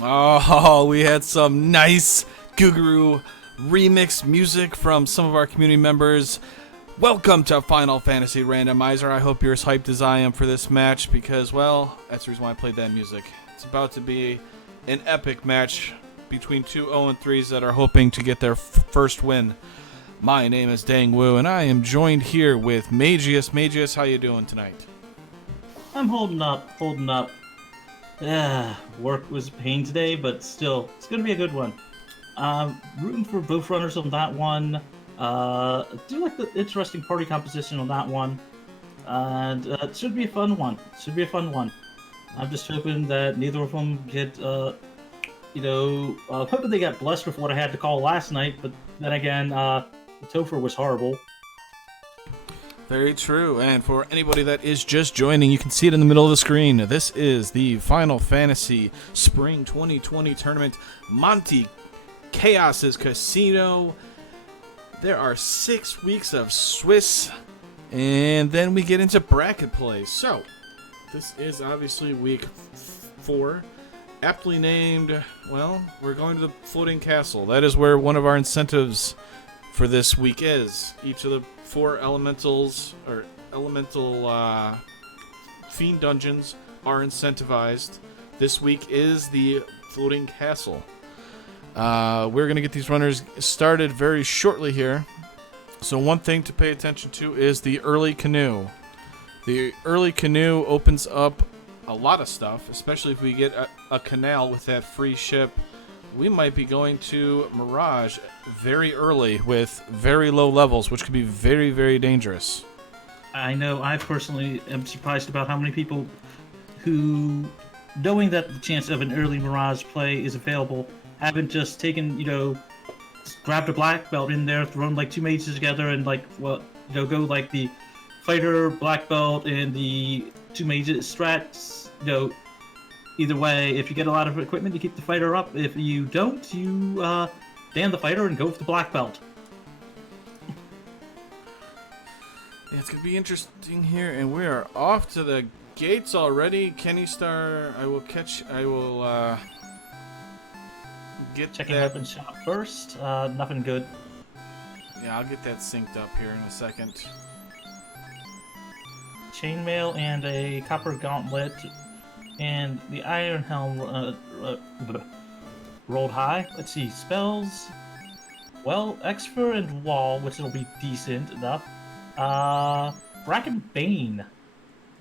Oh, we had some nice Guguru remix music from some of our community members. Welcome to Final Fantasy Randomizer. I hope you're as hyped as I am for this match because, well, that's the reason why I played that music. It's about to be an epic match between two 0-3s that are hoping to get their first win. My name is Dang Wu, and I am joined here with Magius. Magius, how you doing tonight? I'm holding up, holding up. Work was a pain today, but still, it's going to be a good one. Rooting for both runners on that one. Do like the interesting party composition on that one. And it should be a fun one. I'm just hoping that neither of them get, hoping they got blessed with what I had to call last night, but then again, the Topher was horrible. Very true, and for anybody that is just joining, you can see it in the middle of the screen. This is the Final Fantasy Spring 2020 Tournament, Monte Chaos's Casino. There are 6 weeks of Swiss, and then we get into bracket play. So, this is obviously week 4, aptly named, well, we're going to the Floating Castle. That is where one of our incentives for this week is. Each of the 4 elementals or elemental fiend dungeons are incentivized. This week is the Floating Castle. We're going to get these runners started very shortly here. So one thing to pay attention to is the early canoe. The early canoe opens up a lot of stuff, especially if we get a canal with that free ship. We might be going to Mirage very early with very low levels, which could be very, very dangerous. I know I personally am surprised about how many people who, knowing that the chance of an early Mirage play is available, haven't just taken, grabbed a black belt in there, thrown like 2 mages together and go like the fighter black belt and the 2 mages strats, Either way, if you get a lot of equipment, you keep the fighter up. If you don't, you damn the fighter and go for the black belt. Yeah, it's going to be interesting here, and we are off to the gates already. Kennystarr, I will get Checking that. weapon shop first. Nothing good. Yeah, I'll get that synced up here in a second. Chainmail and a copper gauntlet. And the Iron Helm rolled high. Let's see, spells. Well, Expert and Wall, which will be decent enough. Bracken Bane.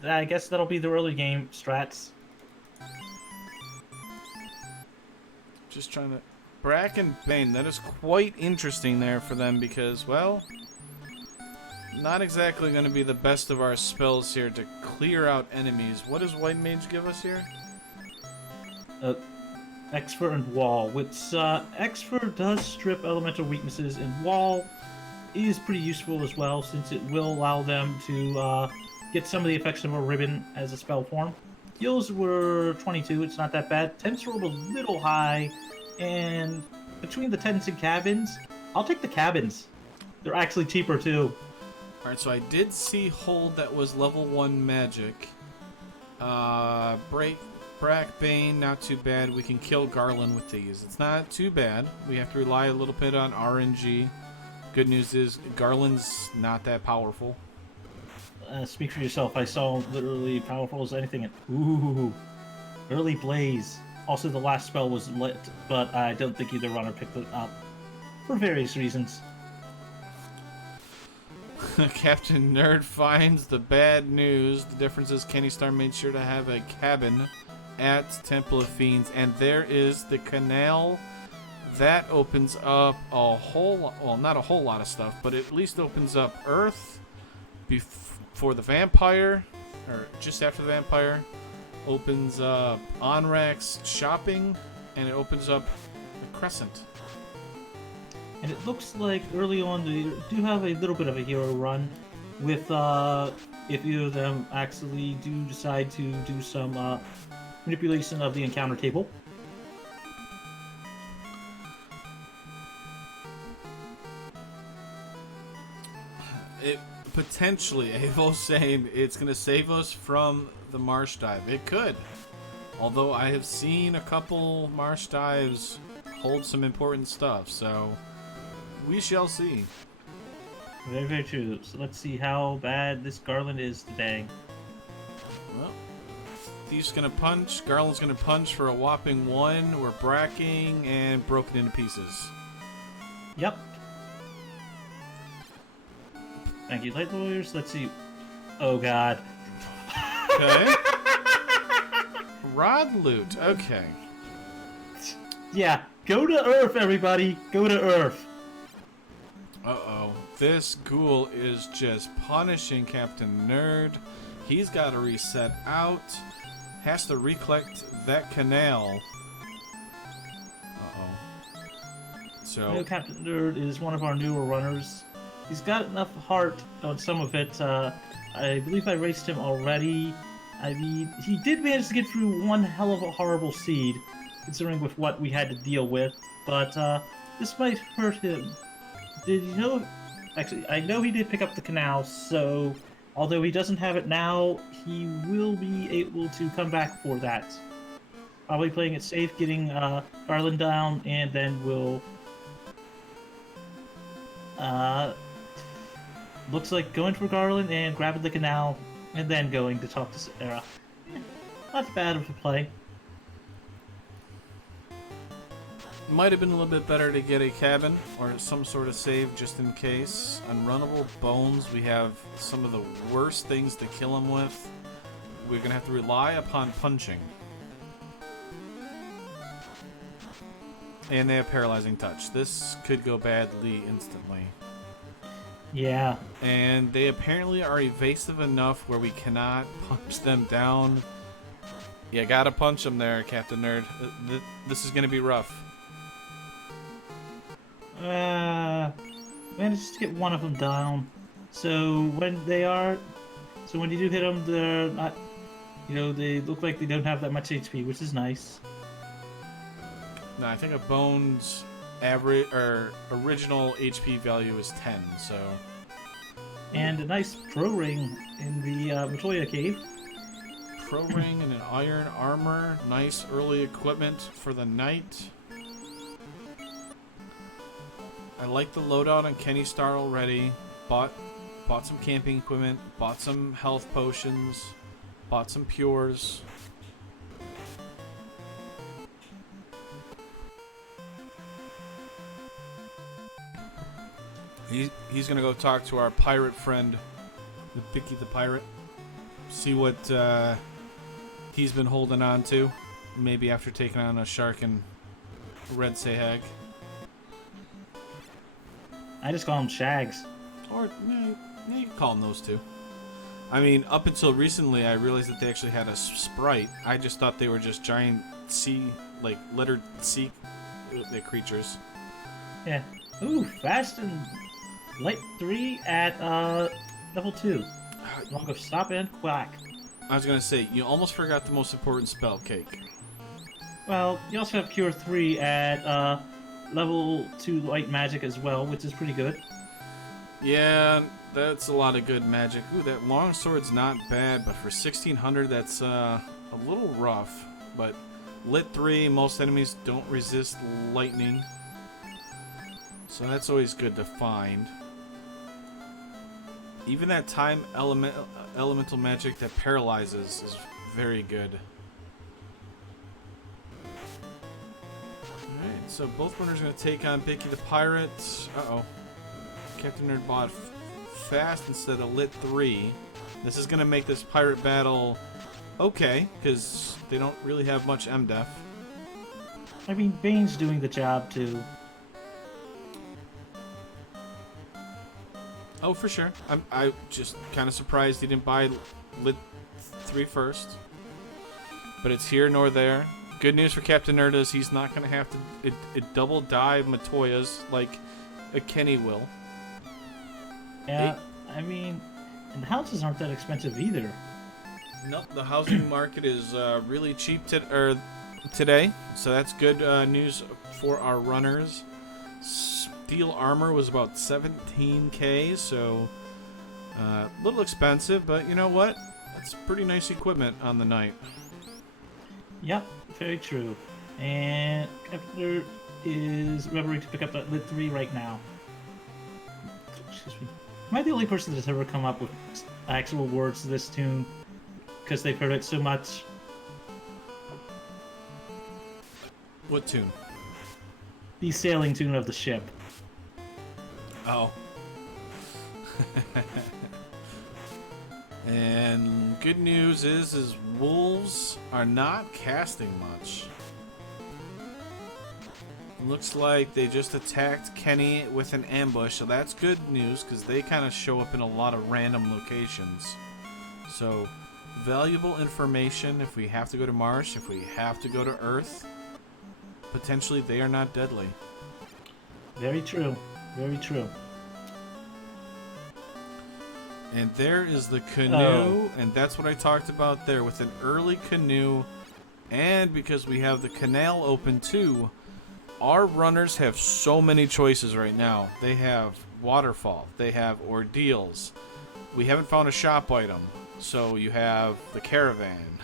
I guess that'll be the early game strats. Just trying to... Bracken Bane, that is quite interesting there for them because, well... Not exactly going to be the best of our spells here to clear out enemies. What does White Mage give us here? Expert and Wall, which Expert does strip elemental weaknesses, and Wall is pretty useful as well since it will allow them to get some of the effects of a ribbon as a spell form. Heals were 22, it's not that bad. Tents rolled a little high, and between the tents and cabins, I'll take the cabins. They're actually cheaper too. Alright, so I did see Hold that was level 1 magic. Brack Bane, not too bad. We can kill Garland with these. It's not too bad. We have to rely a little bit on RNG. Good news is Garland's not that powerful. Speak for yourself. I saw literally powerful as anything. Ooh, early Blaze. Also, the last spell was lit, but I don't think either runner picked it up for various reasons. Captainnerd finds the bad news. The difference is Kennystarr made sure to have a cabin at Temple of Fiends, and there is the canal. That opens up a whole lot, well, not a whole lot of stuff, but it at least opens up Earth before the Vampire, or just after the Vampire. Opens up Onrax shopping, and it opens up a Crescent. And it looks like early on they do have a little bit of a hero run with if either of them actually do decide to do some manipulation of the encounter table. It potentially, Avo's saying it's going to save us from the marsh dive. It could. Although I have seen a couple marsh dives hold some important stuff, so we shall see. Very, very true. So let's see how bad this Garland is today. Well, Thief's gonna punch, Garland's gonna punch for a whopping 1. We're bracking and broken into pieces. Yep. Thank you, Light Lawyers. Let's see. Oh, God. Okay. Rod loot. Okay. Yeah, go to Earth, everybody. Go to Earth. Uh-oh. This ghoul is just punishing Captain Nerd. He's got to reset out. Has to recollect that canal. Uh-oh. I So, know Captain Nerd is one of our newer runners. He's got enough heart on some of it. I believe I raced him already. I mean, he did manage to get through one hell of a horrible seed, considering with what we had to deal with. But this might hurt him. Did you know? Actually, I know he did pick up the canal, so although he doesn't have it now, he will be able to come back for that. Probably playing it safe, getting Garland down, and then we'll... looks like going for Garland and grabbing the canal, and then going to talk to Sarah. Not bad of a play. might have been a little bit better to get a cabin or some sort of save just in case. Unrunnable bones, we have some of the worst things to kill him with. We're going to have to rely upon punching. And they have paralyzing touch. This could go badly instantly. Yeah. And they apparently are evasive enough where we cannot punch them down. Yeah, gotta punch them there, Captain Nerd. This is gonna be rough. Managed to get one of them down. So when you do hit them, they're not, they look like they don't have that much HP, which is nice. No, I think a bone's average or original HP value is 10. So. And a nice pro ring in the Matoya cave. Pro ring and an iron armor. Nice early equipment for the night. I like the loadout on Kennystarr already. Bought some camping equipment. Bought some health potions. Bought some pures. He's gonna go talk to our pirate friend, the Picky the Pirate. See what he's been holding on to. Maybe after taking on a shark and Red Sahag. I just call them Shags. Or you can call them those two. I mean, up until recently, I realized that they actually had a sprite. I just thought they were just giant sea, like lettered sea creatures. Yeah. Ooh, fast and light 3 at level 2. Along with stop and quack. I was gonna say, you almost forgot the most important spell, Cake. Well, you also have Cure 3 at level 2 light magic as well, which is pretty good. Yeah, that's a lot of good magic. Ooh, that longsword's not bad, but for 1600, that's a little rough. But Lit 3, most enemies don't resist lightning. So that's always good to find. Even that time elemental magic that paralyzes is very good. Alright, so both runners are going to take on Picky the Pirate. Uh-oh. Captain Nerd bought fast instead of Lit 3. This is going to make this pirate battle okay, because they don't really have much MDef. I mean, Bane's doing the job too. Oh, for sure. I just kind of surprised he didn't buy Lit 3 first. But it's here nor there. Good news for Captain Nerd is he's not going to have to double dive Matoyas like a Kenny will. Yeah, I mean, and houses aren't that expensive either. Nope, the housing market is really cheap today. So that's good news for our runners. Steel armor was about 17k, so a little expensive, but you know what? That's pretty nice equipment on the night. Yep, very true. And Captain is remembering to pick up that Lit 3 right now. Excuse me. Am I the only person that's ever come up with actual words to this tune? Because they've heard it so much. What tune? The sailing tune of the ship. Oh. And good news is wolves are not casting much. Looks like they just attacked Kenny with an ambush, so that's good news because they kind of show up in a lot of random locations. So, valuable information if we have to go to Mars, if we have to go to Earth. Potentially, they are not deadly. Very true. Very true. And there is the canoe, and that's what I talked about there with an early canoe. And because we have the canal open too, our runners have so many choices right now. They have waterfall, they have ordeals. We haven't found a shop item, so you have the caravan.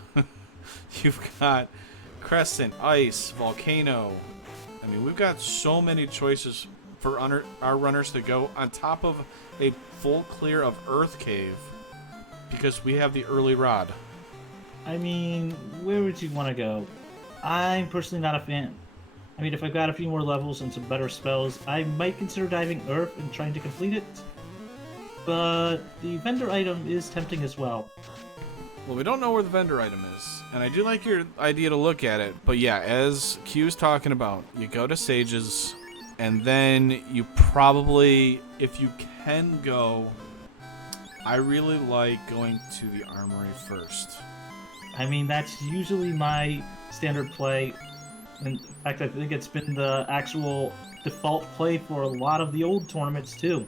You've got crescent, ice, volcano. I mean, we've got so many choices for our runners to go on top of a full clear of Earth Cave because we have the early rod. I mean, where would you want to go? I'm personally not a fan. I mean, if I got a few more levels and some better spells, I might consider diving Earth and trying to complete it. But the vendor item is tempting as well. Well, we don't know where the vendor item is, and I do like your idea to look at it. But yeah, as Q's talking about, you go to Sage's, and then you probably, if you can go, I really like going to the armory first. I mean, that's usually my standard play. In fact, I think it's been the actual default play for a lot of the old tournaments, too.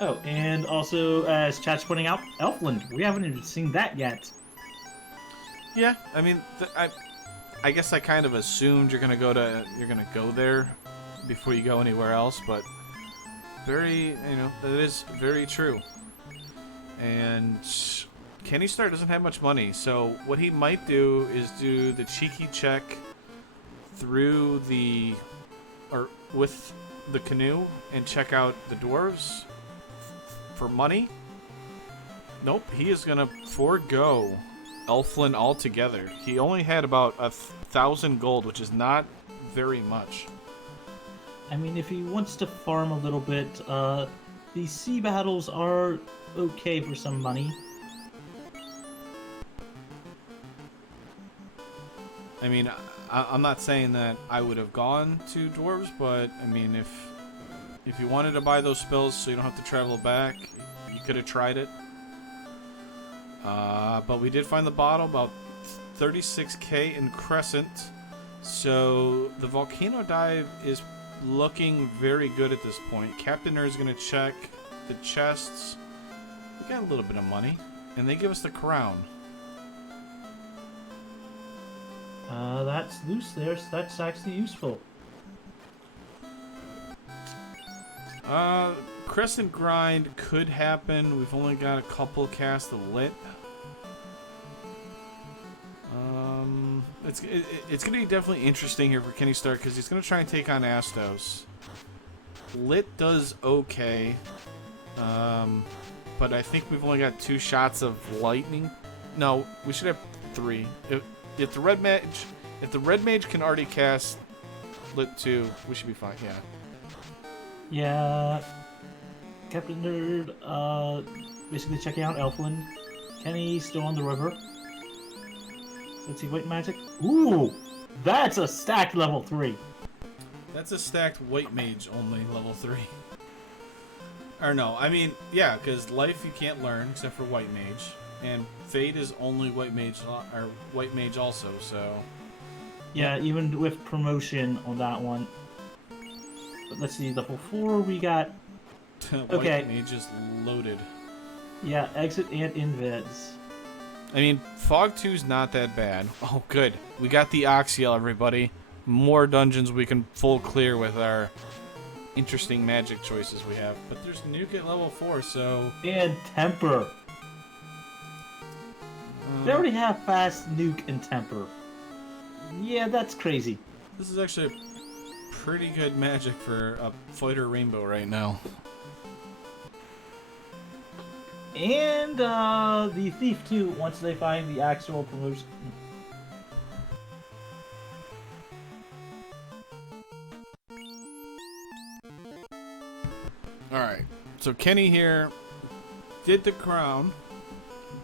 Oh, and also, as chat's pointing out, Elfland. We haven't even seen that yet. Yeah, I mean, I guess I kind of assumed you're gonna go there before you go anywhere else, but that is very true. And Kennystarr doesn't have much money, so what he might do is do the cheeky check through with the canoe and check out the dwarves for money. Nope, he is gonna forego Elfland altogether. He only had about 1,000 gold, which is not very much. I mean, if he wants to farm a little bit, the sea battles are okay for some money. I mean, I'm not saying that I would have gone to dwarves, but I mean, if you wanted to buy those spells so you don't have to travel back, you could have tried it. But we did find the bottle, about 36k in Crescent. So the volcano dive is looking very good at this point. Captainnerd is going to check the chests. We got a little bit of money, and they give us the crown. That's loose there, so that's actually useful. Crescent grind could happen. We've only got a couple casts of lit. It's going to be definitely interesting here for Kennystarr because he's going to try and take on Astos. Lit does okay, but I think we've only got 2 shots of lightning. No, we should have 3. If the red mage can already cast Lit 2, we should be fine. Yeah. Yeah. Captainnerd, basically checking out Elfland. Kenny still on the river. Let's see, white magic. Ooh, that's a stacked level 3. That's a stacked white mage only level 3. Or no, I mean, yeah, because life you can't learn except for white mage, and fate is only white mage or white mage also. So yeah, even with promotion on that one. But let's see, level 4 we got. White Okay. mage is loaded. Yeah, exit and invids. I mean, Fog 2's not that bad. Oh, good. We got the Oxiel, everybody. More dungeons we can full clear with our interesting magic choices we have. But there's Nuke at level 4, so... And temper. They already have fast, nuke, and temper. Yeah, that's crazy. This is actually a pretty good magic for a fighter rainbow right now. And the thief too. Once they find the actual promotion. Alright, so Kenny here did the crown.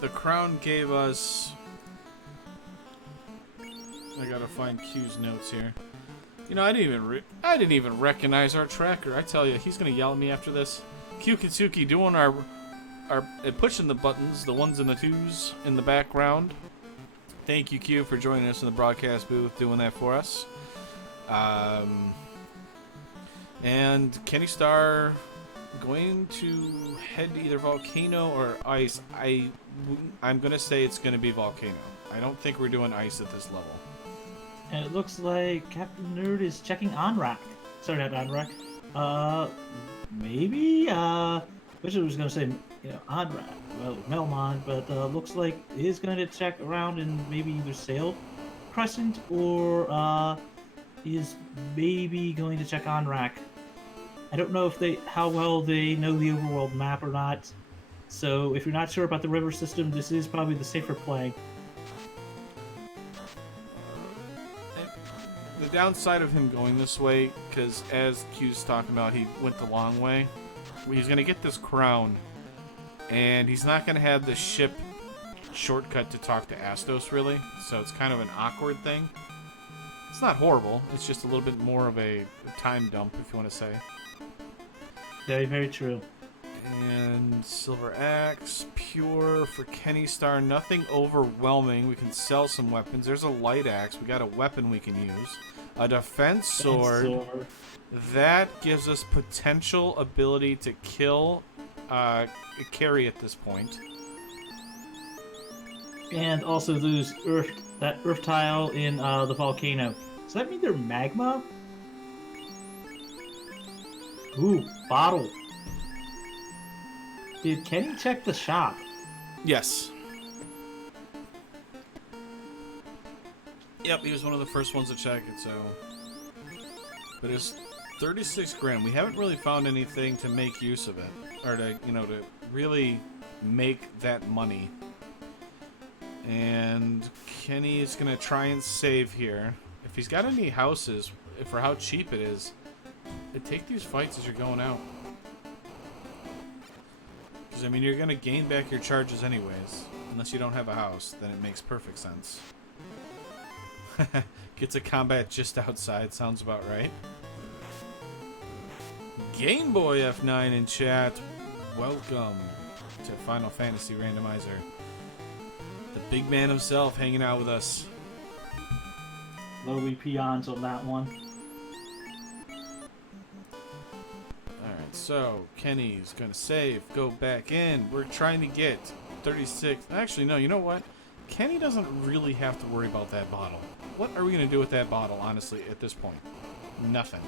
The crown gave us... I gotta find Q's notes here. You know, I didn't even recognize our tracker. I tell you, he's gonna yell at me after this. Q Kitsuki doing our pushing the buttons, the ones and the twos in the background. Thank you, Q, for joining us in the broadcast booth, doing that for us. And Kennystarr going to head to either volcano or ice. I'm gonna say it's gonna be volcano. I don't think we're doing ice at this level. And it looks like Captain Nerd is checking Onrak. Sorry, not Onrak. Maybe. Wish I was gonna say, you know, Onrak. Well, Melmond, but looks like he is going to check around and maybe either Sail Crescent or is maybe going to check Onrak. I don't know if how well they know the overworld map or not. So if you're not sure about the river system, this is probably the safer play. The downside of him going this way, because as Q's talking about, he went the long way. He's going to get this crown, and he's not going to have the ship shortcut to talk to Astos, really. So it's kind of an awkward thing. It's not horrible. It's just a little bit more of a time dump, if you want to say. Very, very true. And Silver Axe, pure for Kennystarr. Nothing overwhelming. We can sell some weapons. There's a light axe. We got a weapon we can use. A defense sword. That gives us potential ability to kill carry at this point. And also lose that earth tile in the volcano. Does that mean they're magma? Ooh, bottle. Did Kenny check the shop? Yes. Yep, he was one of the first ones to check it, so... But it's 36 grand. We haven't really found anything to make use of it. Or to, you know, to really make that money. And Kenny is going to try and save here. If he's got any houses, for how cheap it is, take these fights as you're going out. Because, I mean, you're going to gain back your charges anyways. Unless you don't have a house, then it makes perfect sense. Get to combat just outside, sounds about right. Game Boy F9 in chat. Welcome to Final Fantasy Randomizer. The big man himself hanging out with us. Lowly peons on that one. Alright, so Kenny's gonna save, go back in. We're trying to get 36. Actually, no, you know what? Kenny doesn't really have to worry about that bottle. What are we gonna do with that bottle, honestly, at this point? Nothing.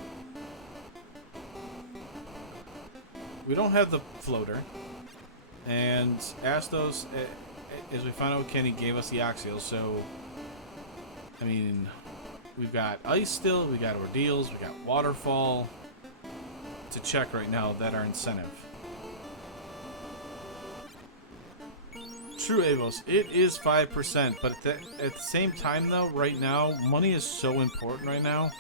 We don't have the floater. And Astos, as we found out, Kenny gave us the Oxial, so... I mean, we've got Ice still, we got Ordeals, we got Waterfall to check right now that are incentive. True, Avos, it is 5%, but at the same time, though, right now, money is so important right now.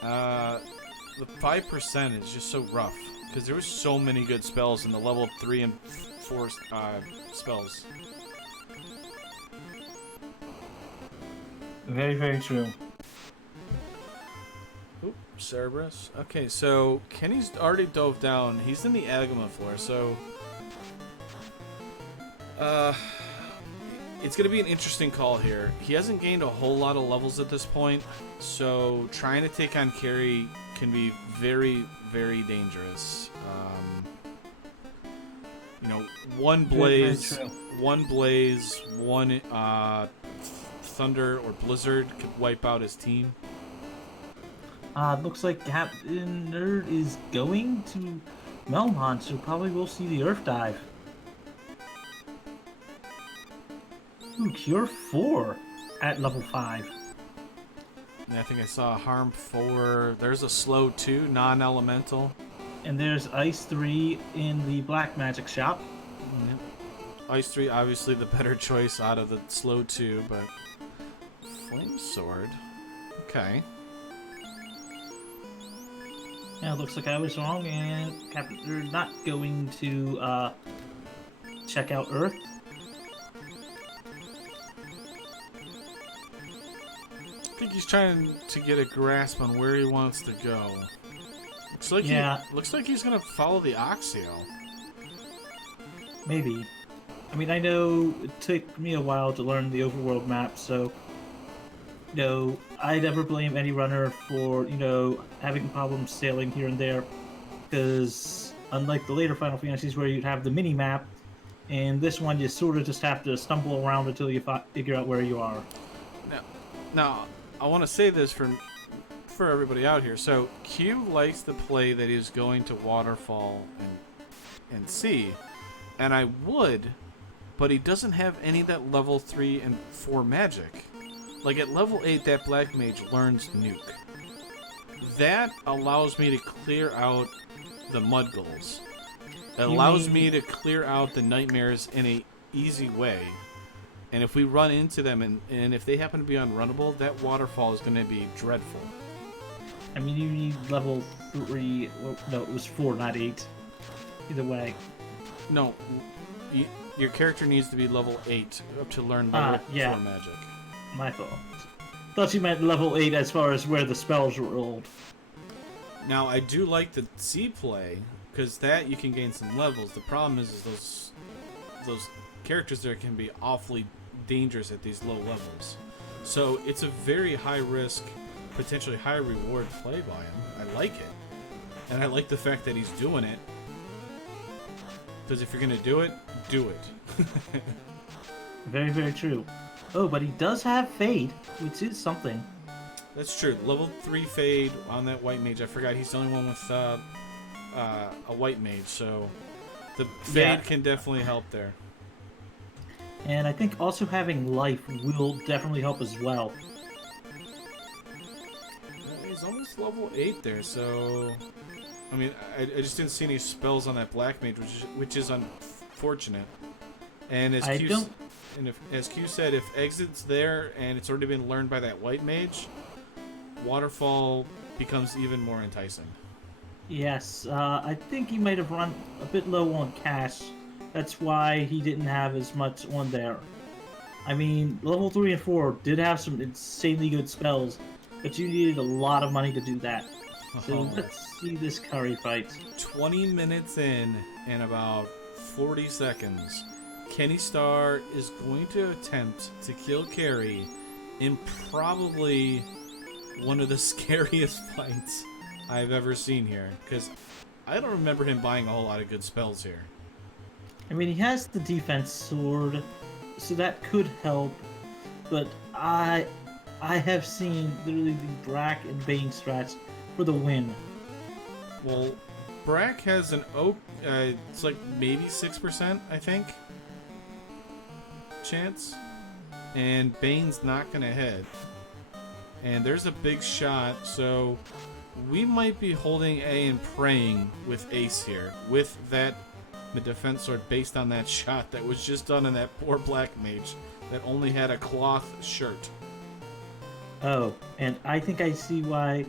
The 5% is just so rough, because there were so many good spells in the level 3 and 4 spells. Very, very true. Oop, Cerberus. Okay, so Kenny's already dove down. He's in the Agama floor, so... it's going to be an interesting call here. He hasn't gained a whole lot of levels at this point, so trying to take on Carry can be very, very dangerous. You know, one blaze, one thunder or blizzard could wipe out his team. Looks like Captain Nerd is going to Melmond, so probably we'll see the Earth Dive. Ooh, Cure 4 at level 5. And I think I saw Harm 4. There's a Slow 2, non-elemental. And there's Ice 3 in the Black Magic shop. Yep. Ice 3, obviously the better choice out of the Slow 2, but Flame Sword. Okay. Yeah, it looks like I was wrong, and they're not going to check out Earth. I think he's trying to get a grasp on where he wants to go. Looks like he's gonna follow the Oxio. Maybe. I mean, I know it took me a while to learn the overworld map, so I never blame any runner for having problems sailing here and there, because unlike the later Final Fantasies where you'd have the mini map, in this one you sort of just have to stumble around until you figure out where you are. Now, I want to say this for everybody out here. So Q likes to play that he's going to Waterfall and Sea, and I would, but he doesn't have any of that level 3 and 4 magic. Like at level 8, that Black Mage learns Nuke. That allows me to clear out the Mud Goals. It allows me to clear out the Nightmares in a easy way. And if we run into them, and if they happen to be unrunnable, that Waterfall is going to be dreadful. I mean, you need level 3... Well, no, it was 4, not 8. Either way. No, your character needs to be level 8 to learn level 4 magic. My fault. Thought you meant level 8 as far as where the spells were rolled. Now, I do like the sea play, because that you can gain some levels. The problem is those characters there can be awfully dangerous at these low levels. So it's a very high risk, potentially high reward play by him. I like it. And I like the fact that he's doing it. Because if you're going to do it, do it. Very, very true. Oh, but he does have Fade, which is something. That's true. Level 3 Fade on that White Mage. I forgot he's the only one with a White Mage, so the Fade can definitely help there. And I think also having Life will definitely help as well. He's almost level 8 there, so... I mean, I just didn't see any spells on that Black Mage, which is unfortunate. And as Q said, if Exit's there and it's already been learned by that White Mage, Waterfall becomes even more enticing. Yes, I think he might have run a bit low on cash. That's why he didn't have as much on there. I mean, level 3 and 4 did have some insanely good spells, but you needed a lot of money to do that. So let's see this curry fight. 20 minutes in and about 40 seconds, Kennystarr is going to attempt to kill Carrie in probably one of the scariest fights I've ever seen here, because I don't remember him buying a whole lot of good spells here. I mean, he has the defense sword, so that could help, but I have seen literally the Brack and Bane strats for the win. Well, Brack has an oak, it's like maybe 6%, I think, chance, and Bane's not gonna hit. And there's a big shot, so we might be holding A and praying with Ace here, with that defense sword based on that shot that was just done in that poor Black Mage that only had a cloth shirt. Oh, and I think I see why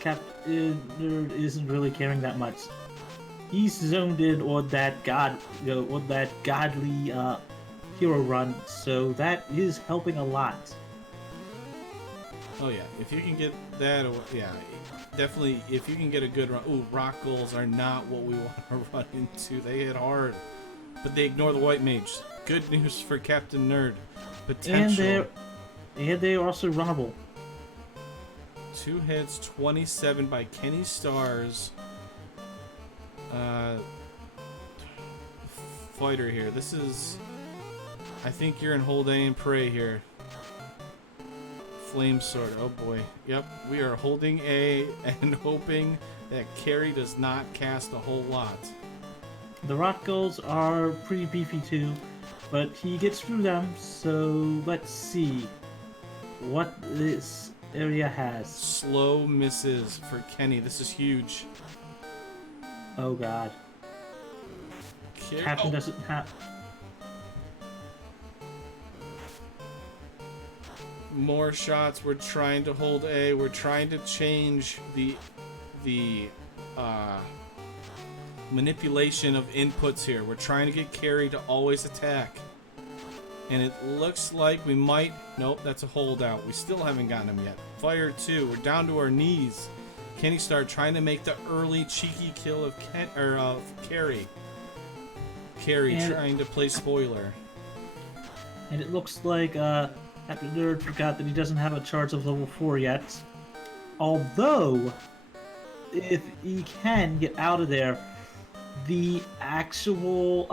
Captainnerd isn't really caring that much. He's zoned in on that on that godly hero run, so that is helping a lot. Oh yeah, if you can get that, yeah, definitely. If you can get a good run, ooh, rock goals are not what we want to run into. They hit hard, but they ignore the White Mage. Good news for Captainnerd. Potential. And they're also runnable. 2 hits, 27 by Kennystarr's fighter here. This is, I think you're in hold A and pray here. Flame sword, oh boy. Yep, we are holding A and hoping that Carrie does not cast a whole lot. The rock goals are pretty beefy too, but he gets through them. So let's see what this area has. Slow misses for Kenny. This is huge. Oh God. Captain doesn't have. More shots. We're trying to hold A. We're trying to change the manipulation of inputs here. We're trying to get Carrie to always attack. And it looks like we might... Nope, that's a holdout. We still haven't gotten him yet. Fire 2. We're down to our knees. Kennystarr trying to make the early cheeky kill of Carrie. Carrie trying to play spoiler. And it looks like Captainnerd forgot that he doesn't have a charge of level 4 yet. Although, if he can get out of there, the actual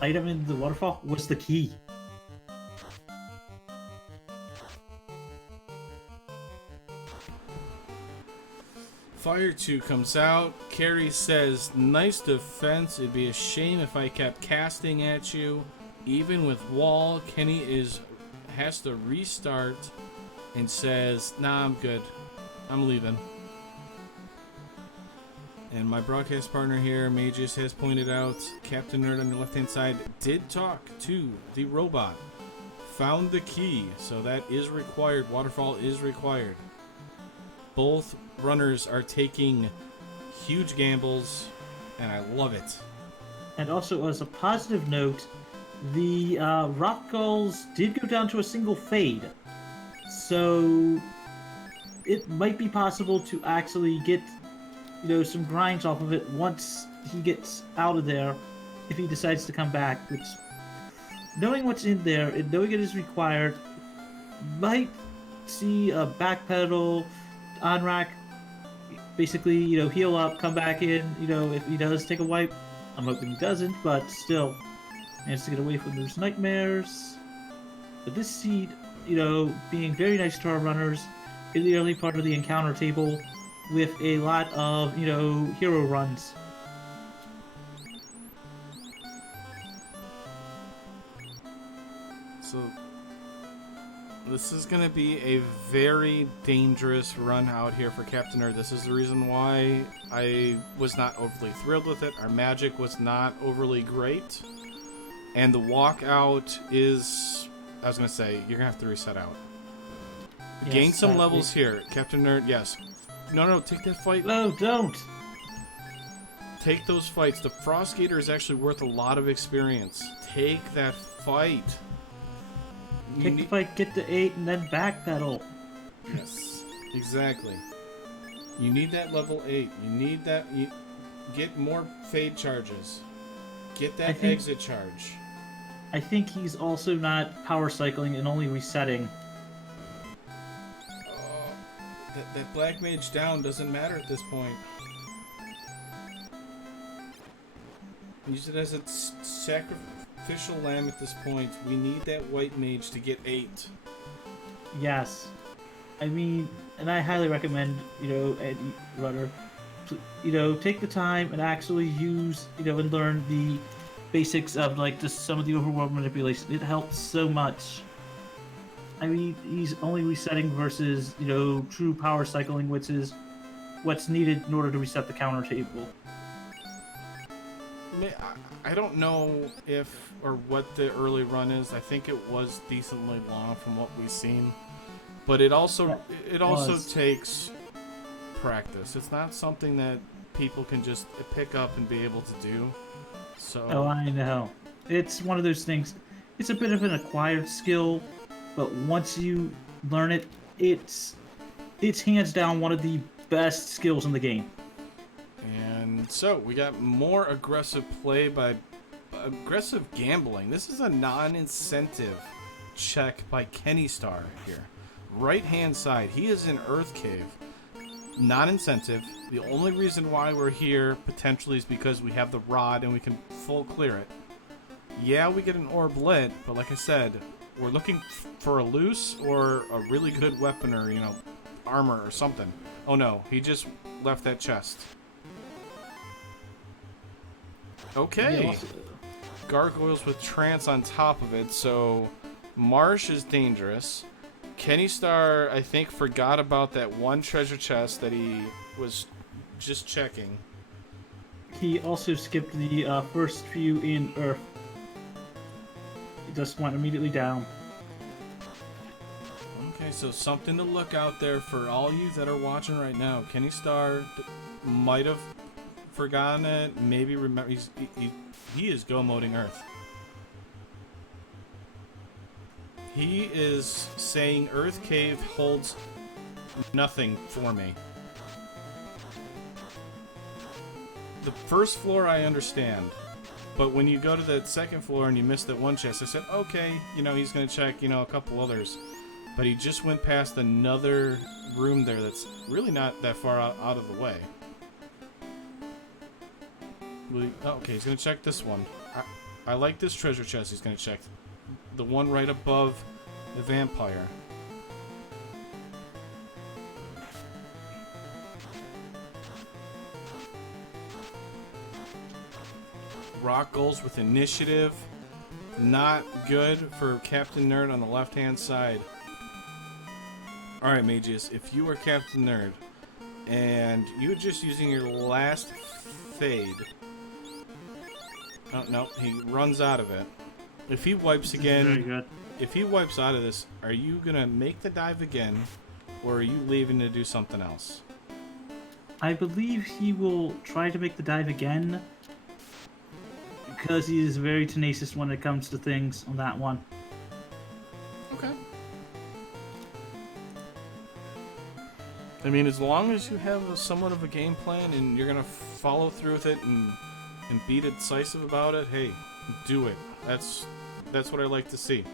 item in the waterfall was the key. Fire 2 comes out. Carrie says, nice defense. It'd be a shame if I kept casting at you. Even with wall, Kenny has to restart and says, nah, I'm good. I'm leaving. And my broadcast partner here, Magus, has pointed out Captainnerd on the left-hand side did talk to the robot. Found the key, so that is required. Waterfall is required. Both runners are taking huge gambles, and I love it. And also, as a positive note, the rock gulls did go down to a single fade. So it might be possible to actually get, some grinds off of it once he gets out of there, if he decides to come back, which, knowing what's in there and knowing it is required, might see a backpedal, on-rack, basically, heal up, come back in, if he does take a wipe. I'm hoping he doesn't, but still, managed to get away from those nightmares. But this seed, being very nice to our runners, in the early part of the encounter table, with a lot of, hero runs. So this is going to be a very dangerous run out here for Captainnerd. This is the reason why I was not overly thrilled with it. Our magic was not overly great. And the walkout is... I was going to say, you're going to have to reset out. Yes, Gain some levels here. Captainnerd, yes. No, take that fight. No, don't! Take those fights. The Frost Gator is actually worth a lot of experience. Take that fight. Take the fight, get to 8, and then backpedal. Yes, exactly. You need that level 8. You need that. You get more fade charges. Get that exit charge. I think he's also not power cycling and only resetting. That Black Mage down doesn't matter at this point. Use it as a sacrificial lamb at this point. We need that White Mage to get 8. Yes. I mean, and I highly recommend, any runner, take the time and actually use, and learn the basics of, just some of the overworld manipulation. It helps so much. I mean, he's only resetting versus, true power cycling, which is what's needed in order to reset the counter table. I don't know if or what the early run is. I think it was decently long from what we've seen, but it also takes practice. It's not something that people can just pick up and be able to do. So. Oh, I know. It's one of those things. It's a bit of an acquired skill, but once you learn it, it's hands down one of the best skills in the game. And so we got more aggressive play by aggressive gambling. This is a non-incentive check by Kennystarr here. Right hand side, he is in Earth Cave. Non-incentive. The only reason why we're here potentially is because we have the rod and we can full clear it. Yeah, we get an orb lit, but like I said, we're looking for a loose or a really good weapon or, armor or something. Oh no, he just left that chest. Okay. gargoyles with trance on top of it, so marsh is dangerous. Kennystarr, I think, forgot about that one treasure chest that he was just checking. He also skipped the first few in Earth. He just went immediately down. Okay, so something to look out there for all you that are watching right now. Kennystarr might have forgotten it. Maybe remember he is go moding Earth. He is saying Earth Cave holds nothing for me. The first floor I understand, but when you go to the second floor and you miss that one chest, I said, okay, you know, he's gonna check, you know, a couple others. But he just went past another room there that's really not that far out of the way. Okay, he's gonna check this one. I like this treasure chest he's gonna check. The one right above the vampire. Rock goals with initiative. Not good for Captain Nerd on the left-hand side. Alright, Magius, if you were Captain Nerd and you were just using your last fade. Oh, no, he runs out of it. If he wipes again, Very good. if he wipes out of this, are you going to make the dive again, or are you leaving to do something else? I believe he will try to make the dive again, because he is very tenacious when it comes to things on that one. Okay. I mean, as long as you have somewhat of a game plan and you're going to follow through with it and be decisive about it, hey, do it. That's what I like to see.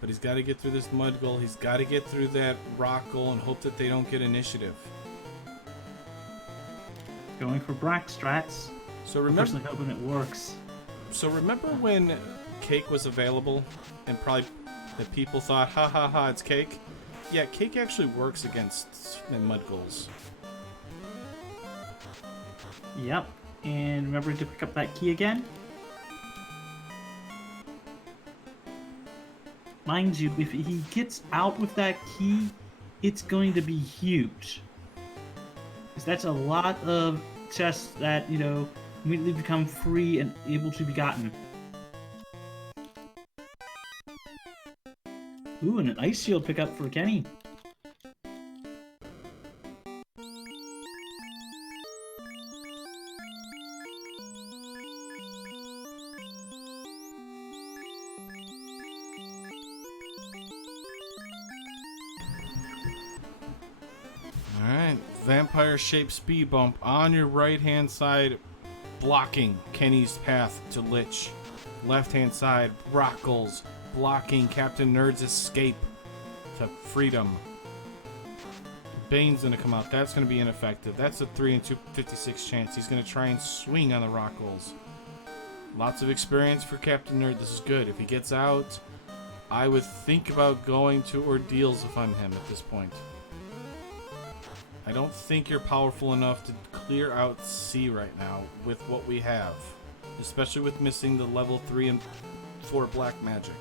But he's got to get through this mud goal. He's got to get through that rock goal and hope that they don't get initiative. Going for Brack strats. So I'm remember, personally hoping it works. so remember when Cake was available and probably the people thought, ha ha ha, it's Cake? Yeah, Cake actually works against mud goals. Yep. And remember to pick up that key again. Mind you, if he gets out with that key, it's going to be huge. Because that's a lot of chests that, you know, immediately become free and able to be gotten. Ooh, and an ice shield pickup for Kenny. Alright, vampire shaped speed bump on your right hand side, blocking Kenny's path to Lich. Left hand side, Brockles, blocking Captain Nerd's escape to freedom. Bane's gonna come out. That's gonna be ineffective. That's a 3 in 256 chance. He's gonna try and swing on the Rockles. Lots of experience for Captain Nerd. This is good. If he gets out, I would think about going to Ordeals if I'm him at this point. I don't think you're powerful enough to clear out C right now with what we have. Especially with missing the level 3 and 4 black magic.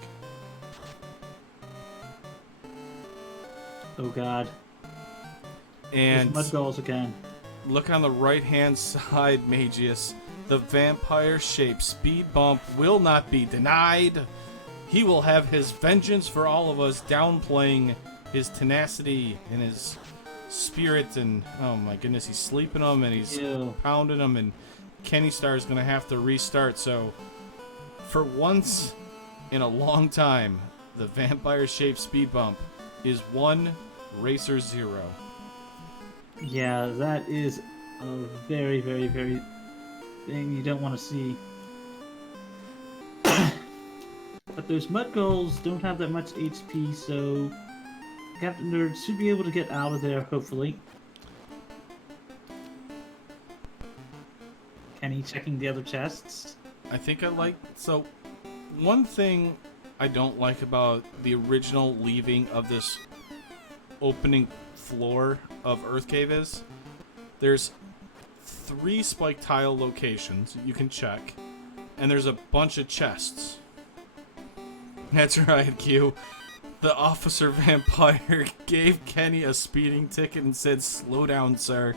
Oh god. And There's mud goals again. look on the right hand side, Magius. The vampire shaped speed bump will not be denied. He will have his vengeance for all of us, downplaying his tenacity and his spirit, and oh my goodness, he's sleeping them and he's pounding them, and Kennystarr is going to have to restart. So for once in a long time, the vampire shaped speed bump is 1 Racer 0. Yeah, that is a very, very, very thing you don't want to see. But those mud goals don't have that much HP, so Captain Nerd should be able to get out of there, hopefully. Kenny checking the other chests. I think I like... So, one thing I don't like about the original leaving of this opening floor of Earth Cave is there's 3 spike tile locations you can check, and there's a bunch of chests. That's right, Q. The officer vampire gave Kenny a speeding ticket and said, "Slow down, sir."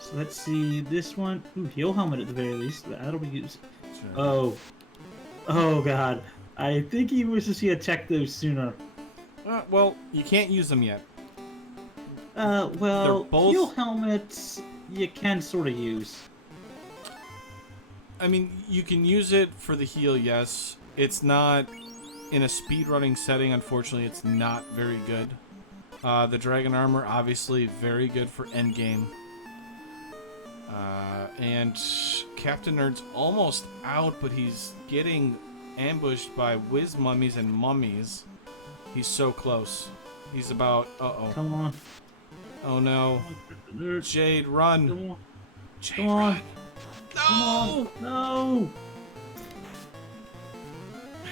So let's see this one. Ooh, heal helmet at the very least. That'll be used. Sure. Oh god. I think he wishes he had checked those sooner. Well, you can't use them yet. Well, They're both... heal helmets you can sort of use. I mean, you can use it for the heal, yes. It's not... In a speedrunning setting, unfortunately, it's not very good. The Dragon Armor, obviously, very good for endgame. And Captain Nerd's almost out, but he's getting ambushed by whiz mummies and mummies. He's so close. He's about... Uh-oh. Come on. Oh, no. Nerd. Jade, run. Come on. Jade, Come on. run. Come on. No!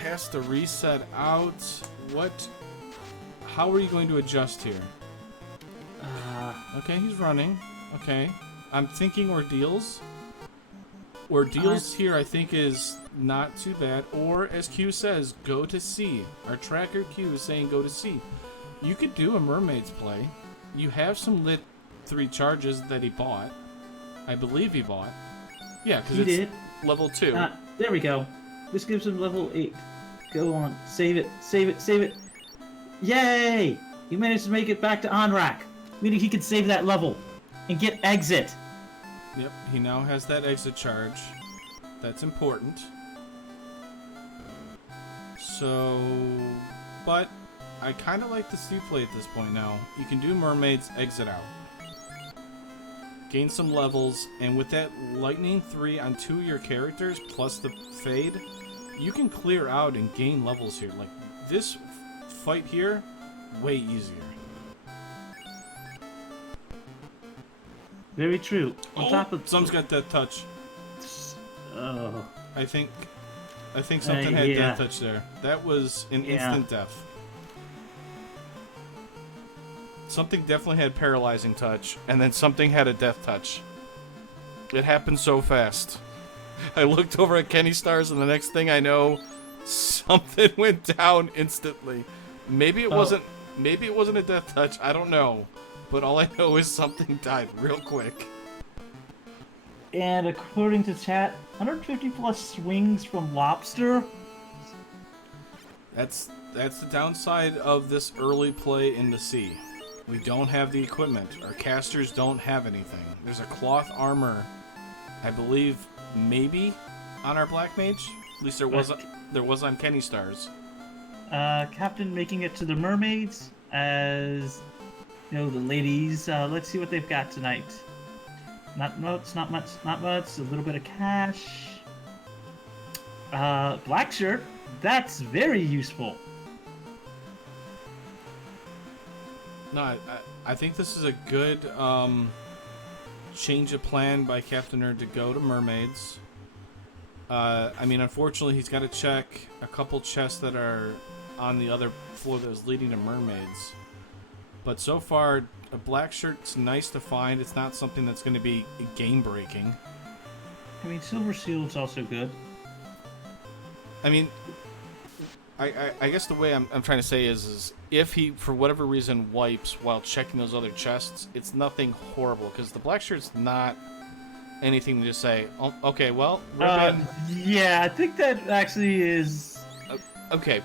Has to reset out. What? How are you going to adjust here? Okay, he's running. Okay. I'm thinking ordeals. Ordeals here, I think, is not too bad. Or, as Q says, go to C. Our tracker Q is saying go to C. You could do a mermaid's play. You have some lit 3 charges that he bought. I believe he bought. Yeah, because it's did. level 2. There we go. This gives him level 8. Go on. Save it. Save it. Save it. Yay! He managed to make it back to Onrak. Meaning he could save that level and get exit. Yep, he now has that exit charge. That's important. So, but I kind of like the C play at this point now. You can do mermaids, exit out. Gain some levels, and with that lightning 3 on 2 of your characters, plus the fade, you can clear out and gain levels here. Like, this fight here, way easier. Very true. On top of someone's got death touch. Oh. I think something had yeah. death touch there. That was an instant death. Something definitely had paralyzing touch, and then something had a death touch. It happened so fast. I looked over at Kennystar's, and the next thing I know, something went down instantly. Maybe it wasn't. Maybe it wasn't a death touch. I don't know. But all I know is something died real quick. And according to chat, 150 plus swings from Lobster. That's the downside of this early play in the sea. We don't have the equipment. Our casters don't have anything. There's a cloth armor, I believe, maybe on our Black Mage. At least there was on Kennystar's. Captain making it to the mermaids as you know the ladies. Let's see what they've got tonight. Not much. A little bit of cash. Black shirt. That's very useful. No, I think this is a good change of plan by Captain Nerd to go to mermaids. I mean, unfortunately, he's got to check a couple chests that are on the other floor that was leading to mermaids. But so far, a black shirt's nice to find. It's not something that's going to be game-breaking. I mean, Silver Seal's also good. I mean, I guess the way I'm trying to say is if he, for whatever reason, wipes while checking those other chests, it's nothing horrible, because the black shirt's not anything to just say, oh, okay, well, ribbon. Yeah, I think that actually is... Okay.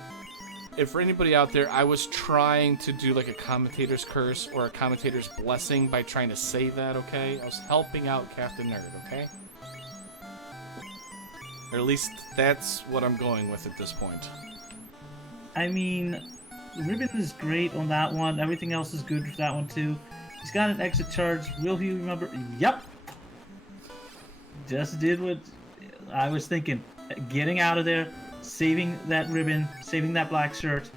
If for anybody out there, I was trying to do like a commentator's curse or a commentator's blessing by trying to say that, okay? I was helping out Captain Nerd, okay? Or at least that's what I'm going with at this point. I mean, Ribbon is great on that one. Everything else is good for that one too. He's got an exit charge. Will he remember? Yep. Just did what I was thinking. Getting out of there, saving that ribbon, saving that black shirt.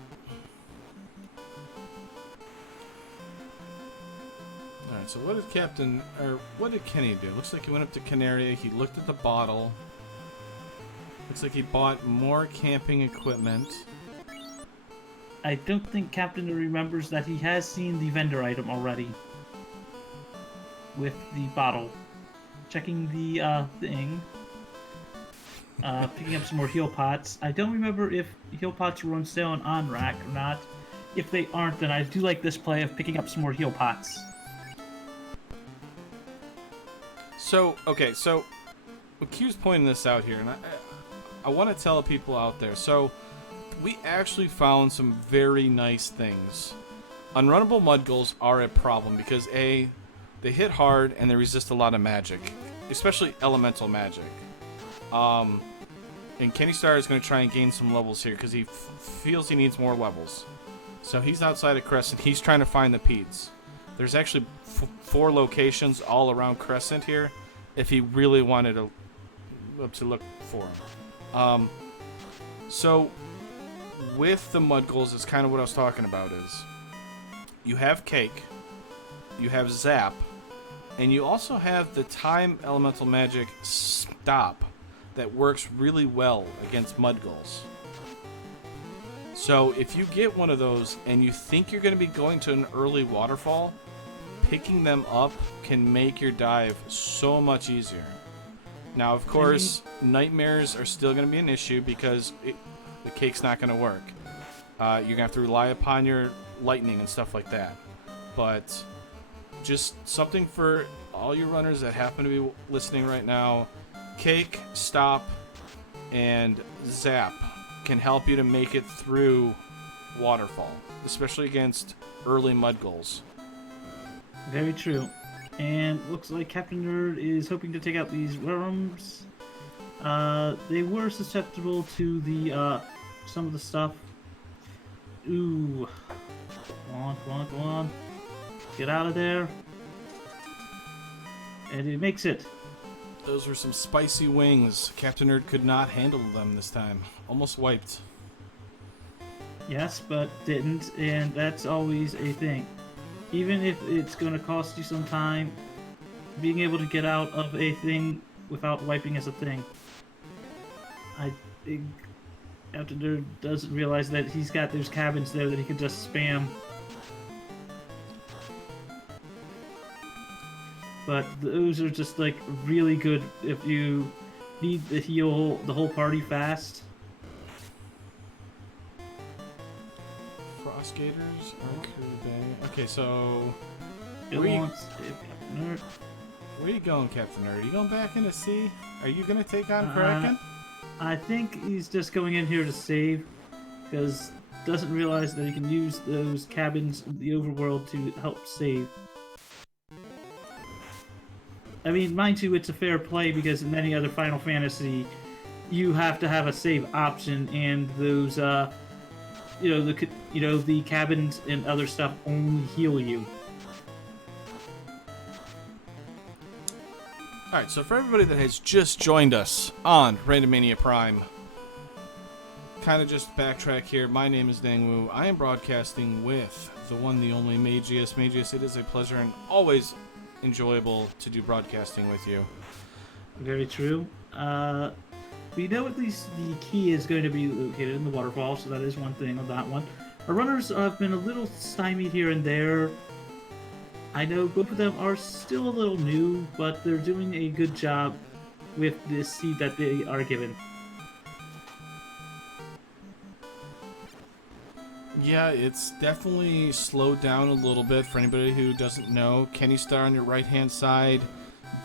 Alright, so what did Kenny do? Looks like he went up to Canaria, he looked at the bottle. Looks like he bought more camping equipment. I don't think Captain remembers that he has seen the vendor item already. With the bottle. Checking the thing. Picking up some more heal pots. I don't remember if heal pots were on sale on rack or not. If they aren't, then I do like this play of picking up some more heal pots. So, okay, so Q's pointing this out here, and I want to tell people out there. So, we actually found some very nice things. Unrunnable mudgulls are a problem because A, they hit hard and they resist a lot of magic, especially elemental magic. And Kennystarr is going to try and gain some levels here because he feels he needs more levels. So he's outside of Crescent. He's trying to find the Peats. There's actually 4 locations all around Crescent here if he really wanted to look for them. So with the Mudgulls, it's kind of what I was talking about is you have Cake, you have Zap, and you also have the Time Elemental Magic Stop that works really well against Mudgulls. So if you get one of those and you think you're going to be going to an early waterfall, picking them up can make your dive so much easier. Now, of course, nightmares are still going to be an issue because the cake's not going to work. You're going to have to rely upon your lightning and stuff like that. But just something for all you runners that happen to be listening right now, Cake, Stop, and Zap can help you to make it through Waterfall, especially against early Mudgulls. Very true. And looks like Captainnerd is hoping to take out these worms. They were susceptible to the some of the stuff. Ooh. Come on. Get out of there. And it makes it. Those were some spicy wings. Captainnerd could not handle them this time. Almost wiped. Yes, but didn't, and that's always a thing. Even if it's going to cost you some time, being able to get out of a thing without wiping is a thing. I think Captainnerd doesn't realize that he's got those cabins there that he could just spam. But those are just like really good if you need to heal the whole party fast. Frost Gators, Arcade Bay. Okay, so Where are you going, Captainnerd? Are you going back in the sea? Are you going to take on Kraken? I think he's just going in here to save, because doesn't realize that he can use those cabins in the overworld to help save. I mean, mind you, it's a fair play because in any other Final Fantasy, you have to have a save option, and those, the cabins and other stuff only heal you. Alright, so for everybody that has just joined us on Randomania Prime, kind of just backtrack here. My name is Dangwoo. I am broadcasting with the one, the only Magius. Magius, it is a pleasure and always enjoyable to do broadcasting with you. Very true. We know at least the key is going to be located in the waterfall, so that is one thing on that one. Our runners have been a little stymied here and there. I know both of them are still a little new, but they're doing a good job with this seed that they are given. Yeah, it's definitely slowed down a little bit. For anybody who doesn't know, Kennystarr on your right-hand side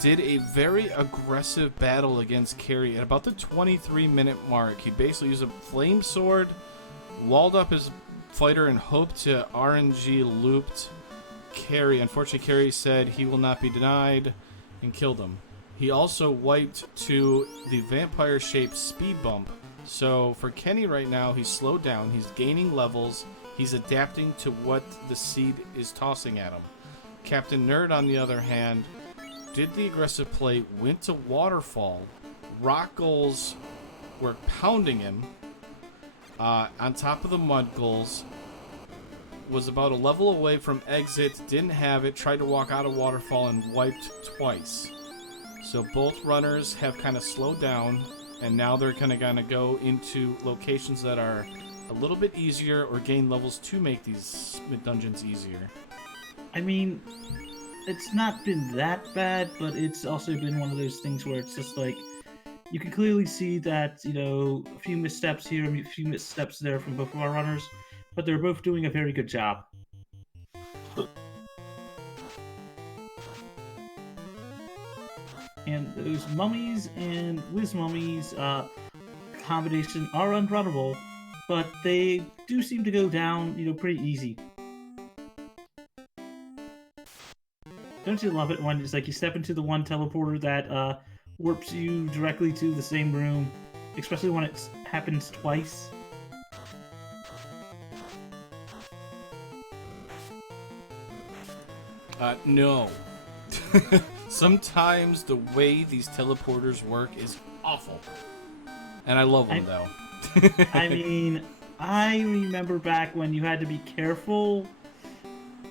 did a very aggressive battle against Carrie at about the 23-minute mark. He basically used a flame sword, walled up his fighter, and hoped to RNG looped Carrie. Unfortunately, Carrie said he will not be denied and killed him. He also wiped to the vampire-shaped speed bump. So for Kenny right now, he's slowed down, he's gaining levels, he's adapting to what the seed is tossing at him. Captainnerd, on the other hand, did the aggressive play, went to Waterfall. Rock Gulls were pounding him on top of the Mudgulls. Was about a level away from exit, didn't have it, tried to walk out of Waterfall and wiped twice. So both runners have kind of slowed down, and now they're kind of going to go into locations that are a little bit easier or gain levels to make these dungeons easier? I mean, it's not been that bad, but it's also been one of those things where it's just like you can clearly see that, a few missteps here, a few missteps there from both of our runners, but they're both doing a very good job. And those mummies and whiz mummies combination are unrunnable, but they do seem to go down, pretty easy. Don't you love it when it's like you step into the one teleporter that warps you directly to the same room, especially when it happens twice? No. Sometimes the way these teleporters work is awful. And I love them, though. I mean, I remember back when you had to be careful,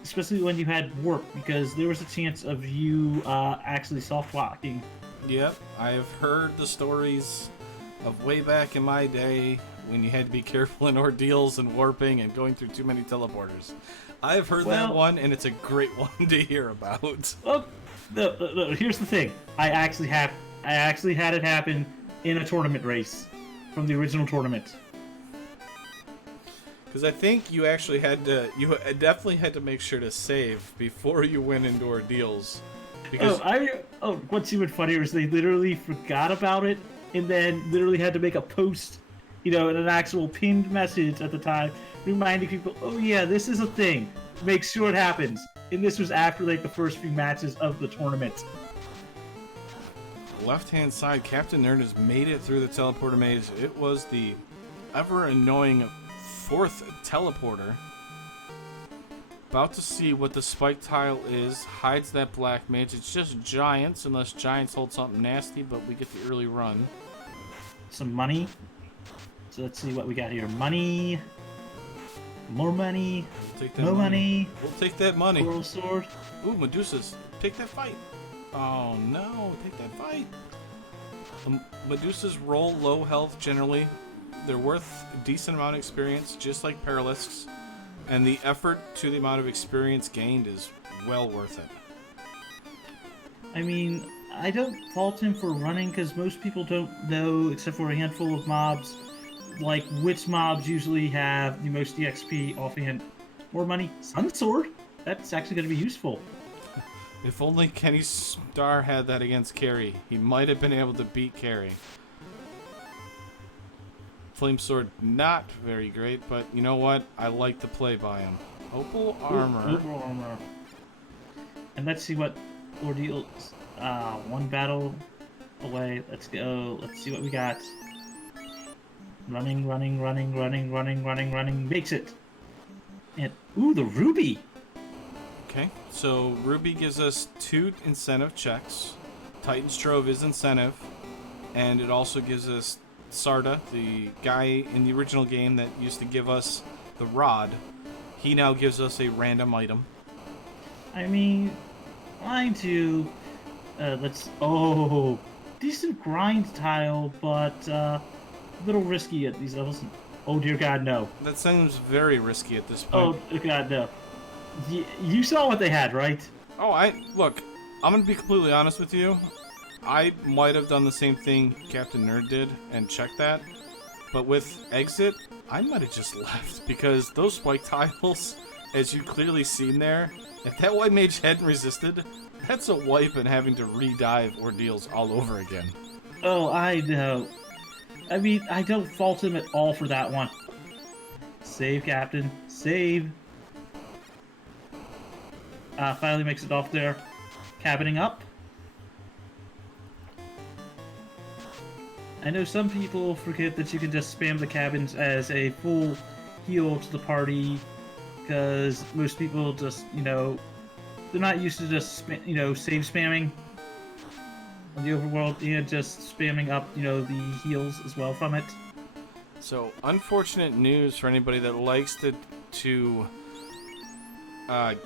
especially when you had warp, because there was a chance of you actually soft-locking. Yep, I have heard the stories of way back in my day when you had to be careful in ordeals and warping and going through too many teleporters. I have heard that one, and it's a great one to hear about. Oh, no, here's the thing. I actually had it happen in a tournament race from the original tournament. Because I think you actually definitely had to make sure to save before you went into ordeals. Because what's even funnier is they literally forgot about it and then literally had to make a post, in an actual pinned message at the time, reminding people, oh yeah, this is a thing. Make sure it happens. And this was after the first few matches of the tournament. Left-hand side, Captain Nerd has made it through the teleporter maze. It was the ever-annoying fourth teleporter. About to see what the spike tile is. Hides that black mage. It's just giants, unless giants hold something nasty, but we get the early run. Some money. So let's see what we got here. Money. More money. We'll take that no money. We'll take that money. Coral sword. Ooh, Medusas. Take that fight. Oh no, take that fight. Medusas roll low health generally. They're worth a decent amount of experience, just like Paralisks. And the effort to the amount of experience gained is well worth it. I mean, I don't fault him for running, because most people don't know, except for a handful of mobs, which mobs usually have the most EXP offhand. More money. Sun Sword? That's actually going to be useful. If only Kennystarr had that against Carrie, he might have been able to beat Carrie. Flame Sword, not very great, but you know what? I like to play by him. Opal Armor. Opal Armor. And let's see what ordeals. One battle away. Let's go. Let's see what we got. Running. Makes it. And, ooh, the Ruby! Okay, so Ruby gives us 2 incentive checks. Titan's Trove is incentive. And it also gives us Sarda, the guy in the original game that used to give us the rod. He now gives us a random item. I mean, mind you, decent grind tile, but a little risky at these levels. Oh dear God, no. That seems very risky at this point. Oh God, no. You saw what they had, right? Oh, look, I'm gonna be completely honest with you. I might have done the same thing Captain Nerd did and checked that, but with Exit, I might have just left, because those spike tiles, as you clearly seen there, if that white mage hadn't resisted, that's a wipe and having to re-dive ordeals all over again. Oh, I know. I mean, I don't fault him at all for that one. Save, Captain. Save. Finally makes it off there. Cabining up. I know some people forget that you can just spam the cabins as a full heal to the party, because most people just, they're not used to just, save spamming on the overworld and just spamming up, the heals as well from it. So, unfortunate news for anybody that likes to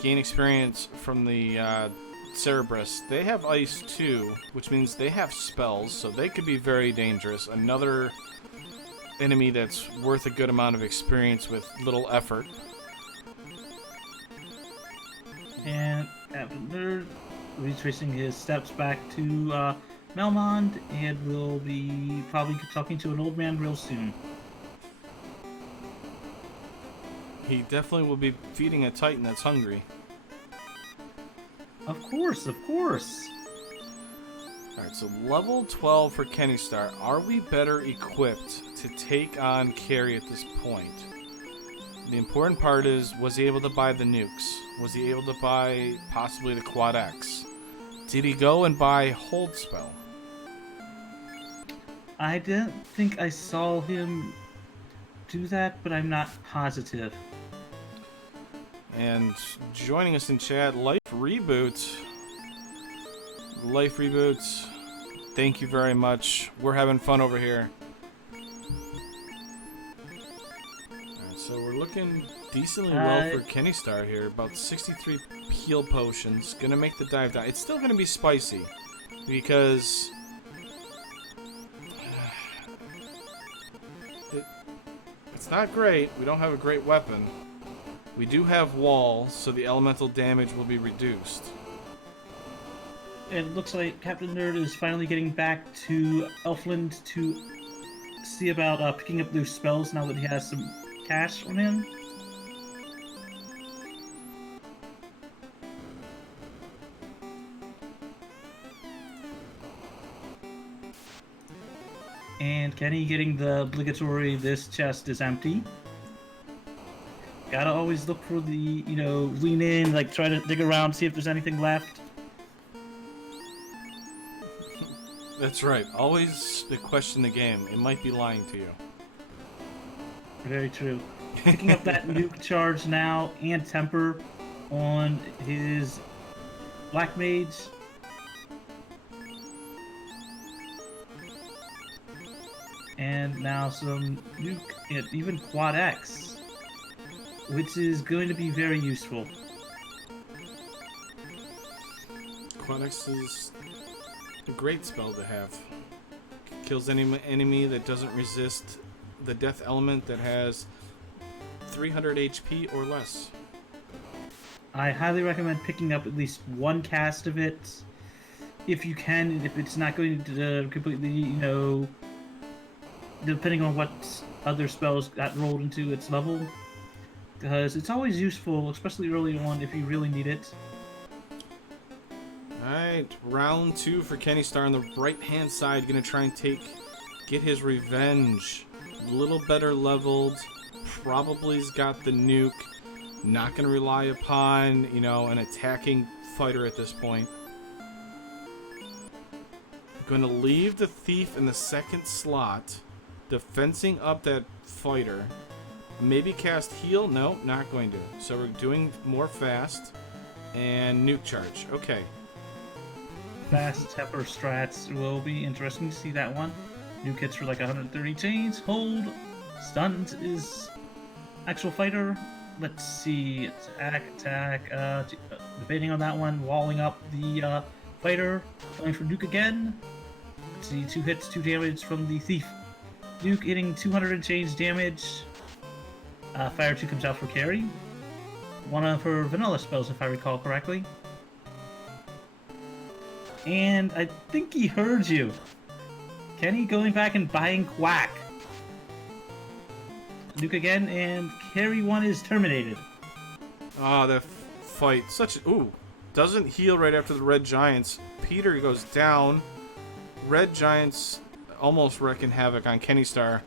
gain experience from the Cerberus. They have ice too, which means they have spells, so they could be very dangerous. Another enemy that's worth a good amount of experience with little effort. And Captainnerd retracing his steps back to Melmond, and will be probably talking to an old man real soon. He definitely will be feeding a Titan that's hungry. Of course, of course. Alright, so level 12 for Kennystarr. Are we better equipped to take on Carrie at this point? The important part is, was he able to buy the nukes? Was he able to buy possibly the Quad X? Did he go and buy Hold Spell? I didn't think I saw him do that, but I'm not positive. And joining us in chat, Life Reboot. Life Reboot, thank you very much. We're having fun over here. Alright, so we're looking decently well for Kennystarr here. About 63 heal potions. Gonna make the dive down. It's still gonna be spicy. Because it's not great. We don't have a great weapon. We do have walls, so the elemental damage will be reduced. It looks like Captainnerd is finally getting back to Elfland to see about picking up those spells now that he has some cash on him. And Kenny getting the obligatory "this chest is empty." Gotta always look for the, lean in, like try to dig around, see if there's anything left. That's right. Always question the game. It might be lying to you. Very true. Picking up that nuke charge now and temper on his Black Mage. And now some nuke and even Quad X, which is going to be very useful. Quad X is a great spell to have. Kills any enemy that doesn't resist the death element that has 300 HP or less. I highly recommend picking up at least one cast of it, if you can, and if it's not going to completely, depending on what other spells got rolled into its level, because it's always useful, especially early on if you really need it. Alright, round 2 for Kennystarr on the right-hand side. Gonna try and get his revenge. A little better leveled. Probably's got the nuke. Not gonna rely upon, an attacking fighter at this point. Gonna leave the thief in the second slot. Defensing up that fighter. Maybe cast heal? No, not going to. So we're doing more fast. And nuke charge. Okay. Fast temper strats will be interesting to see that one. Nuke hits for like 130 chains. Hold. Stunned is actual fighter. Let's see. Attack. Debating on that one. Walling up the fighter. Going for nuke again. Let's see. 2 hits, 2 damage from the thief. Nuke hitting 200 and change damage. Fire 2 comes out for Carrie. One of her vanilla spells, if I recall correctly. And I think he heard you. Kenny going back and buying Quack. Nuke again, and Carrie 1 is terminated. Ah, that fight. Ooh. Doesn't heal right after the red giants. Peter goes down. Red giants almost wreaking havoc on Kennystarr.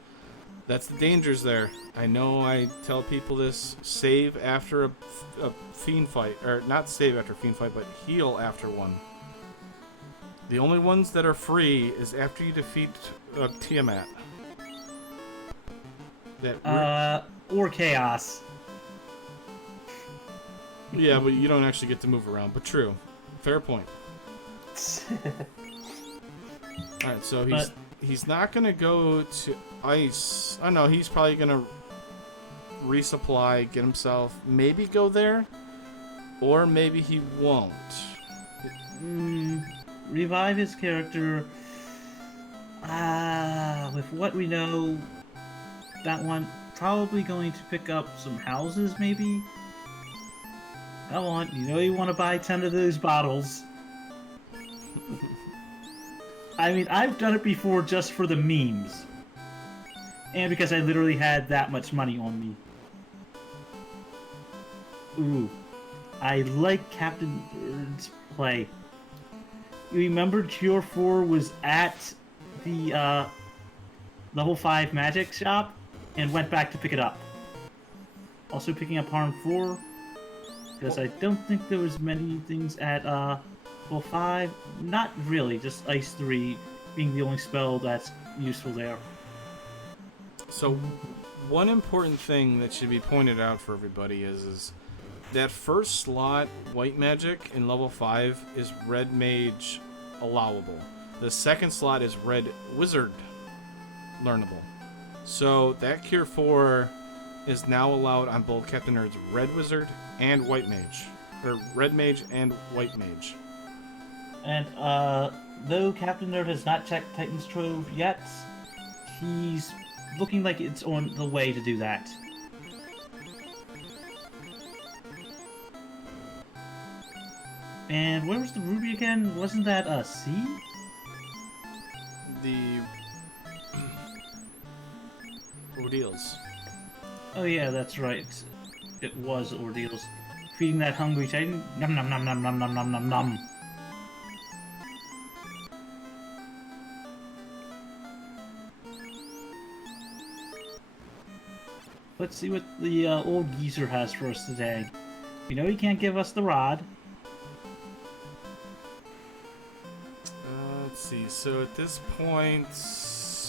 That's the dangers there. I know I tell people this. Save after a fiend fight. Or not save after a fiend fight, but heal after one. The only ones that are free is after you defeat Tiamat. Or Chaos. Yeah, but you don't actually get to move around. But true. Fair point. Alright, so he's not going to go to ice. Oh no, he's probably going to resupply, get himself, maybe go there, or maybe he won't. Revive his character. With what we know, that one. Probably going to pick up some houses, maybe? Come on, you know you want to buy 10 of those bottles. I mean, I've done it before just for the memes. And because I literally had that much money on me. Ooh. I like Captainnerd's play. You remember Cure 4 was at the Level 5 Magic Shop and went back to pick it up. Also picking up Harm 4, because I don't think there was many things at Level 5. Not really, just Ice 3 being the only spell that's useful there. So, one important thing that should be pointed out for everybody is that first slot, White Magic, in level 5 is Red Mage allowable. The second slot is Red Wizard learnable. So, that Cure 4 is now allowed on both Captainnerd's Red Wizard and White Mage. Or Red Mage and White Mage. And, though Captain Nerd has not checked Titan's Trove yet, he's looking like it's on the way to do that. And where was the ruby again? Wasn't that a C? The ordeals. Oh yeah, that's right. It was ordeals. Feeding that hungry Titan. Nom nom nom nom nom nom nom nom nom. Let's see what the old geezer has for us today. We know he can't give us the rod. Let's see. So at this point,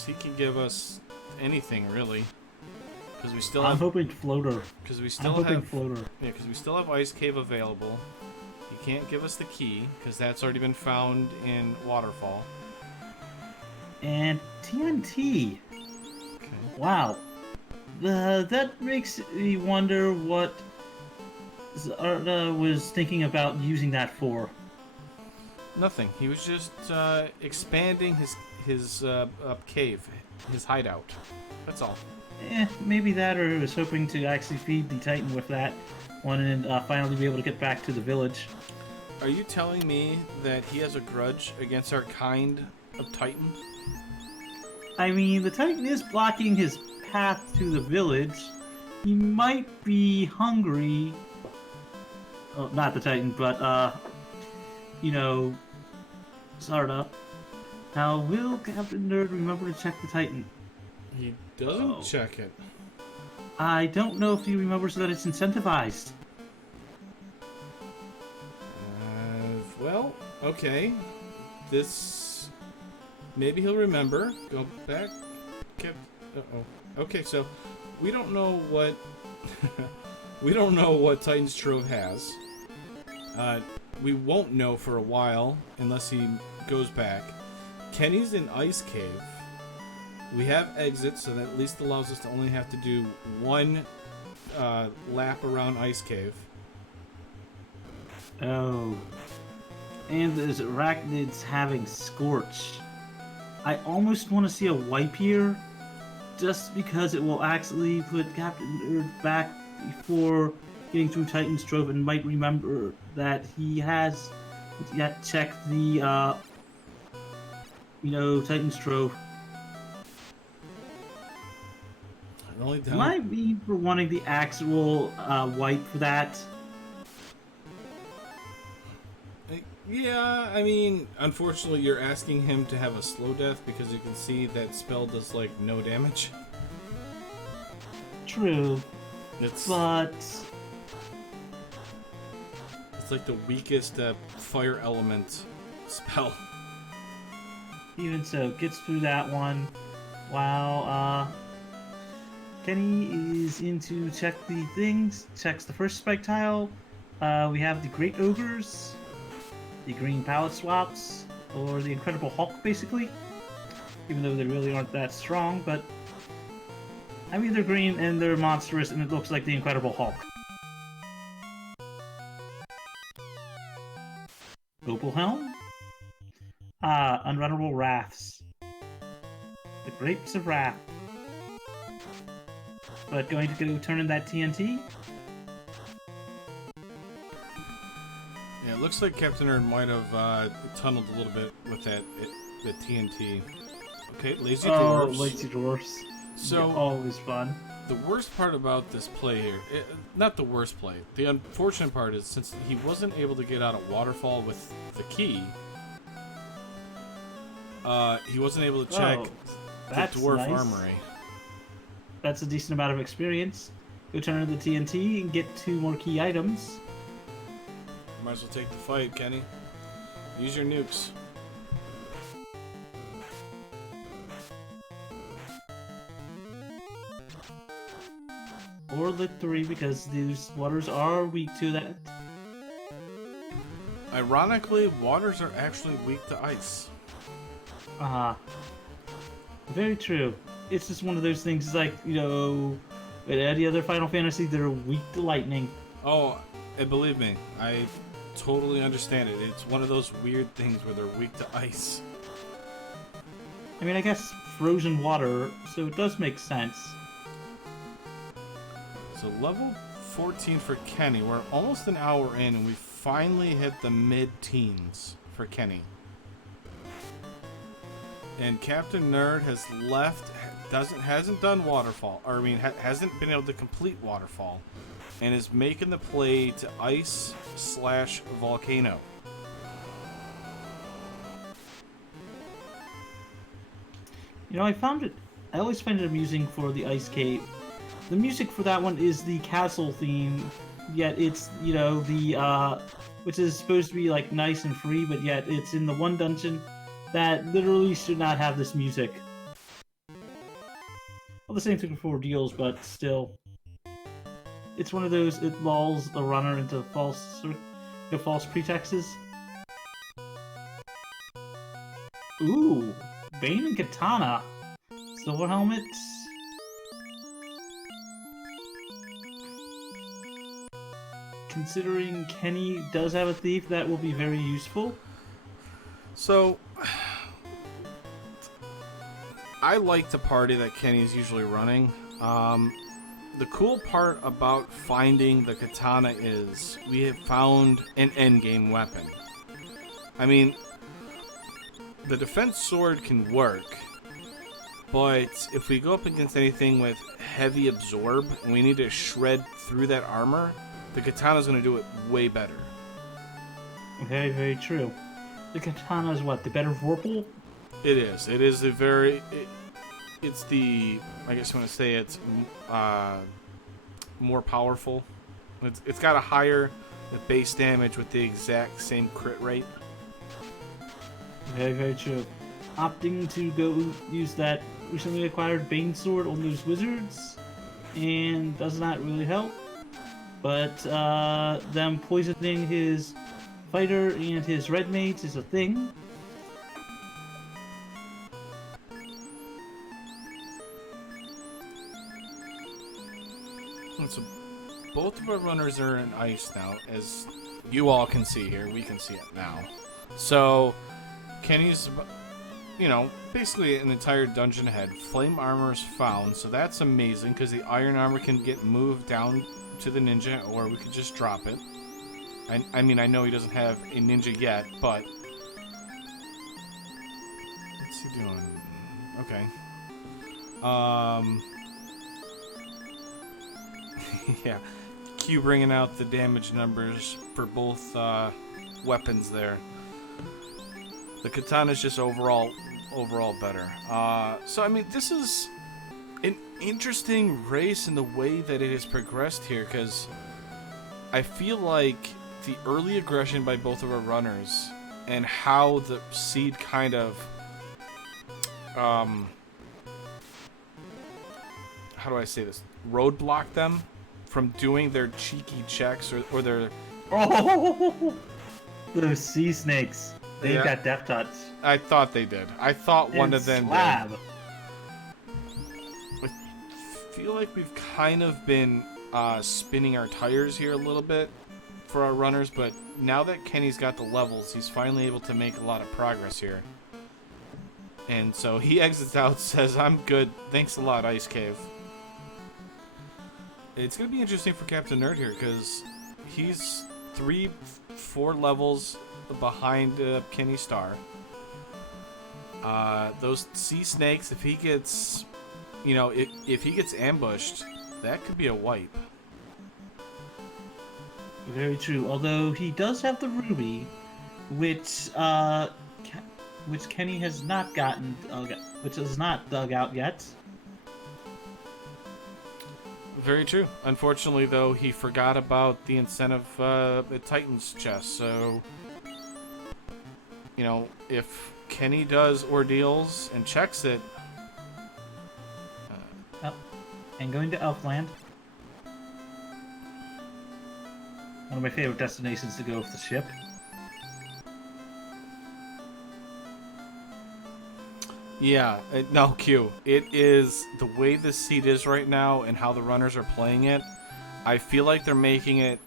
he can give us anything really, because we still I'm have. hoping floater. Because we I'm still hoping have. floater. Yeah, because we still have Ice Cave available. He can't give us the key because that's already been found in Waterfall. And TNT. Okay. Wow. That makes me wonder what Zarda was thinking about using that for. Nothing. He was just expanding his cave, his hideout. That's all. Maybe that, or he was hoping to actually feed the Titan with that one and finally be able to get back to the village. Are you telling me that he has a grudge against our kind of Titan? I mean, the Titan is blocking his path to the village. He might be hungry. Oh, not the Titan, but, you know, Zarda. Now, will Captain Nerd remember to check the Titan? He doesn't check it. I don't know if he remembers that it's incentivized. Well, okay. This... Maybe he'll remember. Go back. Uh-oh. Okay, so we don't know what... we don't know what Titan's Trove has. We won't know for a while unless he goes back. Kenny's in Ice Cave. We have exits, so that at least allows us to only have to do one lap around Ice Cave. Oh. And there's arachnids having Scorch. I almost want to see a wipe here, just because it will actually put Captain Nerd back before getting through Titan's Trove and might remember that he has yet checked the, Titan's Trove. Might be for wanting the actual wipe for that. Yeah, I mean, unfortunately, you're asking him to have a slow death because you can see that spell does, like, no damage. True. But... It's like the weakest fire element spell. Even so, gets through that one. Wow, Kenny is in to check the things. Checks the first spike tile. We have the Great Ogres, the Green Palette Swaps, or the Incredible Hulk, basically. Even though they really aren't that strong, but... I mean, they're green and they're monstrous, and it looks like the Incredible Hulk. Opal Helm? Unrunnable Wraths. The Grapes of Wrath. but going to go turn in that TNT. Yeah, it looks like Captain Nerd might have tunneled a little bit with the TNT. Okay, lazy dwarves. Lazy dwarves. So yeah, always fun. the worst part about this play here, not the worst play. The unfortunate part is since he wasn't able to get out of waterfall with the key, he wasn't able to check the dwarf nice. armory. That's a decent amount of experience. Go turn in the TNT and get 2 more key items. Might as well take the fight, Kenny. Use your nukes. Or lit 3 because these waters are weak to that. Ironically, waters are actually weak to ice. Very true. It's just one of those things like, you know, with any other Final Fantasy, they're weak to lightning. Oh, and believe me, I totally understand it. It's one of those weird things where they're weak to ice. I mean, I guess frozen water, so it does make sense. So level 14 for Kenny. We're almost an hour in, and we finally hit the mid-teens for Kenny. And Captain Nerd has left, hasn't done Waterfall, or I mean, hasn't been able to complete Waterfall, and is making the play to Ice/Volcano. You know, I always find it amusing for the Ice Cave. The music for that one is the castle theme, yet it's, you know, which is supposed to be, like, nice and free, but yet it's in the one dungeon that literally should not have this music. Well, the same thing for deals, but still. It's one of those, it lulls the runner into false pretexts. Ooh, Bane and Katana. Silver helmets. Considering Kenny does have a thief, that will be very useful. So, I like the party that Kenny is usually running. The cool part about finding the katana is we have found an endgame weapon. I mean, the defense sword can work, but if we go up against anything with heavy absorb and we need to shred through that armor, the katana is going to do it way better. Very, very true. The katana is what? The better Vorpal? It is. It is a very... it's the... I guess you want to say it's more powerful. It's got a higher base damage with the exact same crit rate. Very, very true. Opting to go use that recently acquired Bane Sword on those wizards, and does not really help. But them poisoning his fighter and his red mates is a thing. So both of our runners are in ice now, as you all can see here. We can see it now. So Kenny's, you know, basically an entire dungeon ahead. Flame armor is found, so that's amazing because the iron armor can get moved down to the ninja, or we could just drop it. I mean, I know he doesn't have a ninja yet, but what's he doing? Okay. Yeah, Q bringing out the damage numbers for both weapons there. The katana is just overall better. So I mean, this is an interesting race in the way that it has progressed here, because I feel like the early aggression by both of our runners and how the seed kind of how do I say this? Roadblock them from doing their cheeky checks or their... Oh! Those sea snakes. They've Yeah. got death touch. I thought they did. I thought one And of them slab. did. I feel like we've kind of been spinning our tires here a little bit for our runners, but now that Kenny's got the levels, he's finally able to make a lot of progress here. And so he exits out, says, "I'm good. Thanks a lot, Ice Cave." It's going to be interesting for Captain Nerd here because he's 3-4 levels behind Kennystarr. Those sea snakes, if he gets, if he gets ambushed, that could be a wipe. Very true. Although he does have the ruby, which Kenny has not gotten, which is not dug out yet. Very true. Unfortunately, though, he forgot about the incentive at Titan's chest. So, if Kenny does ordeals and checks it. And going to Elfland. One of my favorite destinations to go with the ship. Yeah, no, Q. It is the way the seed is right now and how the runners are playing it. I feel like they're making it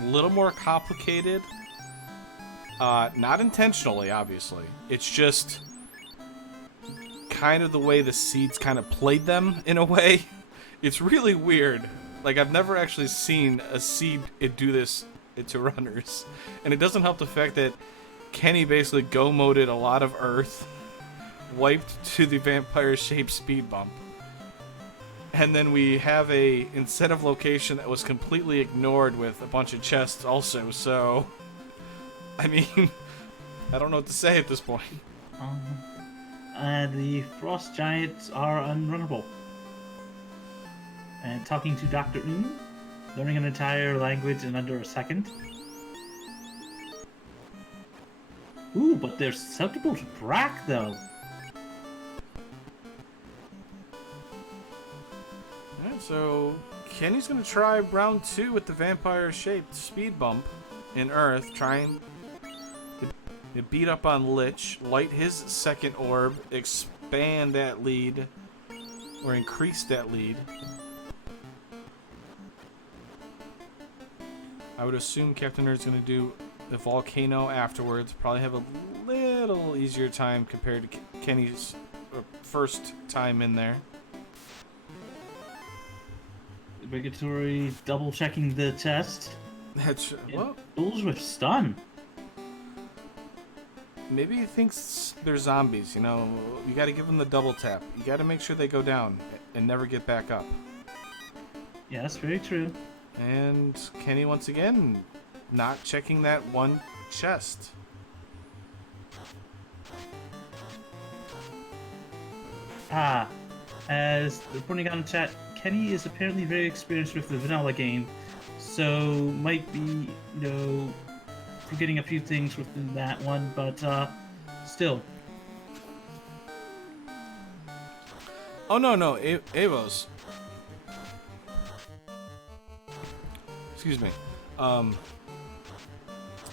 a little more complicated. Not intentionally, obviously. It's just kind of the way the seeds kind of played them in a way. It's really weird. Like, I've never actually seen a seed do this to runners. And it doesn't help the fact that Kenny basically go-moded a lot of Earth, wiped to the vampire-shaped speed bump. And then we have a incentive location that was completely ignored with a bunch of chests also, so... I mean, I don't know what to say at this point. The frost giants are unrunnable. And talking to Dr. Oon, learning an entire language in under a second. Ooh, but they're susceptible to Brack, though. Alright, so Kenny's going to try round 2 with the vampire-shaped speed bump in Earth, trying to beat up on Lich, light his second orb, expand that lead, or increase that lead. I would assume Captain Nerd's going to do the volcano afterwards. Probably have a little easier time compared to Kenny's first time in there. Obligatory double checking the chest. That's well. Bulls with stun. Maybe he thinks they're zombies. You got to give them the double tap. You got to make sure they go down and never get back up. Yeah, that's very true. And Kenny once again not checking that one chest. As they're putting on chat, Kenny is apparently very experienced with the vanilla game, so might be, forgetting a few things within that one, but still. Oh no, Avos. Excuse me.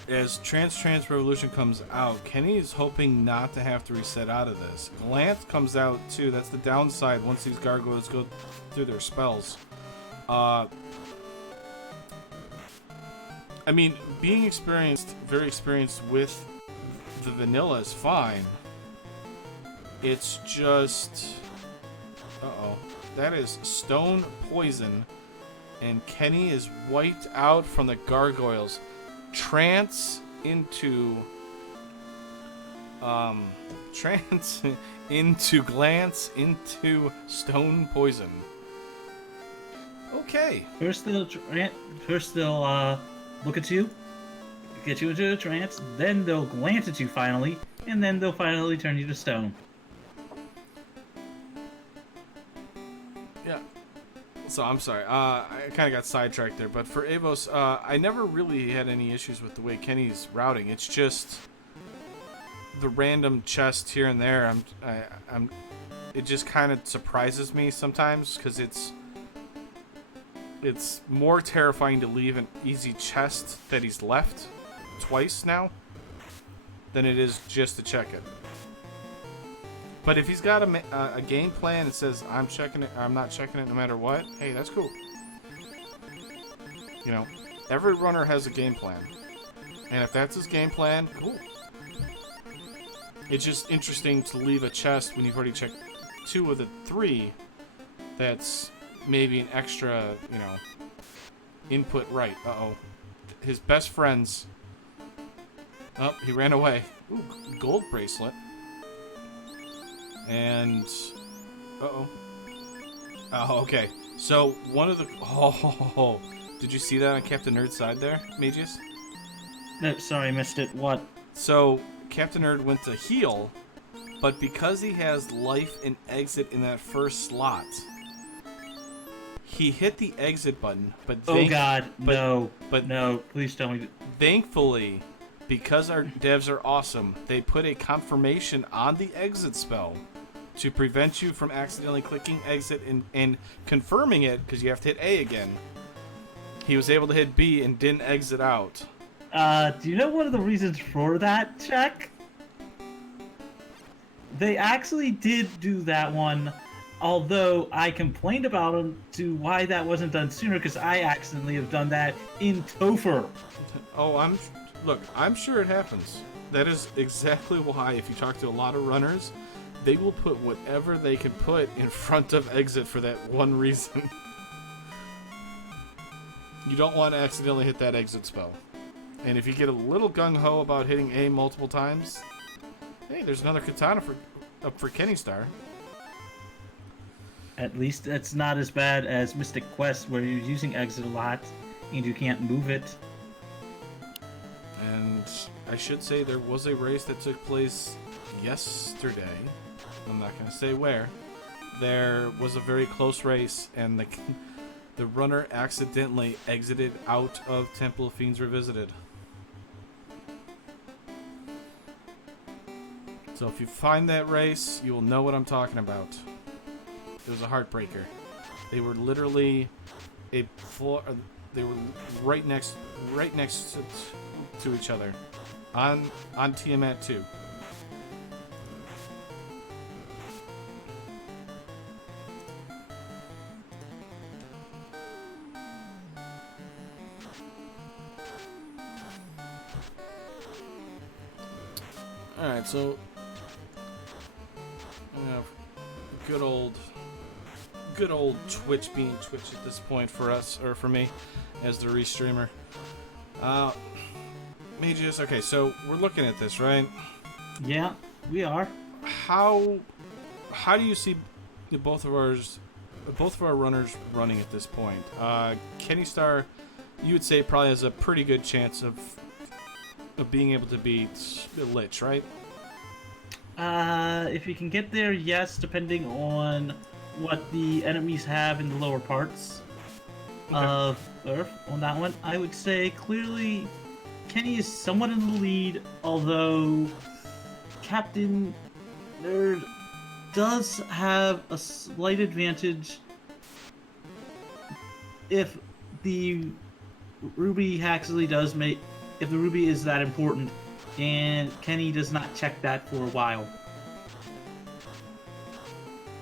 As Trans Revolution comes out, Kenny is hoping not to have to reset out of this. Glance comes out too. That's the downside once these gargoyles go through their spells. I mean, being very experienced with the vanilla is fine. It's just... Uh-oh. That is stone poison. And Kenny is wiped out from the gargoyles. Trance into glance into stone poison. Okay. First they'll look at you, get you into a trance, then they'll glance at you finally, and then they'll finally turn you to stone. Yeah. So I'm sorry. I kind of got sidetracked there, but for Avos, I never really had any issues with the way Kenny's routing. It's just the random chest here and there. It just kind of surprises me sometimes because it's more terrifying to leave an easy chest that he's left twice now than it is just to check it. But if he's got a game plan that says I'm checking it, I'm not checking it no matter what, hey, that's cool. Every runner has a game plan. And if that's his game plan, cool. It's just interesting to leave a chest when you've already checked 2 of the 3 that's maybe an extra, input right. Uh-oh. His best friends. Oh, he ran away. Ooh, gold bracelet. And... Uh-oh. Oh, okay. So, one of the... Oh, did you see that on Captain Nerd's side there, Magius? No, sorry, missed it. What? So, Captain Nerd went to heal, but because he has life and exit in that first slot, he hit the exit button, but Oh god, no. But no, please tell me. Thankfully, because our devs are awesome, they put a confirmation on the exit spell to prevent you from accidentally clicking exit and confirming it, because you have to hit A again. He was able to hit B and didn't exit out. Do you know one of the reasons for that, Check? They actually did do that one, although I complained about them to why that wasn't done sooner, because I accidentally have done that in Topher. Oh, I'm sure it happens. That is exactly why, if you talk to a lot of runners, they will put whatever they can put in front of exit for that one reason. You don't want to accidentally hit that exit spell. And if you get a little gung-ho about hitting A multiple times, hey, there's another katana up for Kennystarr. At least it's not as bad as Mystic Quest, where you're using exit a lot and you can't move it. And I should say there was a race that took place yesterday. I'm not going to say where. There was a very close race, and the runner accidentally exited out of Temple of Fiends Revisited. So if you find that race, you will know what I'm talking about. It was a heartbreaker. They were literally a floor. They were right next to each other on Tiamat 2. All right, so good old Twitch being Twitch at this point for us, or for me, as the restreamer. Magius, okay, so we're looking at this, right? Yeah, we are. How do you see both of our runners running at this point? Kennystarr, you would say, probably has a pretty good chance of being able to beat Lich, right? If you can get there, yes, depending on what the enemies have in the lower parts of Earth on that one. I would say clearly Kenny is somewhat in the lead, although Captain Nerd does have a slight advantage if the Ruby actually does make... If the Ruby is that important, and Kenny does not check that for a while.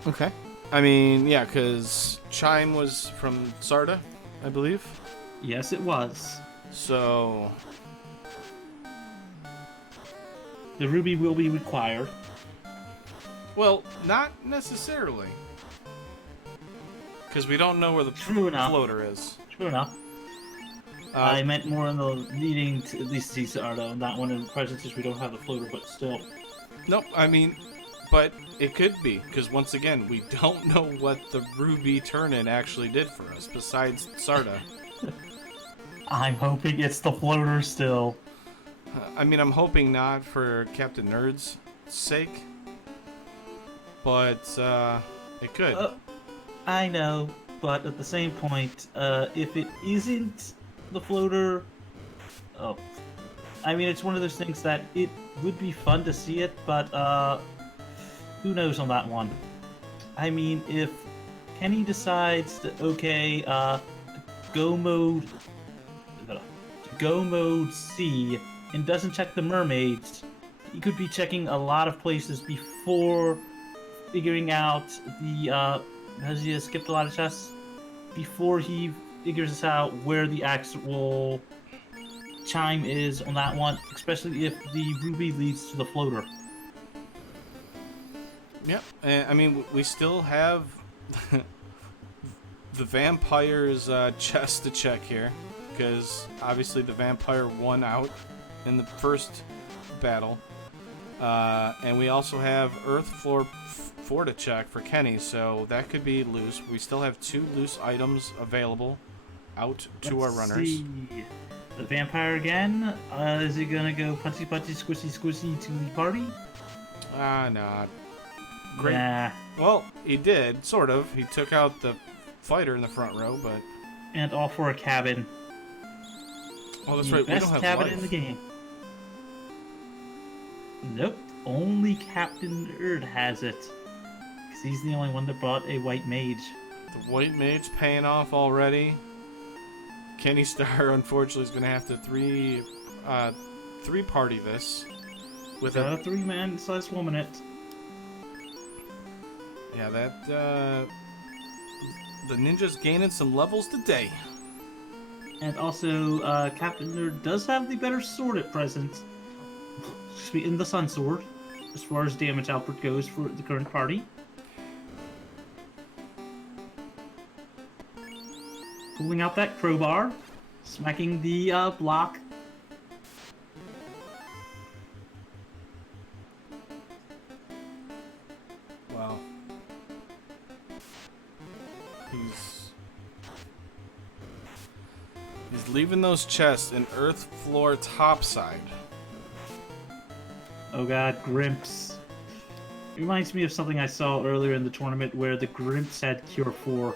Okay. I mean, yeah, because Chime was from Sarda, I believe. Yes, it was. So the Ruby will be required. Well, not necessarily. Because we don't know where the floater is. True enough. I meant more on the needing to at least see Sarda, not one in the present since we don't have the floater, but still. Nope, I mean, but it could be, because once again, we don't know what the Ruby turn-in actually did for us, besides Sarda. I'm hoping it's the floater still. I mean, I'm hoping not for Captain Nerd's sake, but it could. I know, but at the same point, if it isn't the floater, I mean, it's one of those things that it would be fun to see it, but who knows on that one. I mean, if Kenny decides to, okay, go mode C and doesn't check the mermaids, he could be checking a lot of places before figuring out the has he skipped a lot of chests before he figures out where the actual chime is on that one, especially if the Ruby leads to the floater. Yep, and I mean, we still have the vampire's chest to check here, because obviously the vampire won out in the first battle. And we also have Earth Floor 4 to check for Kenny, so that could be loose. We still have 2 loose items available out to our runners. See. The vampire again. Is he gonna go punchy punchy squishy squishy to the party? Nah. Great. Nah. Well, he did, sort of. He took out the fighter in the front row, but... And all for a cabin. Oh, that's the right, we best don't have cabin life. in the game. Nope. Only Captainnerd has it. Because he's the only one that brought a white mage. The white mage paying off already. Kennystarr, unfortunately, is going to have to three-party this. With Got a a 3-man / woman it. Yeah, that, the ninja's gaining some levels today. And also, Captainnerd does have the better sword at present. In the Sun Sword, as far as damage output goes for the current party. Pulling out that crowbar, smacking the block. Wow. He's leaving those chests in Earth Floor topside. Oh god, Grimps. It reminds me of something I saw earlier in the tournament where the Grimps had Cure 4.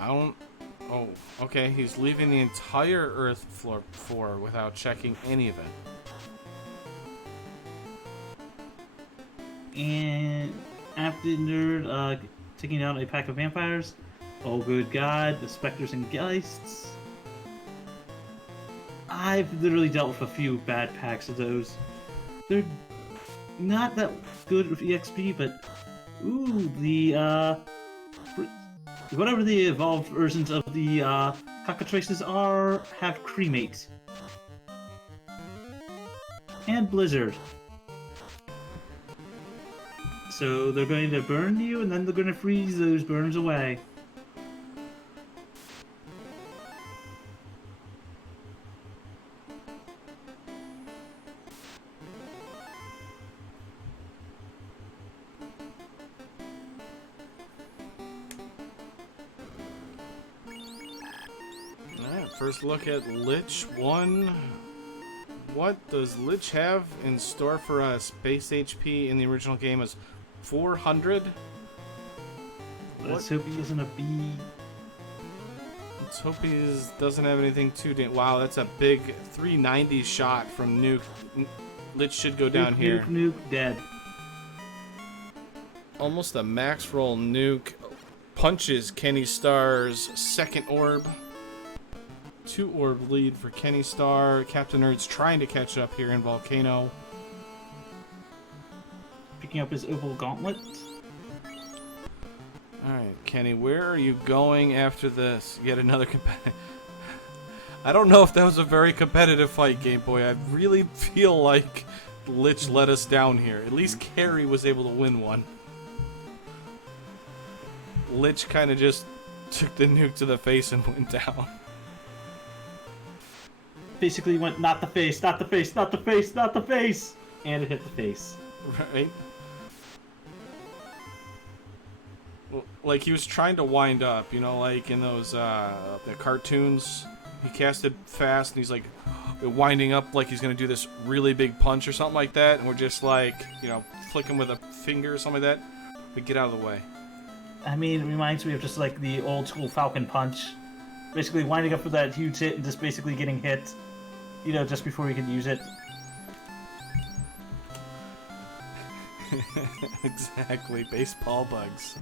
I don't... Oh, okay, he's leaving the entire Earth Floor 4 without checking any of it. And after Nerd taking out a pack of vampires. Oh good god, the specters and geists. I've literally dealt with a few bad packs of those. They're not that good with EXP, but ooh, the whatever the evolved versions of the cockatrices are have cremate and blizzard. So they're going to burn you, and then they're going to freeze those burns away. Alright, first look at Lich 1. What does Lich have in store for us? Base HP in the original game is 400. Let's hope he isn't a bee. Let's hope he doesn't have anything too... Wow, that's a big 390 shot from Nuke. Lich should go down here. Nuke, dead. Almost a max roll Nuke. Punches Kennystarr's second orb. 2 orb lead for Kennystarr. Captainnerd's trying to catch up here in Volcano. Picking up his oval gauntlet. Alright, Kenny, where are you going after this? Yet another competitive... I don't know if that was a very competitive fight, Game Boy. I really feel like Lich let us down here. At least Carrie was able to win one. Lich kind of just took the nuke to the face and went down. Basically went, not the face, not the face, not the face, not the face! And it hit the face. Right? Like he was trying to wind up, you know, like in those the cartoons. He casted fast and he's like winding up like he's gonna do this really big punch or something like that, and we're just like, you know, flicking with a finger or something like that. But get out of the way. I mean, it reminds me of just like the old school Falcon Punch. Basically winding up for that huge hit and just basically getting hit, you know, just before you can use it. Exactly, baseball bugs.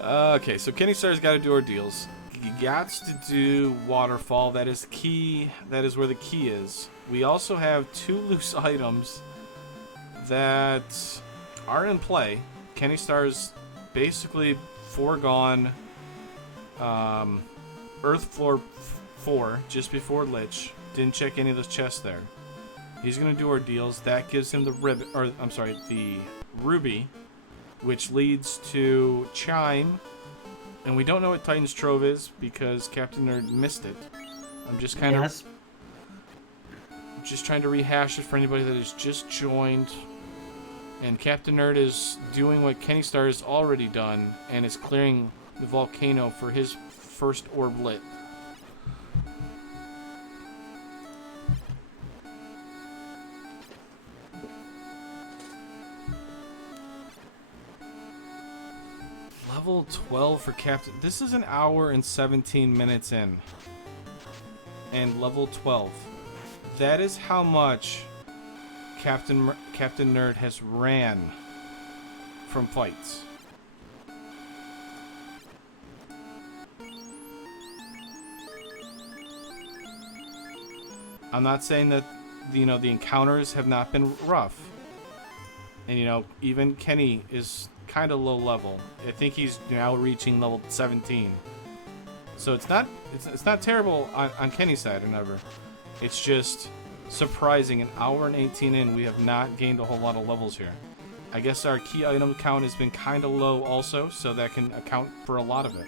Okay, so Kennystarr's got to do ordeals. He got to do waterfall. That is key. That is where the key is. We also have 2 loose items that are in play. Kennystarr's basically foregone Earth Floor 4 just before Lich. Didn't check any of those chests there. He's gonna do ordeals. That gives him the ribbon, or I'm sorry, the ruby, which leads to Chime. And we don't know what Titan's Trove is because Captain Nerd missed it. I'm just kind of just trying to rehash it for anybody that has just joined. And Captain Nerd is doing what Kennystarr has already done and is clearing the volcano for his first orb lit. Level 12 for Captain. This is an hour and 17 minutes in. And level 12. That is how much Captain Nerd has ran from fights. I'm not saying that the encounters have not been rough. And even Kenny is kind of low level. I think he's now reaching level 17. So it's not terrible on Kenny's side or never. It's just surprising. An hour and 18 in, we have not gained a whole lot of levels here. I guess our key item count has been kind of low also, so that can account for a lot of it.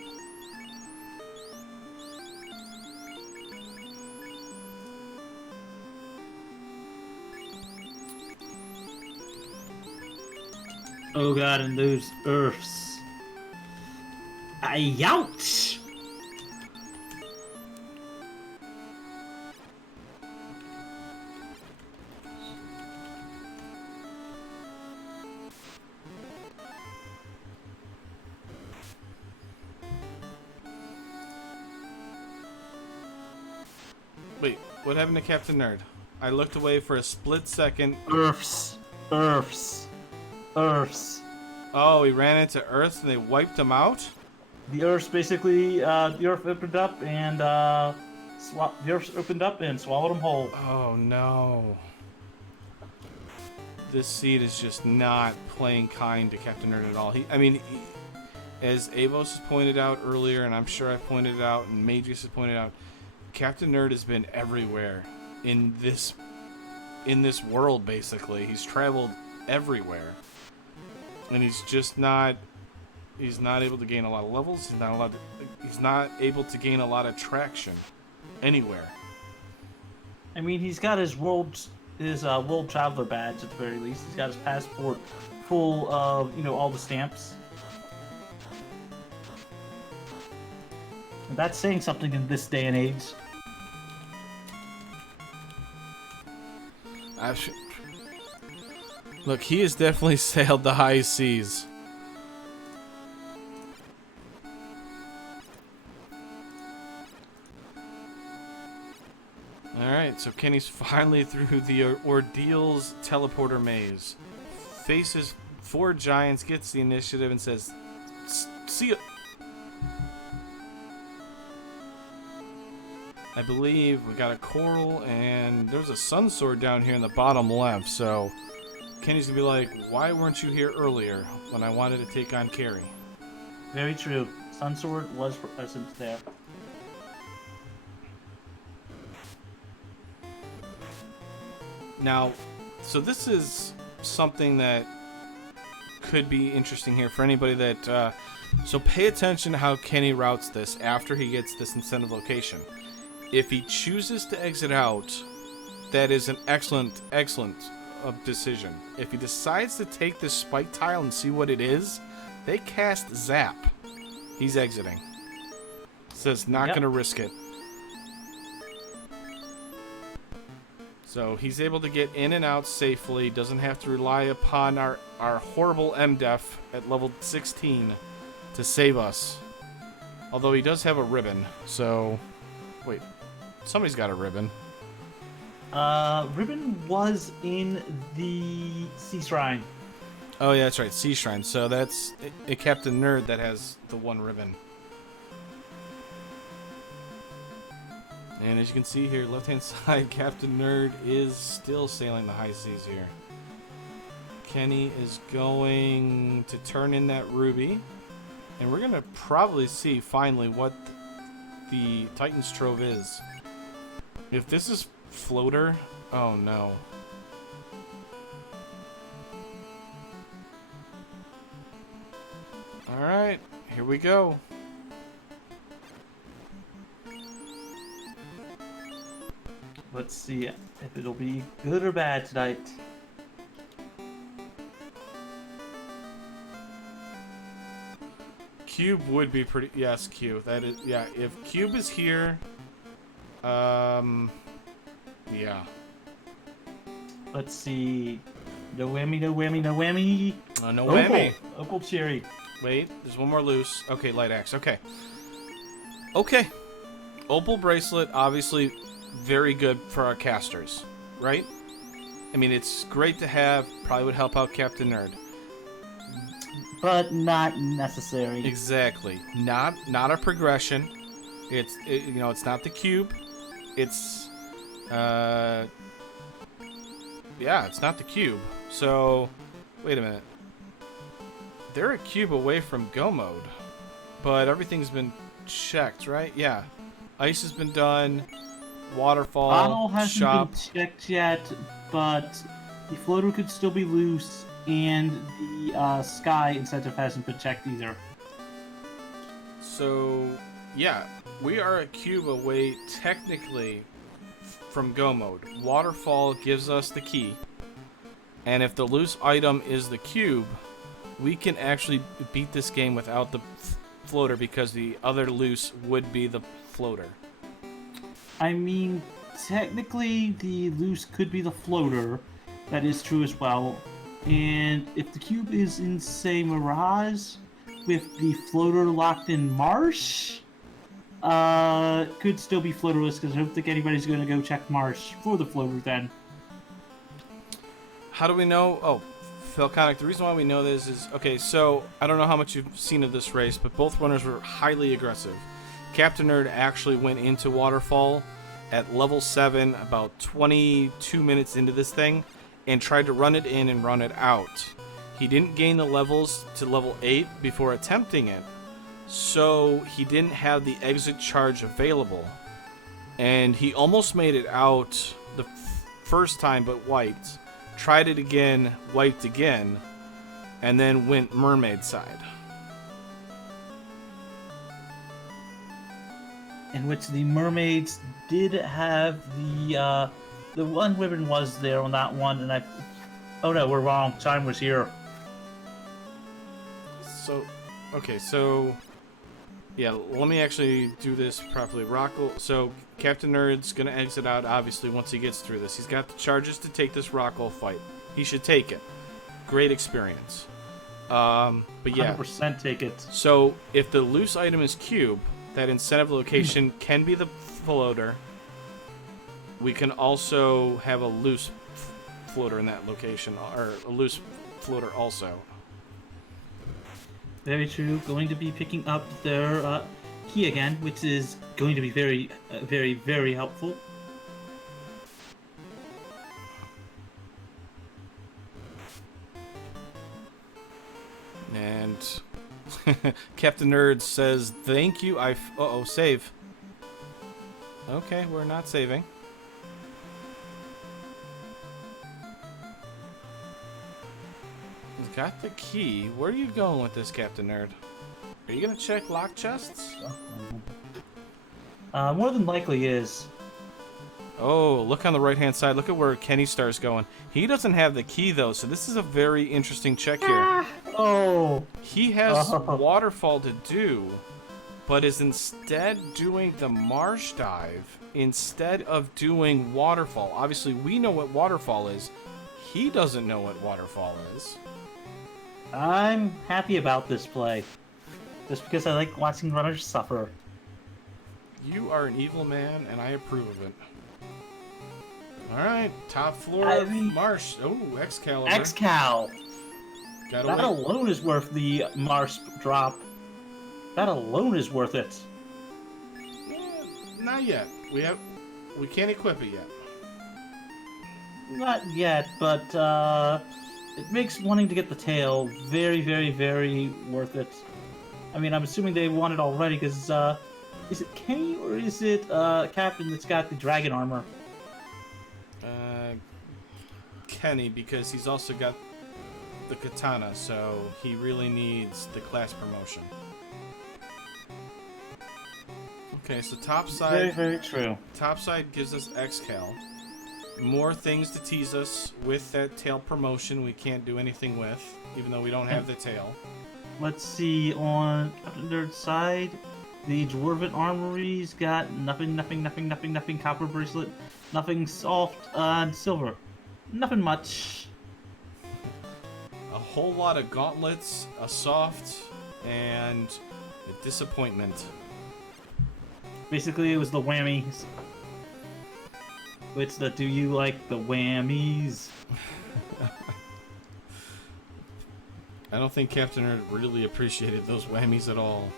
Oh god, and those earths. Ouch! Wait, what happened to Captain Nerd? I looked away for a split second. Earths. Oh, he ran into Earth and they wiped him out? The Earth's basically, the Earth opened up and, the Earth opened up and swallowed him whole. Oh no. This seed is just not playing kind to Captain Nerd at all. As Avos has pointed out earlier, and I'm sure I've pointed it out, and Mages has pointed out, Captain Nerd has been everywhere in this world, basically. He's traveled everywhere. And he's just not able to gain a lot of levels. He's not able to gain a lot of traction anywhere. I mean, he's got his world traveler badge at the very least. He's got his passport full of, all the stamps. And that's saying something in this day and age. Look, he has definitely sailed the high seas. Alright, so Kenny's finally through the Ordeals teleporter maze. Faces 4 giants, gets the initiative, and says, "See ya." I believe we got a coral, and there's a sun sword down here in the bottom left, so Kenny's gonna be like, "Why weren't you here earlier when I wanted to take on Carrie?" Very true. Sunsword was present there. Now, so this is something that could be interesting here for anybody that... so pay attention to how Kenny routes this after he gets this incentive location. If he chooses to exit out, that is an excellent decision. If he decides to take this spike tile and see what it is, they cast Zap. He's exiting. Says not gonna risk it. So he's able to get in and out safely, doesn't have to rely upon our horrible MDef at level 16 to save us. Although he does have a ribbon, so... Wait, somebody's got a ribbon. Ribbon was in the Sea Shrine. Oh yeah, that's right, Sea Shrine. So that's a Captain Nerd that has the one ribbon. And as you can see here, left-hand side, Captain Nerd is still sailing the high seas here. Kenny is going to turn in that ruby. And we're going to probably see, finally, what the Titan's Trove is. If this is floater... Oh, no. we go. Let's see if it'll be good or bad tonight. Cube would be pretty. Yes, Q. That is. Yeah, if Cube is here. Yeah. Let's see. No whammy, no whammy, no whammy. No whammy. Opal cherry. Wait, there's one more loose. Okay, light axe. Okay. Okay. Opal bracelet, obviously very good for our casters, right? I mean, it's great to have. Probably would help out Captain Nerd. But not necessary. Exactly. Not a progression. It's it's not the cube. It's yeah, it's not the cube. So, wait a minute. They're a cube away from go mode, but everything's been checked, right? Yeah. Ice has been done. Waterfall. Bottle hasn't shop. been checked yet, but the floater could still be loose, and the sky incentive hasn't been checked either. So, yeah, we are a cube away technically from go mode. Waterfall gives us the key, and if the loose item is the cube, we can actually beat this game without the floater because the other loose would be the floater. I mean, technically, the loose could be the floater. That is true as well. And if the cube is in, say, Mirage, with the floater locked in Marsh, could still be floaterless, because I don't think anybody's going to go check Marsh for the floater then. How do we know? Oh, Falconic, the reason why we know this is, okay, so I don't know how much you've seen of this race, but both runners were highly aggressive. Captain Nerd actually went into Waterfall at level 7 about 22 minutes into this thing and tried to run it in and run it out. He didn't gain the levels to level 8 before attempting it, so he didn't have the exit charge available. And he almost made it out the first time but wiped. Tried it again, wiped again, and then went mermaid side. In which the mermaids did have the one woman was there on that one, and oh no, we're wrong. Time was here. So, okay, so yeah, let me actually do this properly. Rockle. So Captain Nerd's gonna exit out obviously once he gets through this. He's got the charges to take this Rockle fight. He should take it. Great experience. But yeah, 100% take it. so if the loose item is cube, that incentive location can be the floater. We can also have a loose floater in that location, or a loose floater also. Very true. Going to be picking up their key again, which is going to be very, very, very helpful. And Captain Nerd says, "Thank you." Uh-oh, save. Okay, we're not saving. He's got the key. Where are you going with this, Captain Nerd? Are you gonna check lock chests? More than likely is. Oh, look on the right-hand side. Look at where Kennystarr's going. He doesn't have the key, though, so this is a very interesting check here. Oh. He has Waterfall to do, but is instead doing the Marsh Dive instead of doing Waterfall. Obviously, we know what Waterfall is. He doesn't know what Waterfall is. I'm happy about this play. Just because I like watching runners suffer. You are an evil man, and I approve of it. Alright, top floor I of mean- Marsh. Oh, Excalibur. Excal! Got That away. alone is worth the Marsh drop. That alone is worth it. Not yet. We can't equip it yet. Not yet, but it makes wanting to get the tail very, very, very worth it. I mean, I'm assuming they want it already because is it Kenny or is it Captain that's got the dragon armor? Kenny, because he's also got the katana, so he really needs the class promotion. Okay, so top Very, side. very true. Top side gives us XCal. More things to tease us with that tail promotion we can't do anything with, even though we don't have the tail. Let's see, on Captainnerd side, the Dwarven Armory's got nothing, copper bracelet, nothing soft, and silver. Nothing much. A whole lot of gauntlets, a soft, and a disappointment. Basically, it was the whammies. It's the do you like the whammies? I don't think Captain Nerd really appreciated those whammies at all.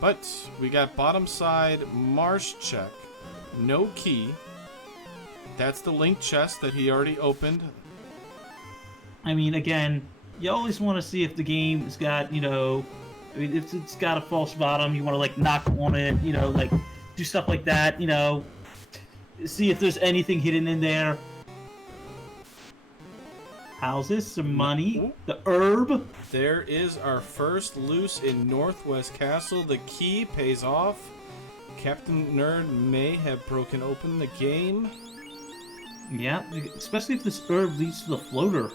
But we got bottom side marsh check. No key. That's the linked chest that he already opened. I mean, again, you always want to see if the game's got, you know, I mean, if it's got a false bottom, you want to, like, knock on it, you know, like, do stuff like that, you know, see if there's anything hidden in there. Houses, some money, the herb. There is our first loose in Northwest Castle. The key pays off. Captain Nerd may have broken open the game. Yeah, especially if this herb leads to the floater.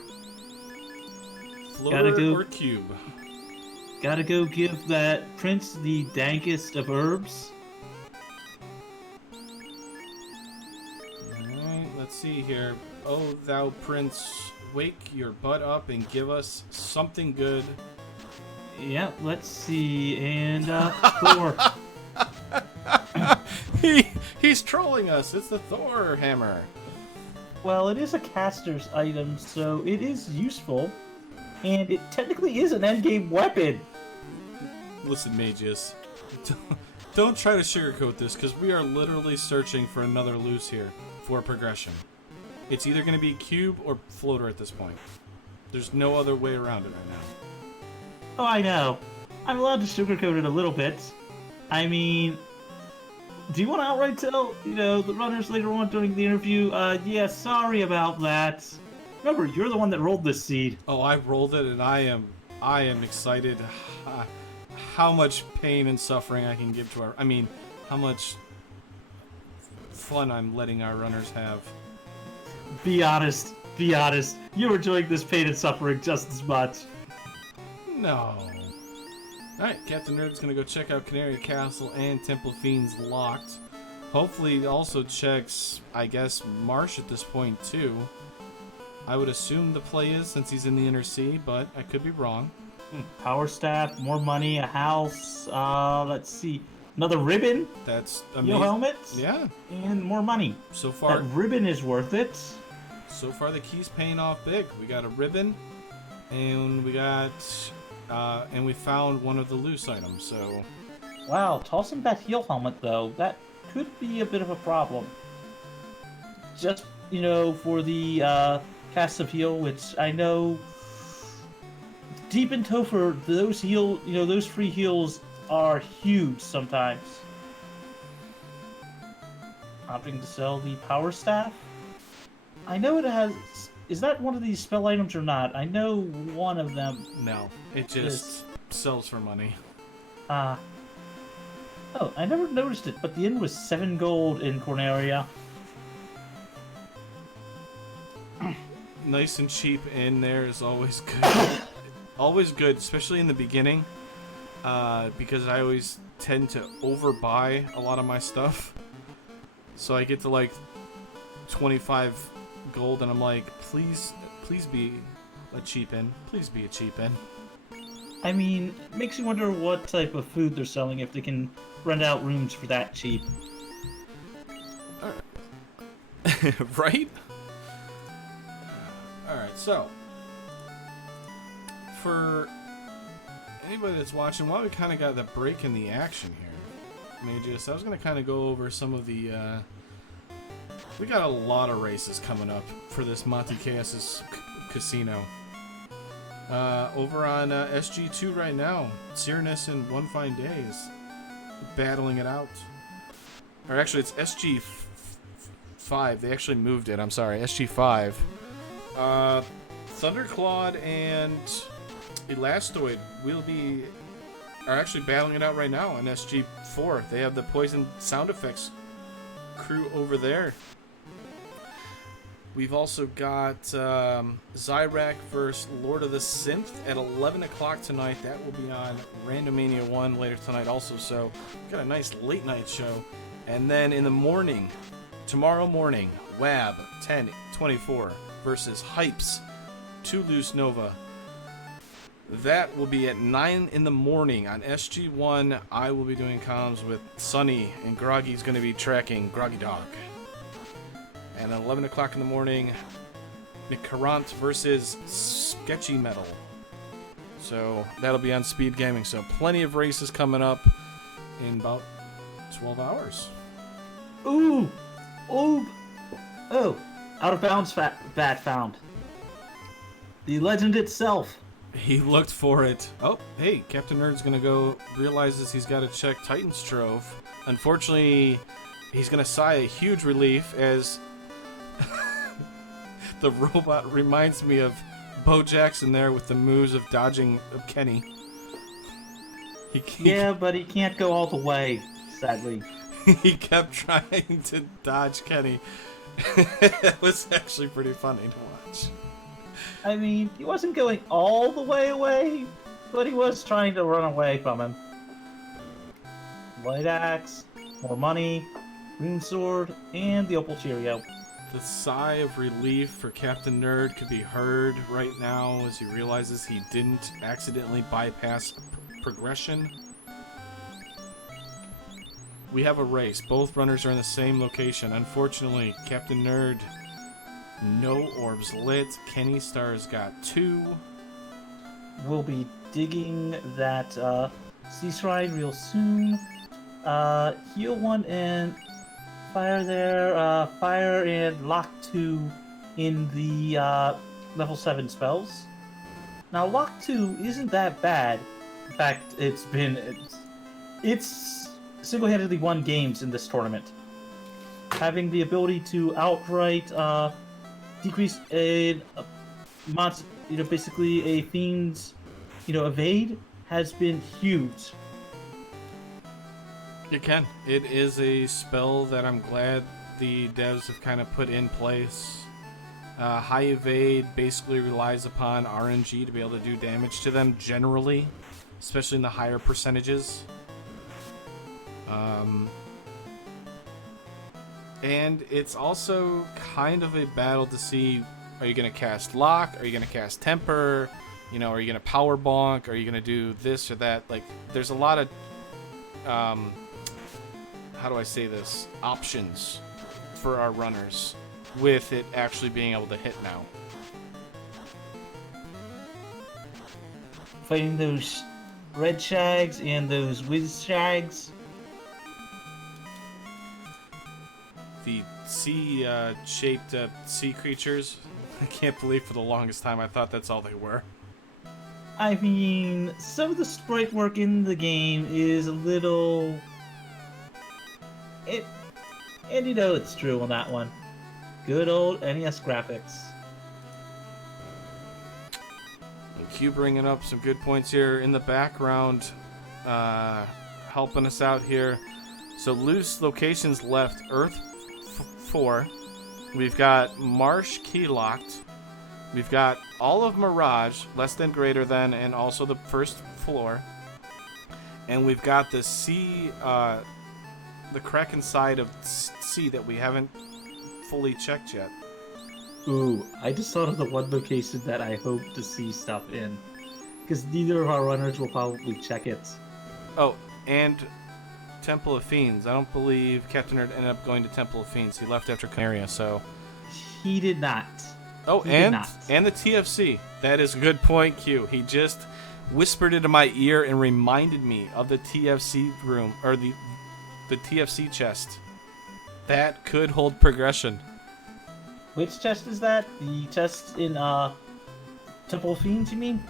Floater or cube. Gotta go give that prince the dankest of herbs. Alright, let's see here. Oh, thou prince, wake your butt up and give us something good. Yeah, let's see, and Thor. He's trolling us. It's the Thor hammer. Well, it is a caster's item, so it is useful, and it technically is an endgame weapon. Listen, mages, don't try to sugarcoat this, because we are literally searching for another loose here for progression. It's either going to be cube or floater at this point. There's no other way around it right now. Oh, I know. I'm allowed to sugarcoat it a little bit. I mean, do you want to outright tell, you know, the runners later on during the interview, yeah, sorry about that. Remember, you're the one that rolled this seed. Oh, I rolled it, and I am excited. How much pain and suffering I can give to our... I mean, how much fun I'm letting our runners have. Be honest. Be honest. You're enjoying this pain and suffering just as much. No. Alright, Captain Nerd's gonna go check out Canary Castle and Temple Fiend's locked. Hopefully he also checks, I guess, Marsh at this point too. I would assume the play is since he's in the Inner Sea, but I could be wrong. Power staff, more money, a house, let's see. Another ribbon. That's amazing. Yo helmet. Yeah. And more money. So far... That ribbon is worth it. So far the key's paying off big. We got a ribbon, and we got... and we found one of the loose items, so... Wow, tossing that heel helmet, though, that could be a bit of a problem. Just, you know, for the cast of heal, which I know... Deep in Topher, those heal, you know, those free heals are huge sometimes. Opting to sell the power staff? I know it has... Is that one of these spell items or not? I know one of them. No, it just sells for money. Oh, I never noticed it, but the inn was 7 gold in Corneria. Nice and cheap in there is always good. Always good, especially in the beginning, because I always tend to overbuy a lot of my stuff. So I get to like 25 gold and I'm like, please be a cheap inn. Please be a cheap inn. I mean, it makes you wonder what type of food they're selling if they can rent out rooms for that cheap. Alright. Right? Alright, so for anybody that's watching, while we kind of got the break in the action here, Magus, I was going to kind of go over some of the, we got a lot of races coming up for this Monte Chaos' casino. Over on SG2 right now, Cyrnus and One Fine Day is battling it out. Or actually, it's SG5. They actually moved it. I'm sorry, SG5. Thunderclawed and Elastoid will be are actually battling it out right now on SG4. They have the poison sound effects crew over there. We've also got Zyrak versus Lord of the Synth at 11 o'clock tonight. That will be on Randomania 1 later tonight also. So we've got a nice late night show. And then in the morning, tomorrow morning, WAB 1024 versus Hypes 2 Loose Nova. That will be at 9 in the morning on SG1. I will be doing comms with Sunny, and Groggy's going to be tracking Groggy Dog. And at 11 o'clock in the morning, Nicarant versus Sketchy Metal. So that'll be on Speed Gaming. So plenty of races coming up in about 12 hours. Ooh! Ooh! Oh! Out of bounds bat found. The legend itself. He looked for it. Oh, hey, Captain Nerd's gonna go, realizes he's gotta check Titan's Trove. Unfortunately, he's gonna sigh a huge relief as the robot reminds me of Bo Jackson there with the moves of dodging of Kenny. Yeah, but he can't go all the way, sadly. He kept trying to dodge Kenny. It was actually pretty funny to watch. I mean, he wasn't going all the way away, but he was trying to run away from him. Light axe, more money, rune sword, and the opal Cheerio. The sigh of relief for Captain Nerd could be heard right now as he realizes he didn't accidentally bypass progression. We have a race. Both runners are in the same location. Unfortunately, Captain Nerd, no orbs lit. Kennystar's got 2. We'll be digging that sea shrine real soon. Heal 1 and fire there. Fire and lock 2 in the level 7 spells. Now, lock 2 isn't that bad. In fact, it's single-handedly won games in this tournament. Having the ability to outright decrease a monster, basically a fiend's, evade has been huge. It can. It is a spell that I'm glad the devs have kind of put in place. High evade basically relies upon RNG to be able to do damage to them generally, especially in the higher percentages. And it's also kind of a battle to see, are you going to cast Lock? Are you going to cast Temper? Are you going to Power Bonk? Are you going to do this or that? Like, there's a lot of, how do I say this? Options for our runners with it actually being able to hit now. Fighting those red shags and those whiz shags. The sea-shaped sea creatures. I can't believe for the longest time I thought that's all they were. I mean, some of the sprite work in the game is a little... And it's true on that one. Good old NES graphics. And Q bringing up some good points here in the background, helping us out here. So loose locations left, Earth 4. We've got Marsh key locked. We've got all of Mirage, less than, greater than, and also the first floor. And we've got the sea, the Kraken side of sea that we haven't fully checked yet. Ooh, I just thought of the one location that I hope to see stuff in. Because neither of our runners will probably check it. Oh, and Temple of Fiends. I don't believe Captain Nerd ended up going to Temple of Fiends. He left after Canaria, so... He did not. Oh, and the TFC. That is a good point, Q. He just whispered into my ear and reminded me of the TFC room, or the TFC chest. That could hold progression. Which chest is that? The chest in Temple of Fiends, you mean?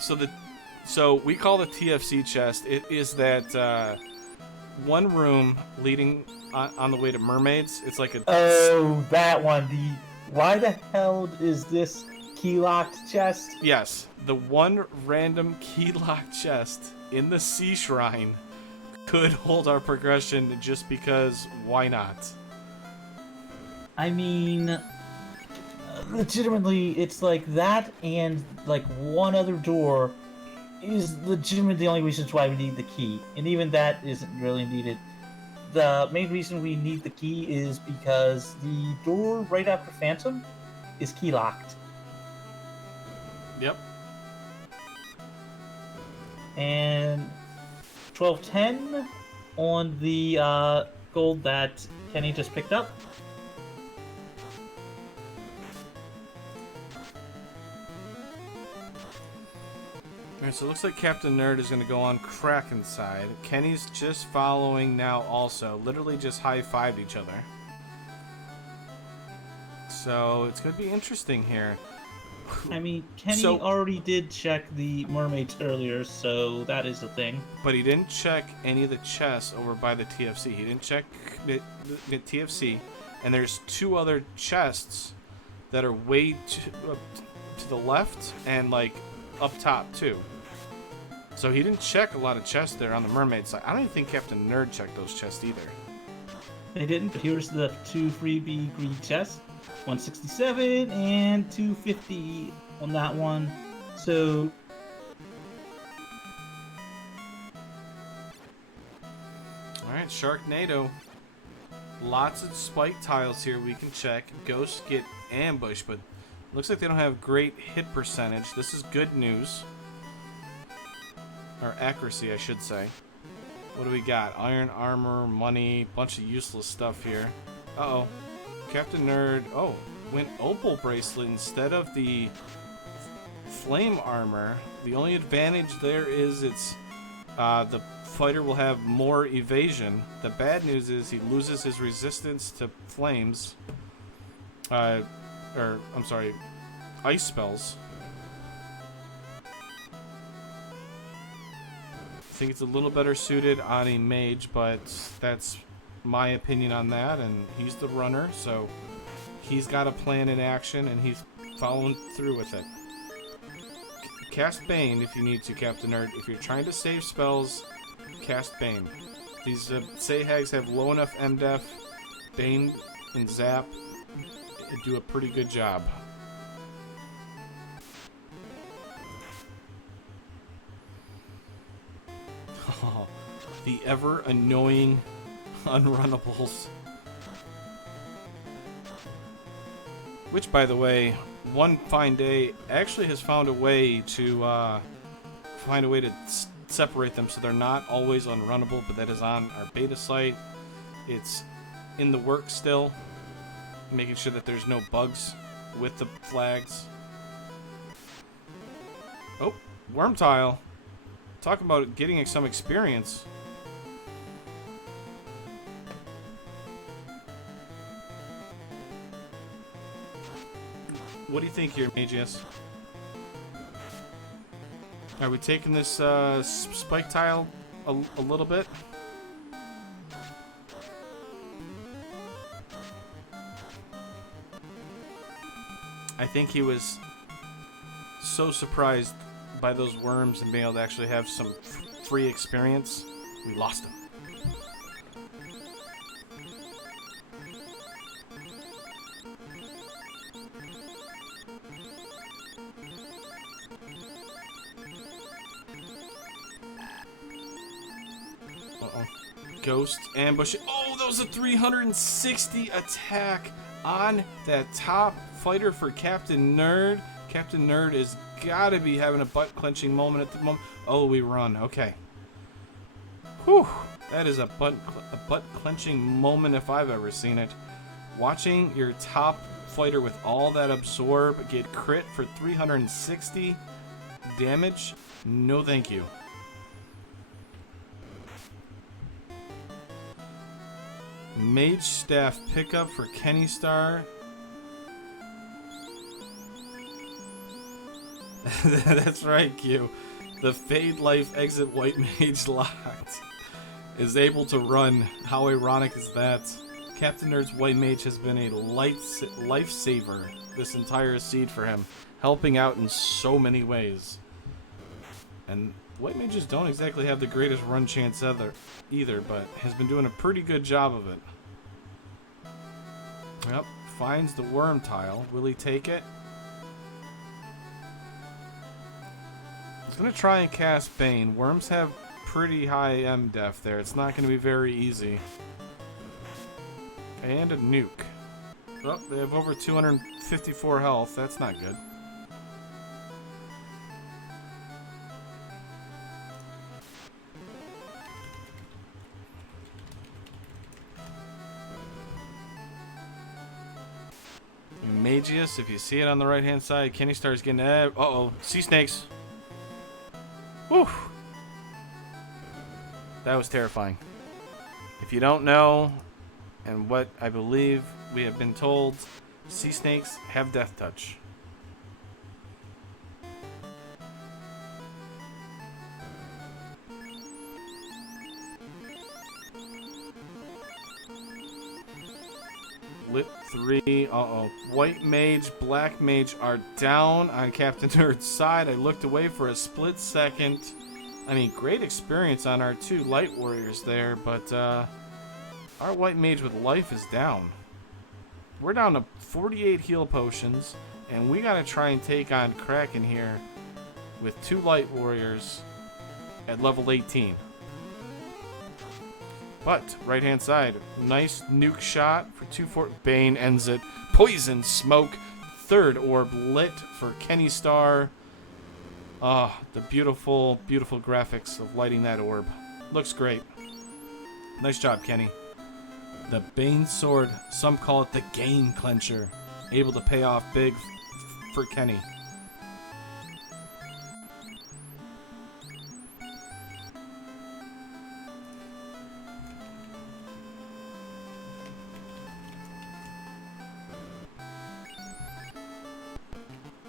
So we call the TFC chest. It is that one room leading on the way to mermaids. It's like a... Oh, that one. Why the hell is this key-locked chest? Yes, the one random key-locked chest in the Sea Shrine could hold our progression just because why not? I mean, legitimately, it's like that and like one other door is legitimately the only reasons why we need the key. And even that isn't really needed. The main reason we need the key is because the door right after Phantom is key locked. Yep. And 1210 on the gold that Kenny just picked up. Alright, so it looks like Captain Nerd is going to go on Kraken side. Kenny's just following now also. Literally just high-fived each other. So it's going to be interesting here. I mean, Kenny So- already did check the mermaids earlier, so that is the thing. But he didn't check any of the chests over by the TFC. He didn't check the TFC. And there's 2 other chests that are way to the left and like up top too. So he didn't check a lot of chests there on the mermaid side. I don't even think Captain Nerd checked those chests either. They didn't, but here's the 2 freebie green chests. 167 and 250 on that one. So Alright, Sharknado. Lots of spike tiles here we can check. Ghosts get ambushed, but looks like they don't have great hit percentage. This is good news. Or accuracy, I should say. What do we got? Iron armor, money, bunch of useless stuff here. Uh-oh. Captain Nerd, went opal bracelet instead of the flame armor. The only advantage there is it's the fighter will have more evasion. The bad news is he loses his resistance to flames. I'm sorry, ice spells. I think it's a little better suited on a mage, but that's my opinion on that, and he's the runner, so he's got a plan in action, and he's following through with it. Cast Bane if you need to, Captain Nerd. If you're trying to save spells, cast Bane. These Sahags have low enough MDef. Bane and Zap do a pretty good job. The ever annoying unrunnables. Which, by the way, one fine day actually has found a way to separate them so they're not always unrunnable, but that is on our beta site. It's in the works still, making sure that there's no bugs with the flags. Oh, worm tile. Talk about getting some experience. What do you think here, Magius? Are we taking this spike tile a little bit? I think he was so surprised by those worms and being able to actually have some free experience. We lost him. Uh-oh. Ghost ambush. Oh, that was a 360 attack on that top fighter for Captain Nerd. Captain Nerd is gotta be having a butt-clenching moment at the moment. Oh, we run. Okay. Whew. That is a butt-clenching moment if I've ever seen it. Watching your top fighter with all that absorb get crit for 360 damage? No thank you. Mage staff pickup for Kennystarr. That's right, Q. The Fade Life Exit White Mage locked is able to run. How ironic is that? Captain Nerd's White Mage has been a lifesaver this entire seed for him, helping out in so many ways. And White mages don't exactly have the greatest run chance either, but has been doing a pretty good job of it. Yep, finds the worm tile. Will he take it? He's going to try and cast Bane. Worms have pretty high M-def there. It's not going to be very easy. And a nuke. Oh, they have over 254 health. That's not good. Magius, if you see it on the right-hand side, Kennystarr is getting... uh-oh, sea snakes. Whew. That was terrifying. If you don't know, and what I believe we have been told, sea snakes have death touch. Lit 3. Uh-oh. White mage, black mage are down on Captainnerd's side. I looked away for a split second. I mean, great experience on our two light warriors there, but our white mage with life is down. We're down to 48 heal potions, and we gotta try and take on Kraken here with two light warriors at level 18. But, right-hand side, nice nuke shot for 2-4. Bane ends it. Poison smoke. Third orb lit for Kennystarr. Ah, the beautiful, beautiful graphics of lighting that orb. Looks great. Nice job, Kenny. The Bane sword, some call it the game clencher. Able to pay off big for Kenny.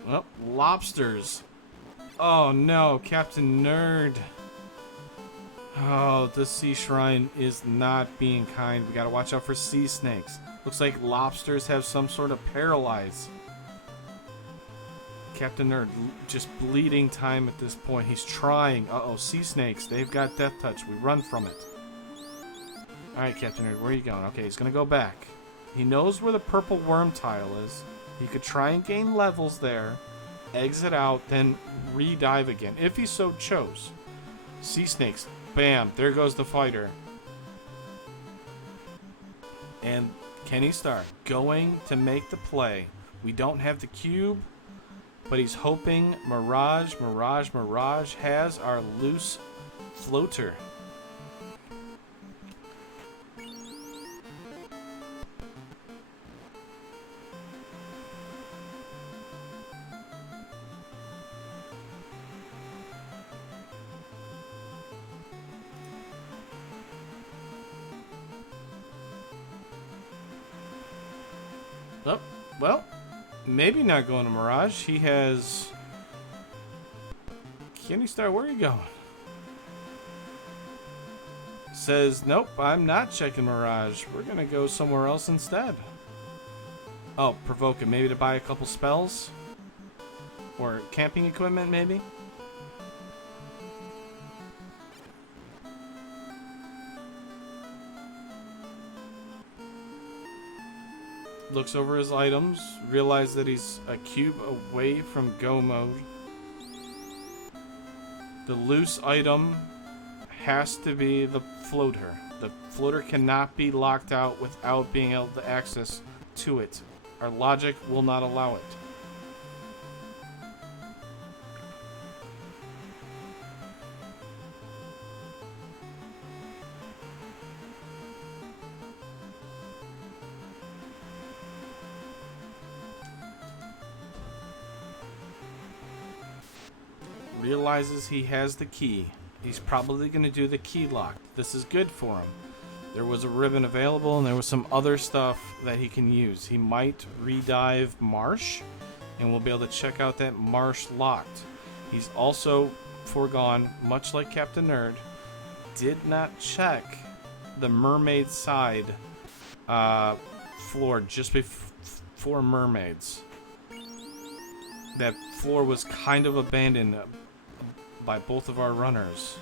Well, lobsters. Oh no, Captainnerd. Oh, this sea shrine is not being kind. We gotta watch out for sea snakes. Looks like lobsters have some sort of paralyze. Captainnerd just bleeding time at this point. He's trying. Uh-oh, sea snakes. They've got death touch. We run from it. Alright, Captainnerd, where are you going? Okay, he's gonna go back. He knows where the purple worm tile is. He could try and gain levels there, exit out, then re-dive again, if he so chose. Sea snakes. Bam. There goes the fighter. And Kennystarr going to make the play. We don't have the cube, but he's hoping Mirage has our loose floater. Oh, well, maybe not going to Mirage. He has... Kennystarr, where are you going? Says, nope, I'm not checking Mirage. We're going to go somewhere else instead. Oh, provoke him. Maybe to buy a couple spells? Or camping equipment, maybe? Looks over his items, realizes that he's a cube away from go mode. The loose item has to be the floater. The floater cannot be locked out without being able to access to it. Our logic will not allow it. Realizes he has the key. He's probably going to do the key lock. This is good for him. There was a ribbon available and there was some other stuff that he can use. He might redive Marsh and we'll be able to check out that Marsh locked. He's also foregone, much like Captainnerd, did not check the mermaid side floor just before mermaids. That floor was kind of abandoned by both of our runners.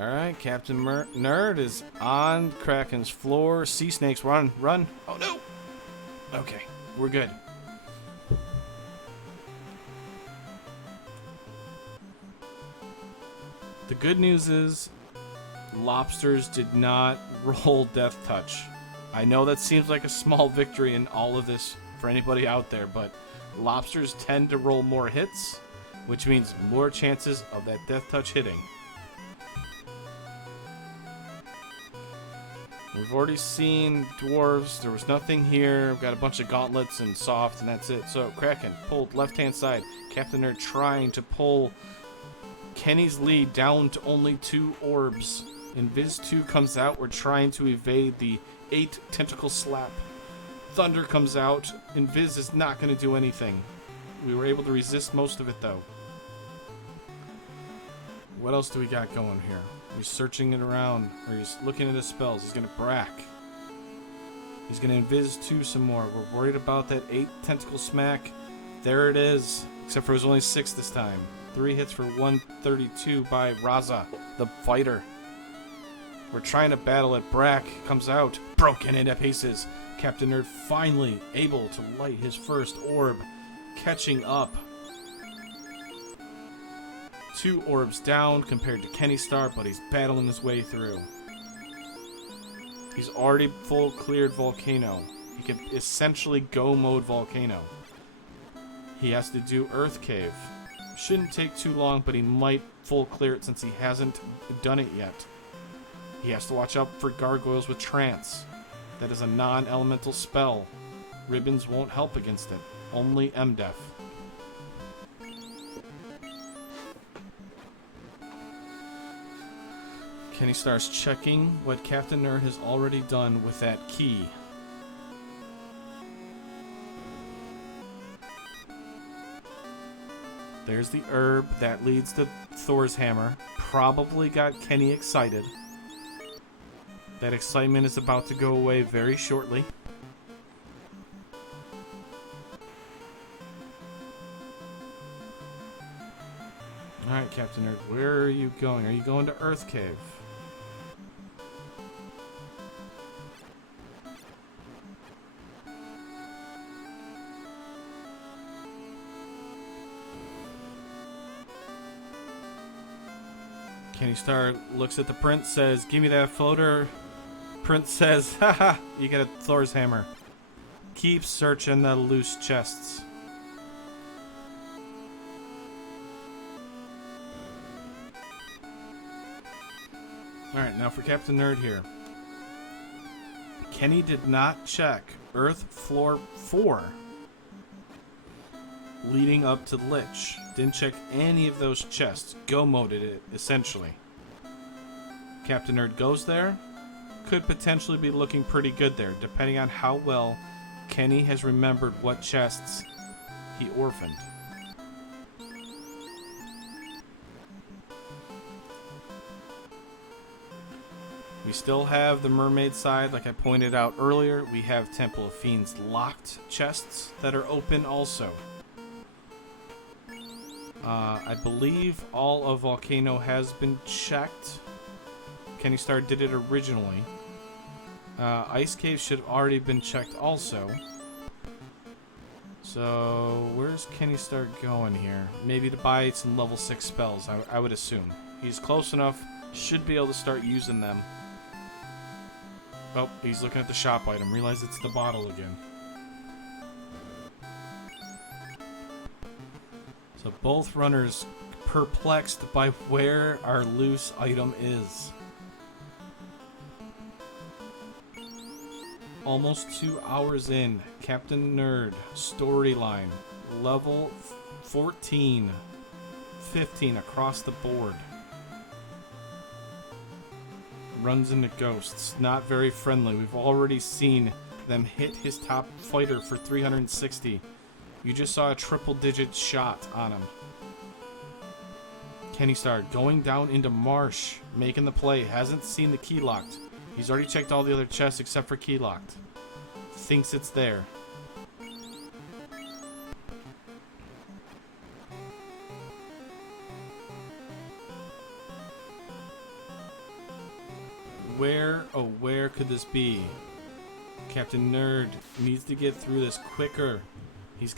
Alright, Captain Nerd is on Kraken's floor. Sea snakes, run, run. Oh no! Okay, we're good. The good news is, lobsters did not roll Death Touch. I know that seems like a small victory in all of this for anybody out there, but lobsters tend to roll more hits, which means more chances of that Death Touch hitting. We've already seen dwarves. There was nothing here. We've got a bunch of gauntlets and soft, and that's it. So, Kraken pulled left-hand side. Captain Nerd trying to pull Kenny's lead down to only 2 orbs. Invis 2 comes out. We're trying to evade the 8 tentacle slap. Thunder comes out. Invis is not going to do anything. We were able to resist most of it, though. What else do we got going here? He's searching it around, or he's looking at his spells. He's going to brack. He's going to invis 2 some more. We're worried about that 8 tentacle smack. There it is. Except for it was only 6 this time. 3 hits for 132 by Raza, the fighter. We're trying to battle it. Brack comes out. Broken into pieces. Captain Nerd finally able to light his first orb. Catching up. 2 orbs down compared to Kennystarr, but he's battling his way through. He's already full cleared Volcano. He can essentially go mode Volcano. He has to do Earth Cave. Shouldn't take too long, but he might full clear it since he hasn't done it yet. He has to watch out for Gargoyles with Trance. That is a non-elemental spell. Ribbons won't help against it. Only MDef. Kennystarr's checking what Captain Nerd has already done with that key. There's the herb that leads to Thor's hammer. Probably got Kenny excited. That excitement is about to go away very shortly. Alright, Captain Nerd, where are you going? Are you going to Earth Cave? Kennystarr looks at the prince, says, "Give me that floater." Prince says, "Haha, you get a Thor's hammer." Keep searching the loose chests. Alright, now for Captain Nerd here. Kenny did not check Earth Floor 4 leading up to Lich. Didn't check any of those chests. Go moded it, essentially. Captain Nerd goes there. Could potentially be looking pretty good there, depending on how well Kenny has remembered what chests he orphaned. We still have the mermaid side, like I pointed out earlier. We have Temple of Fiends locked chests that are open also. I believe all of Volcano has been checked. Kennystarr did it originally. Ice Cave should have already been checked also. So, where's Kennystarr going here? Maybe to buy some level 6 spells, I would assume. He's close enough, should be able to start using them. Oh, he's looking at the shop item. Realize it's the bottle again. So both runners perplexed by where our loose item is. Almost 2 hours in, Captain Nerd, storyline, level 14, 15 across the board. Runs into ghosts, not very friendly. We've already seen them hit his top fighter for 360. You just saw a triple-digit shot on him. Kennystarr going down into Marsh, making the play. Hasn't seen the key locked. He's already checked all the other chests except for key locked. Thinks it's there. Where could this be? Captain Nerd needs to get through this quicker. He's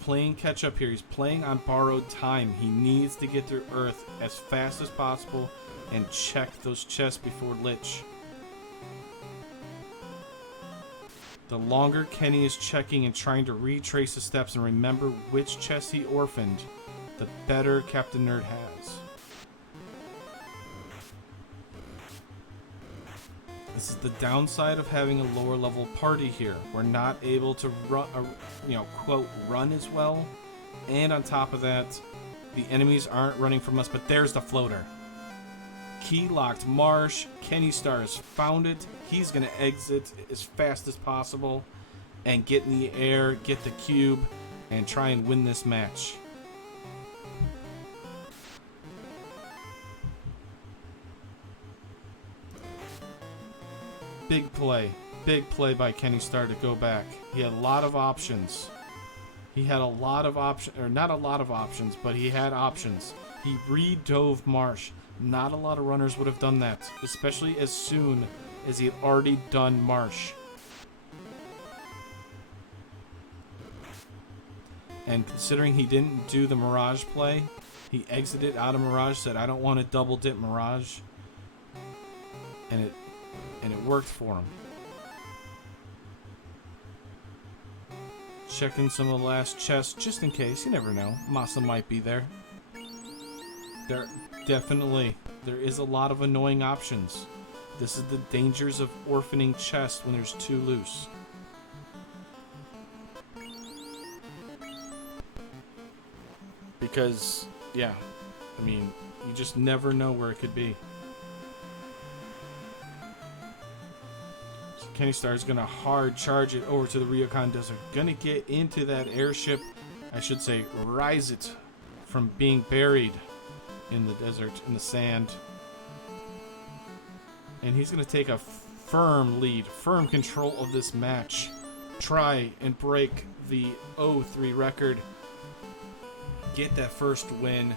playing catch up here. He's playing on borrowed time. He needs to get through Earth as fast as possible and check those chests before Lich. The longer Kenny is checking and trying to retrace the steps and remember which chest he orphaned, the better Captain Nerd has. This is the downside of having a lower level party here. We're not able to run, quote, run as well. And on top of that, the enemies aren't running from us, but there's the floater. Key locked Marsh. Kennystarr has found it. He's going to exit as fast as possible and get in the air, get the cube, and try and win this match. Big play by Kennystarr to go back. He had a lot of options. He had a lot of options, or not a lot of options, but he had options. He re-dove Marsh. Not a lot of runners would have done that, especially as soon as he had already done Marsh. And considering he didn't do the Mirage play, he exited out of Mirage, said, I don't want to double dip Mirage. And it worked for him. Checking some of the last chests, just in case. You never know. Masa might be there. There is a lot of annoying options. This is the dangers of orphaning chests when there's two loose. Because, yeah, I mean, you just never know where it could be. Kennystarr is going to hard charge it over to the Ryokan Desert. Going to get into that airship. I should say, rise it from being buried in the desert, in the sand. And he's going to take a firm lead, firm control of this match. Try and break the 0-3 record. Get that first win.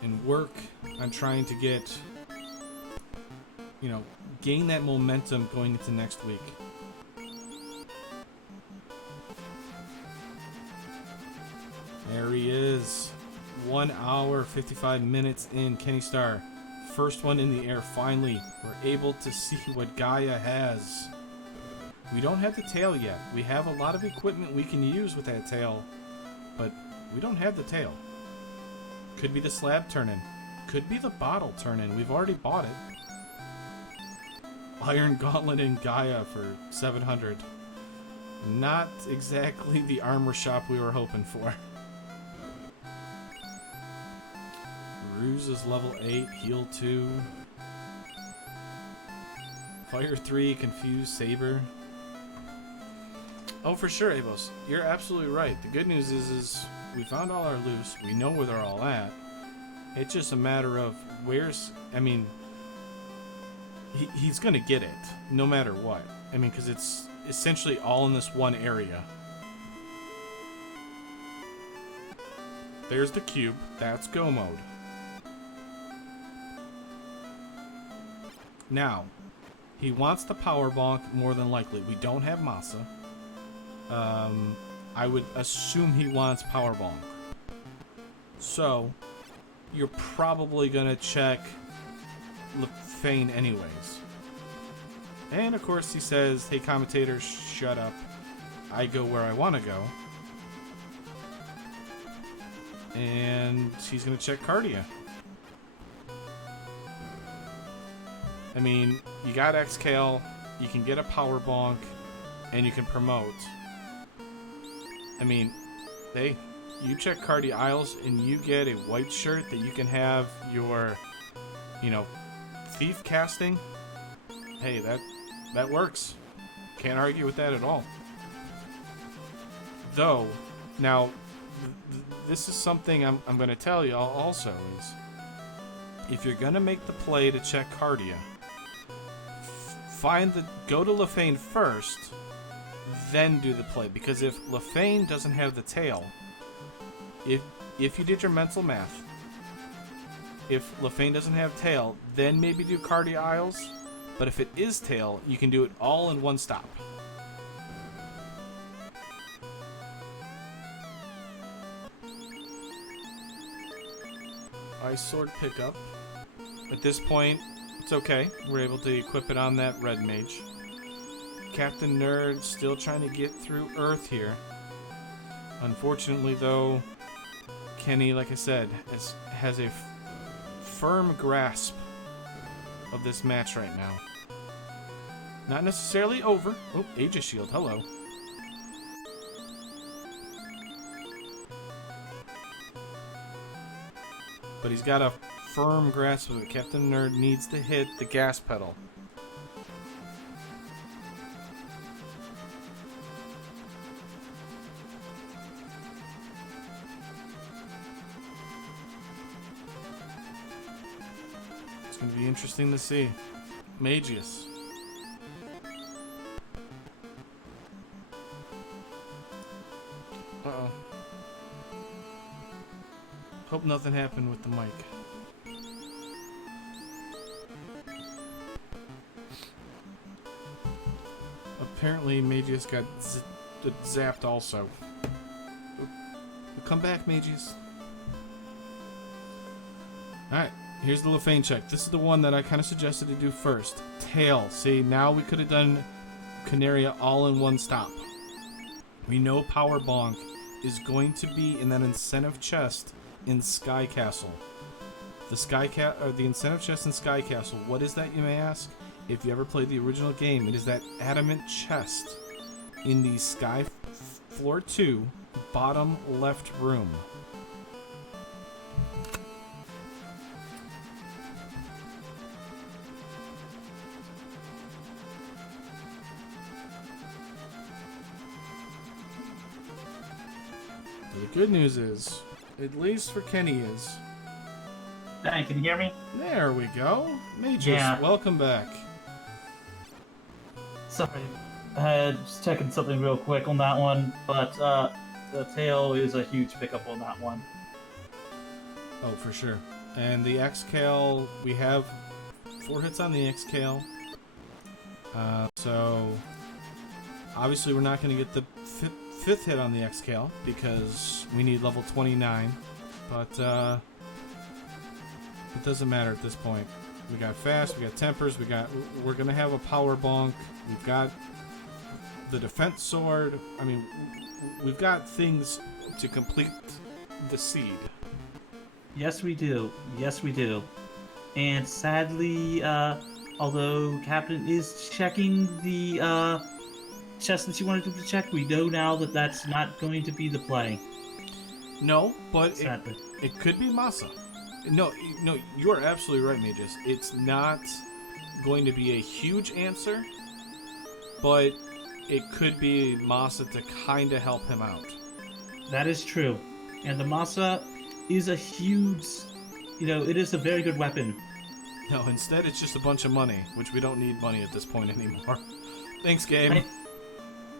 And work on trying to get, gain that momentum going into next week. There he is. 1 hour, 55 minutes in. Kennystarr, first one in the air. Finally, we're able to see what Gaia has. We don't have the tail yet. We have a lot of equipment we can use with that tail, but we don't have the tail. Could be the slab turn-in. Could be the bottle turn-in. We've already bought it. Iron Gauntlet and Gaia for 700. Not exactly the armor shop we were hoping for. Ruse is level 8, heal 2. Fire 3, confused Saber. Oh, for sure, Abos. You're absolutely right. The good news is we found all our loose. We know where they're all at. It's just a matter of where's... I mean... He's gonna get it, no matter what. I mean, because it's essentially all in this one area. There's the cube. That's go mode. Now, he wants the power bonk more than likely. We don't have Masa. I would assume he wants power bonk. So, you're probably gonna check Fane anyways. And of course he says, hey commentators, shut up. I go where I want to go. And he's going to check Cardia. I mean, you got Xkale, you can get a power bonk, and you can promote. I mean, you check Cardia Isles and you get a white shirt that you can have your, thief casting. Hey, that works. Can't argue with that at all. Though, now, this is something I'm going to tell you also is, if you're going to make the play to check Cardia, go to Lefane first, then do the play. Because if Lefane doesn't have the tail, if you did your mental math, if Lefane doesn't have tail, then maybe do Cardia Isles. But if it is tail, you can do it all in one stop. Ice Sword pickup. At this point, it's okay. We're able to equip it on that red mage. Captain Nerd still trying to get through Earth here. Unfortunately, though, Kenny, like I said, has a firm grasp of this match right now. Not necessarily over. Oh, Aegis Shield, hello. But he's got a firm grasp of it. Captain Nerd needs to hit the gas pedal. It's going to be interesting to see. Magius. Uh-oh. Hope nothing happened with the mic. Apparently, Magius got zapped also. Come back, Magius. Alright, here's the Lefane check. This is the one that I kind of suggested to do first. Tail. See, now we could have done Canaria all in one stop. We know Power Bonk is going to be in that incentive chest in Sky Castle. The incentive chest in Sky Castle. What is that, you may ask? If you ever played the original game, it is that adamant chest in the Sky Floor 2 bottom left room. The good news is, at least for Kenny is... Hey, can you hear me? There we go. Majors, Yeah. welcome back. Sorry, just checking something real quick on that one, but the tail is a huge pickup on that one. Oh, for sure. And the X-Kale, we have 4 hits on the X-Kale. So, obviously we're not going to get the fifth hit on the X-Kale because we need level 29. But, it doesn't matter at this point. We got fast, we got tempers, we're gonna have a power bonk, we've got the defense sword. I mean, we've got things to complete the seed. Yes, we do. Yes, we do. And sadly, although Captain is checking the chest that you wanted him to check, we know now that that's not going to be the play. No, but Sadly. it could be Masa. No, you are absolutely right, Magus. It's not going to be a huge answer, but it could be Masa to kind of help him out. That is true. And the Masa is a huge, it is a very good weapon. No, instead it's just a bunch of money, which we don't need money at this point anymore. Thanks, game.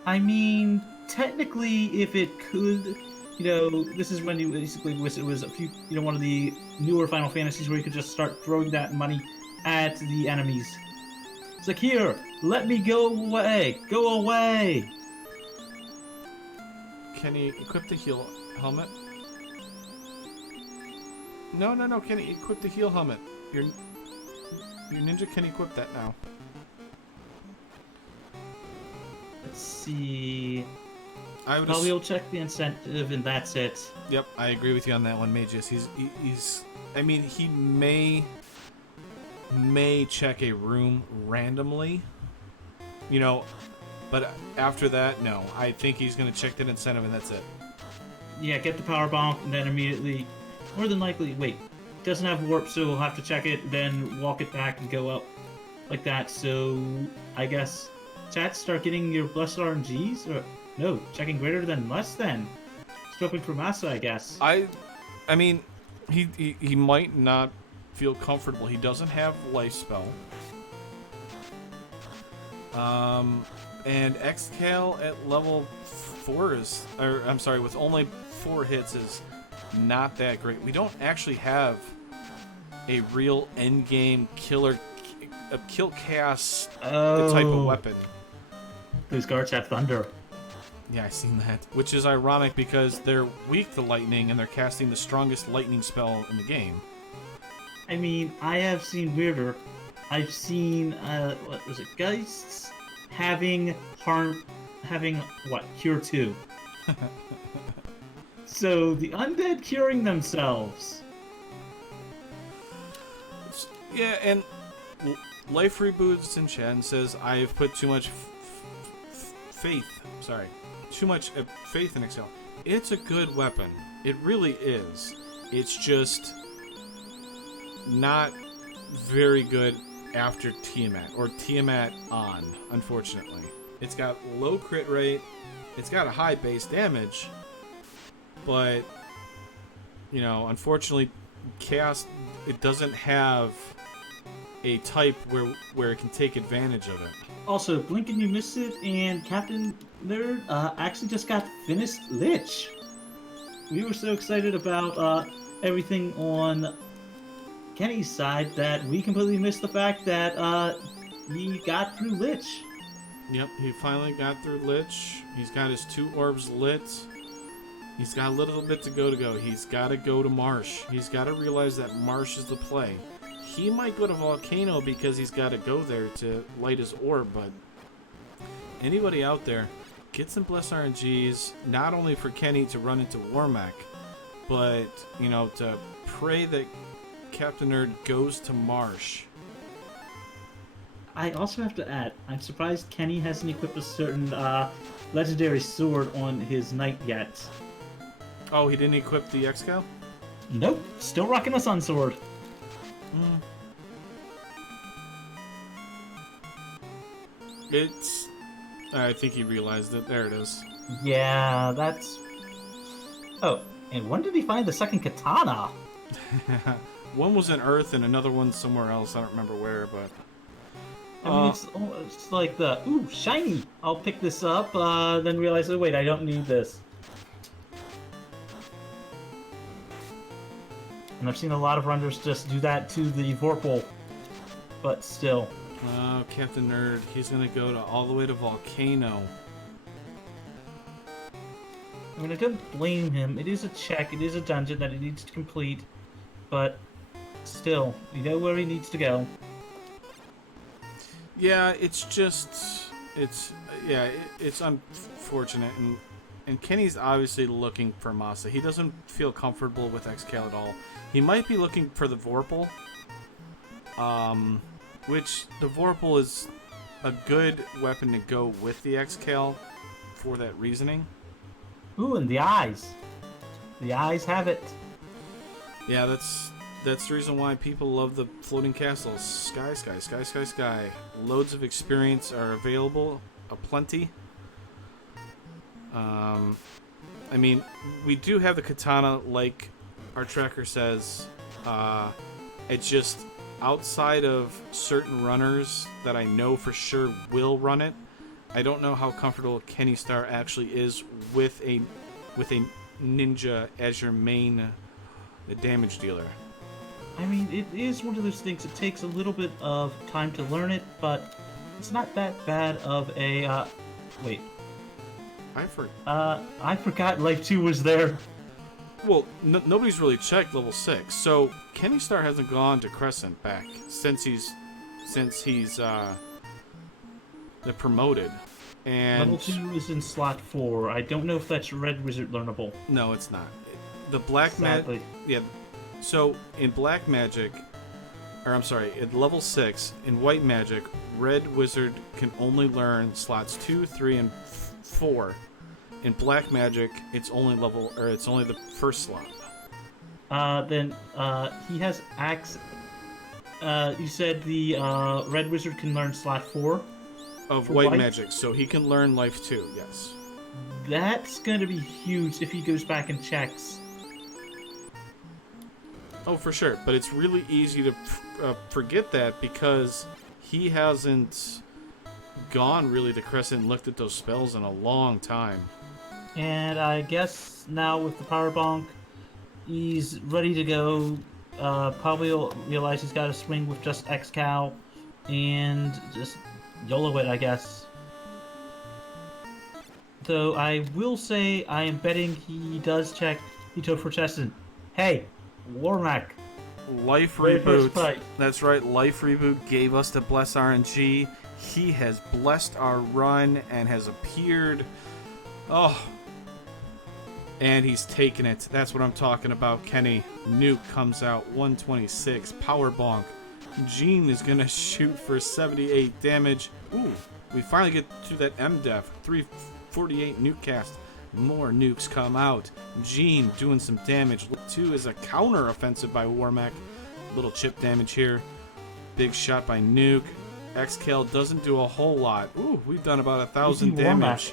I mean, technically, if it could... this is when you basically wish it was a few, one of the newer Final Fantasies where you could just start throwing that money at the enemies. It's like, here, let me go away, go away. Can he equip the heal helmet? No, can he equip the heal helmet? Your ninja can equip that now. Let's see... Probably we'll check the incentive, and that's it. Yep, I agree with you on that one, Magius. He's. I mean, he may check a room randomly, but after that, no. I think he's gonna check that incentive, and that's it. Yeah, get the power bomb, and then immediately, more than likely, wait, doesn't have warp, so we'll have to check it, then walk it back and go up like that. So I guess chat start getting your blessed RNGs? Or no, checking greater than less than. Scoping for Masa, I guess. I mean, he might not feel comfortable. He doesn't have life spell. And Xcal at level 4 is, or I'm sorry, with only 4 hits is not that great. We don't actually have a real endgame killer, a kill cast type of weapon. Those guards have thunder. Yeah, I seen that. Which is ironic because they're weak to lightning and they're casting the strongest lightning spell in the game. I mean, I have seen weirder. I've seen, what was it, Geists having what, Cure 2. So, the undead curing themselves. Yeah, and Life Reboots in chat and says, I've put too much faith in Excel. It's a good weapon. It really is. It's just not very good after Tiamat, or Tiamat on, unfortunately. It's got low crit rate, it's got a high base damage, but, you know, unfortunately, Chaos, it doesn't have a type where it can take advantage of it. Also, blink and you miss it, and Captainnerd actually just got finished Lich. We were so excited about everything on Kenny's side that we completely missed the fact that he got through Lich. Yep, he finally got through Lich. He's got his 2 orbs lit. He's got a little bit to go. He's got to go to Marsh. He's got to realize that Marsh is the play. He might go to Volcano because he's got to go there to light his orb, but anybody out there, get some Bless RNGs, not only for Kenny to run into Warmech, but, you know, to pray that Captainnerd goes to Marsh. I also have to add, I'm surprised Kenny hasn't equipped a certain legendary sword on his knight yet. Oh, he didn't equip the Xcal? Nope, still rocking a sun sword. It's... I think he realized it. There it is. Yeah, that's... Oh, and when did he find the second katana? One was in Earth and another one somewhere else. I don't remember where, but... I mean, it's like the, ooh, shiny, I'll pick this up, then realize, oh wait, I don't need this. And I've seen a lot of runners just do that to the Vorpal, but still. Captainnerd, he's gonna go all the way to Volcano. I mean, I don't blame him. It is a check, it is a dungeon that he needs to complete, but still, you know where he needs to go. Yeah, it's just, it's unfortunate, and Kenny's obviously looking for Masa. He doesn't feel comfortable with Xcal at all. He might be looking for the Vorpal, which the Vorpal is a good weapon to go with the Xcal for that reasoning. Ooh, and the eyes. The eyes have it. Yeah, that's the reason why people love the floating castles. Sky, sky, sky, sky, sky. Loads of experience are available, aplenty. I mean, we do have the katana, like our tracker says. It's just outside of certain runners that I know for sure will run it. I don't know how comfortable Kennystarr actually is with a ninja as your main damage dealer. I mean, it is one of those things, it takes a little bit of time to learn it, but it's not that bad of a, wait. I forgot Life 2 was there. Well, nobody's really checked level 6, so Kennystarr hasn't gone to Crescent back since he's promoted. And Level 2 is in slot 4. I don't know if that's Red Wizard learnable. No, it's not. The Black Magic... Yeah, so in Black Magic... Or, I'm sorry, at level 6, in White Magic, Red Wizard can only learn slots 2, 3, and 4. In Black Magic, it's only the first slot. Then he has axe. You said the Red Wizard can learn slot 4? Of For white life? magic, so he can learn life too, yes. That's going to be huge if he goes back and checks. Oh, for sure. But it's really easy to forget that because he hasn't gone really to Crescent and looked at those spells in a long time. And I guess now with the power bonk, he's ready to go. Probably will realize he's got to swing with just X-Cow and just YOLO it, I guess. Though I will say I am betting he does check Ito for Cheston. Hey, Warmack. Life Very first Reboot. fight. That's right, Life Reboot gave us the Bless RNG. He has blessed our run and has appeared. Oh. And he's taken it. That's what I'm talking about, Kenny. Nuke comes out, 126. Power bonk. Gene is going to shoot for 78 damage. Ooh, we finally get through that MDEF. 348 nuke cast. More nukes come out. Gene doing some damage. Look, 2 is a counter offensive by Warmack. Little chip damage here. Big shot by Nuke. Xcal doesn't do a whole lot. Ooh, we've done about 1,000 damage.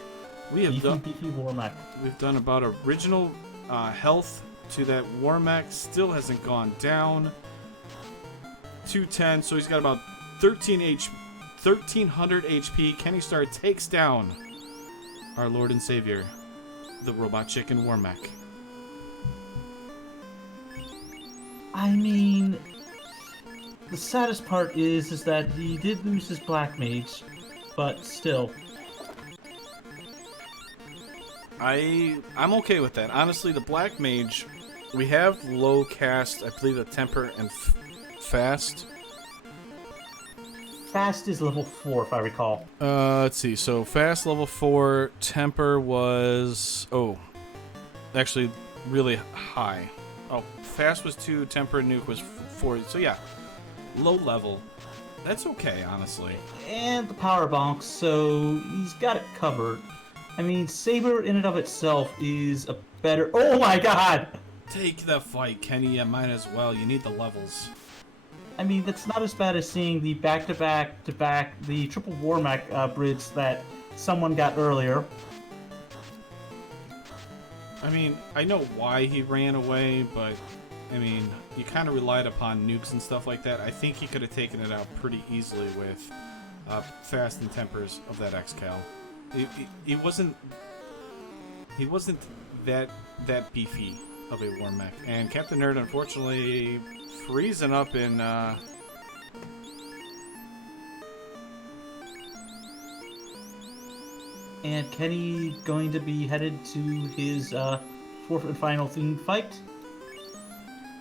We have done. Beefy Warmack. We've done about original health to that Warmack. Still hasn't gone down. 210, so he's got about 1,300 HP. Kennystarr takes down our Lord and Savior, the Robot Chicken Warmack. I mean, the saddest part is that he did lose his Black Mage, but still. I'm okay with that. Honestly, the Black Mage, we have low cast, I believe, the Temper and Fast. Fast is level 4, if I recall. Let's see. So Fast level 4, Temper was actually really high. Oh, Fast was 2, Temper and Nuke was 4. So yeah, low level. That's okay, honestly. And the power bonk, so he's got it covered. I mean, Saber in and of itself is a better... Oh my god! Take the fight, Kenny. You might as well. You need the levels. I mean, that's not as bad as seeing the back-to-back, the triple Warmack bridge that someone got earlier. I mean, I know why he ran away, but, I mean, you kind of relied upon nukes and stuff like that. I think he could have taken it out pretty easily with Fast and Tempers of that Xcal. He wasn't that beefy of a Warmack. And Captain Nerd, unfortunately, freezing up in And Kenny going to be headed to his fourth and final themed fight.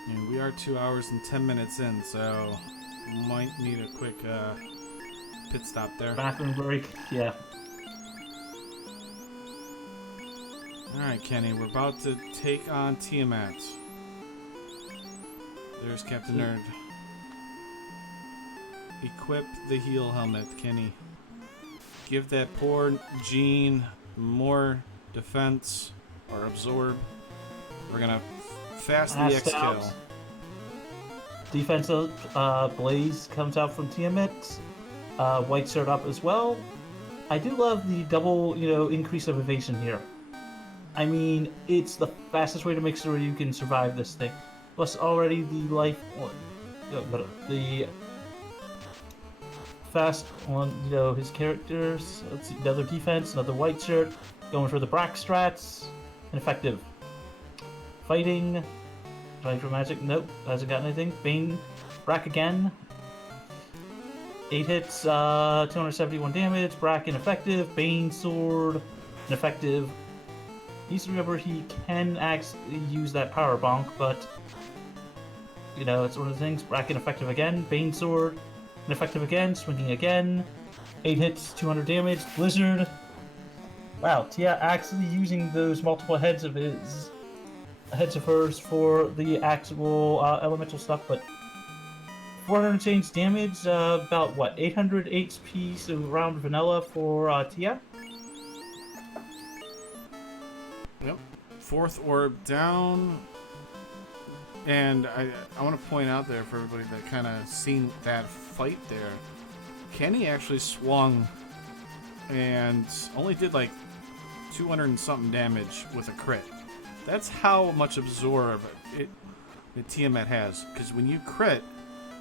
And we are 2 hours and 10 minutes in, so might need a quick pit stop there. Bathroom break, yeah. Alright, Kenny, we're about to take on Tiamat. There's Captain Nerd. Equip the heal helmet, Kenny. Give that poor Gene more defense or absorb. We're gonna fast the X kill. Defensive Blaze comes out from Tiamat. White shirt up as well. I do love the double, increase of evasion here. I mean, it's the fastest way to make sure you can survive this thing. Plus, already the life, the fast on, his characters. Let's see, another defense, another white shirt, going for the Brack strats, ineffective. Fighting, trying for magic. Nope, hasn't got anything. Bane, Brack again. 8 hits, 271 damage. Brack ineffective. Bane sword, ineffective. Needs to remember he can actually use that power bonk, but it's one of the things. Brack ineffective again. Bane sword, ineffective again. Swinging again. 8 hits, 200 damage. Blizzard. Wow, Tia actually using those multiple heads of hers for the actual elemental stuff, but 400 change damage, about what, 800 HP, so around vanilla for Tia. Yep. 4th orb down. And I want to point out there for everybody that kind of seen that fight there. Kenny actually swung and only did like 200 and something damage with a crit. That's how much absorb the Tiamat has, because when you crit,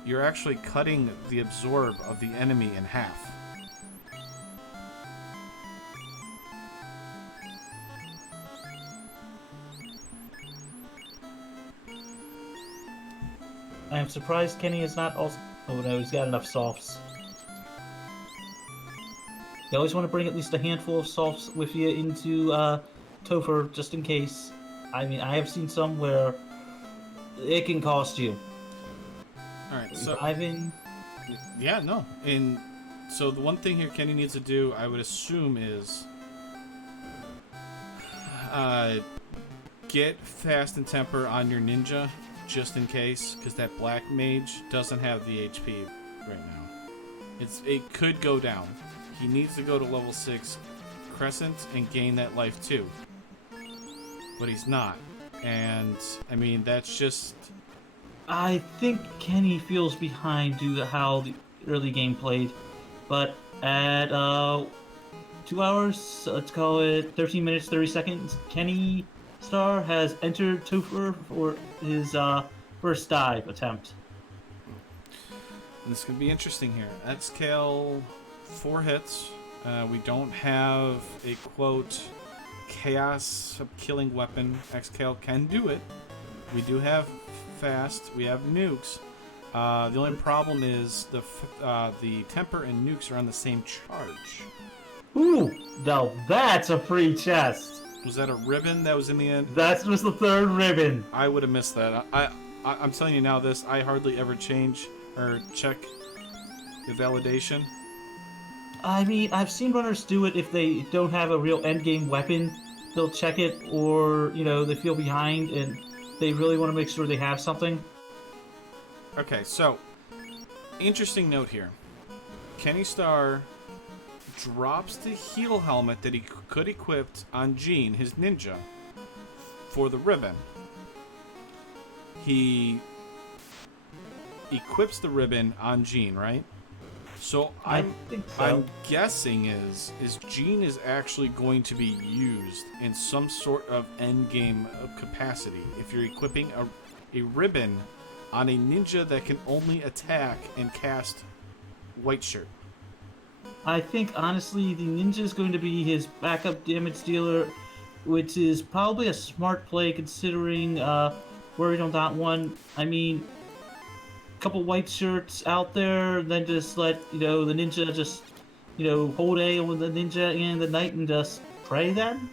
you're actually cutting the absorb of the enemy in half. I am surprised Kenny is not also... Oh no, he's got enough softs. You always want to bring at least a handful of softs with you into Topher, just in case. I mean, I have seen some where it can cost you. Alright, so... Driving... Yeah, no. And so the one thing here Kenny needs to do, I would assume, is... get fast and temper on your ninja, just in case, because that black mage doesn't have the HP right now. It could go down. He needs to go to level 6 Crescent and gain that life too. But he's not. And, I mean, that's just... I think Kenny feels behind due to how the early game played. But at 2 hours, let's call it 13 minutes, 30 seconds, Kennystarr has entered Topher for his first dive attempt. And this could be interesting here. Xcale, 4 hits. We don't have a, quote, chaos killing weapon. Xcale can do it. We do have fast. We have nukes. The only problem is the temper and nukes are on the same charge. Ooh, now that's a free chest. Was that a ribbon that was in the end? That was the third ribbon. I would have missed that. I'm telling you now, I hardly ever change or check the validation. I mean, I've seen runners do it if they don't have a real endgame weapon. They'll check it, or, you know, they feel behind and they really want to make sure they have something. Okay, so, interesting note here. Kennystarr drops the heal helmet that he could equip on Jean, his ninja, for the ribbon. He equips the ribbon on Jean, right? So I think so. I'm guessing is Jean is actually going to be used in some sort of endgame capacity. If you're equipping a ribbon on a ninja that can only attack and cast white shirt. I think, honestly, the ninja is going to be his backup damage dealer, which is probably a smart play considering worried on that one. I mean, a couple white shirts out there, then just let, you know, the ninja just, you know, hold A with the ninja and the knight and just pray then?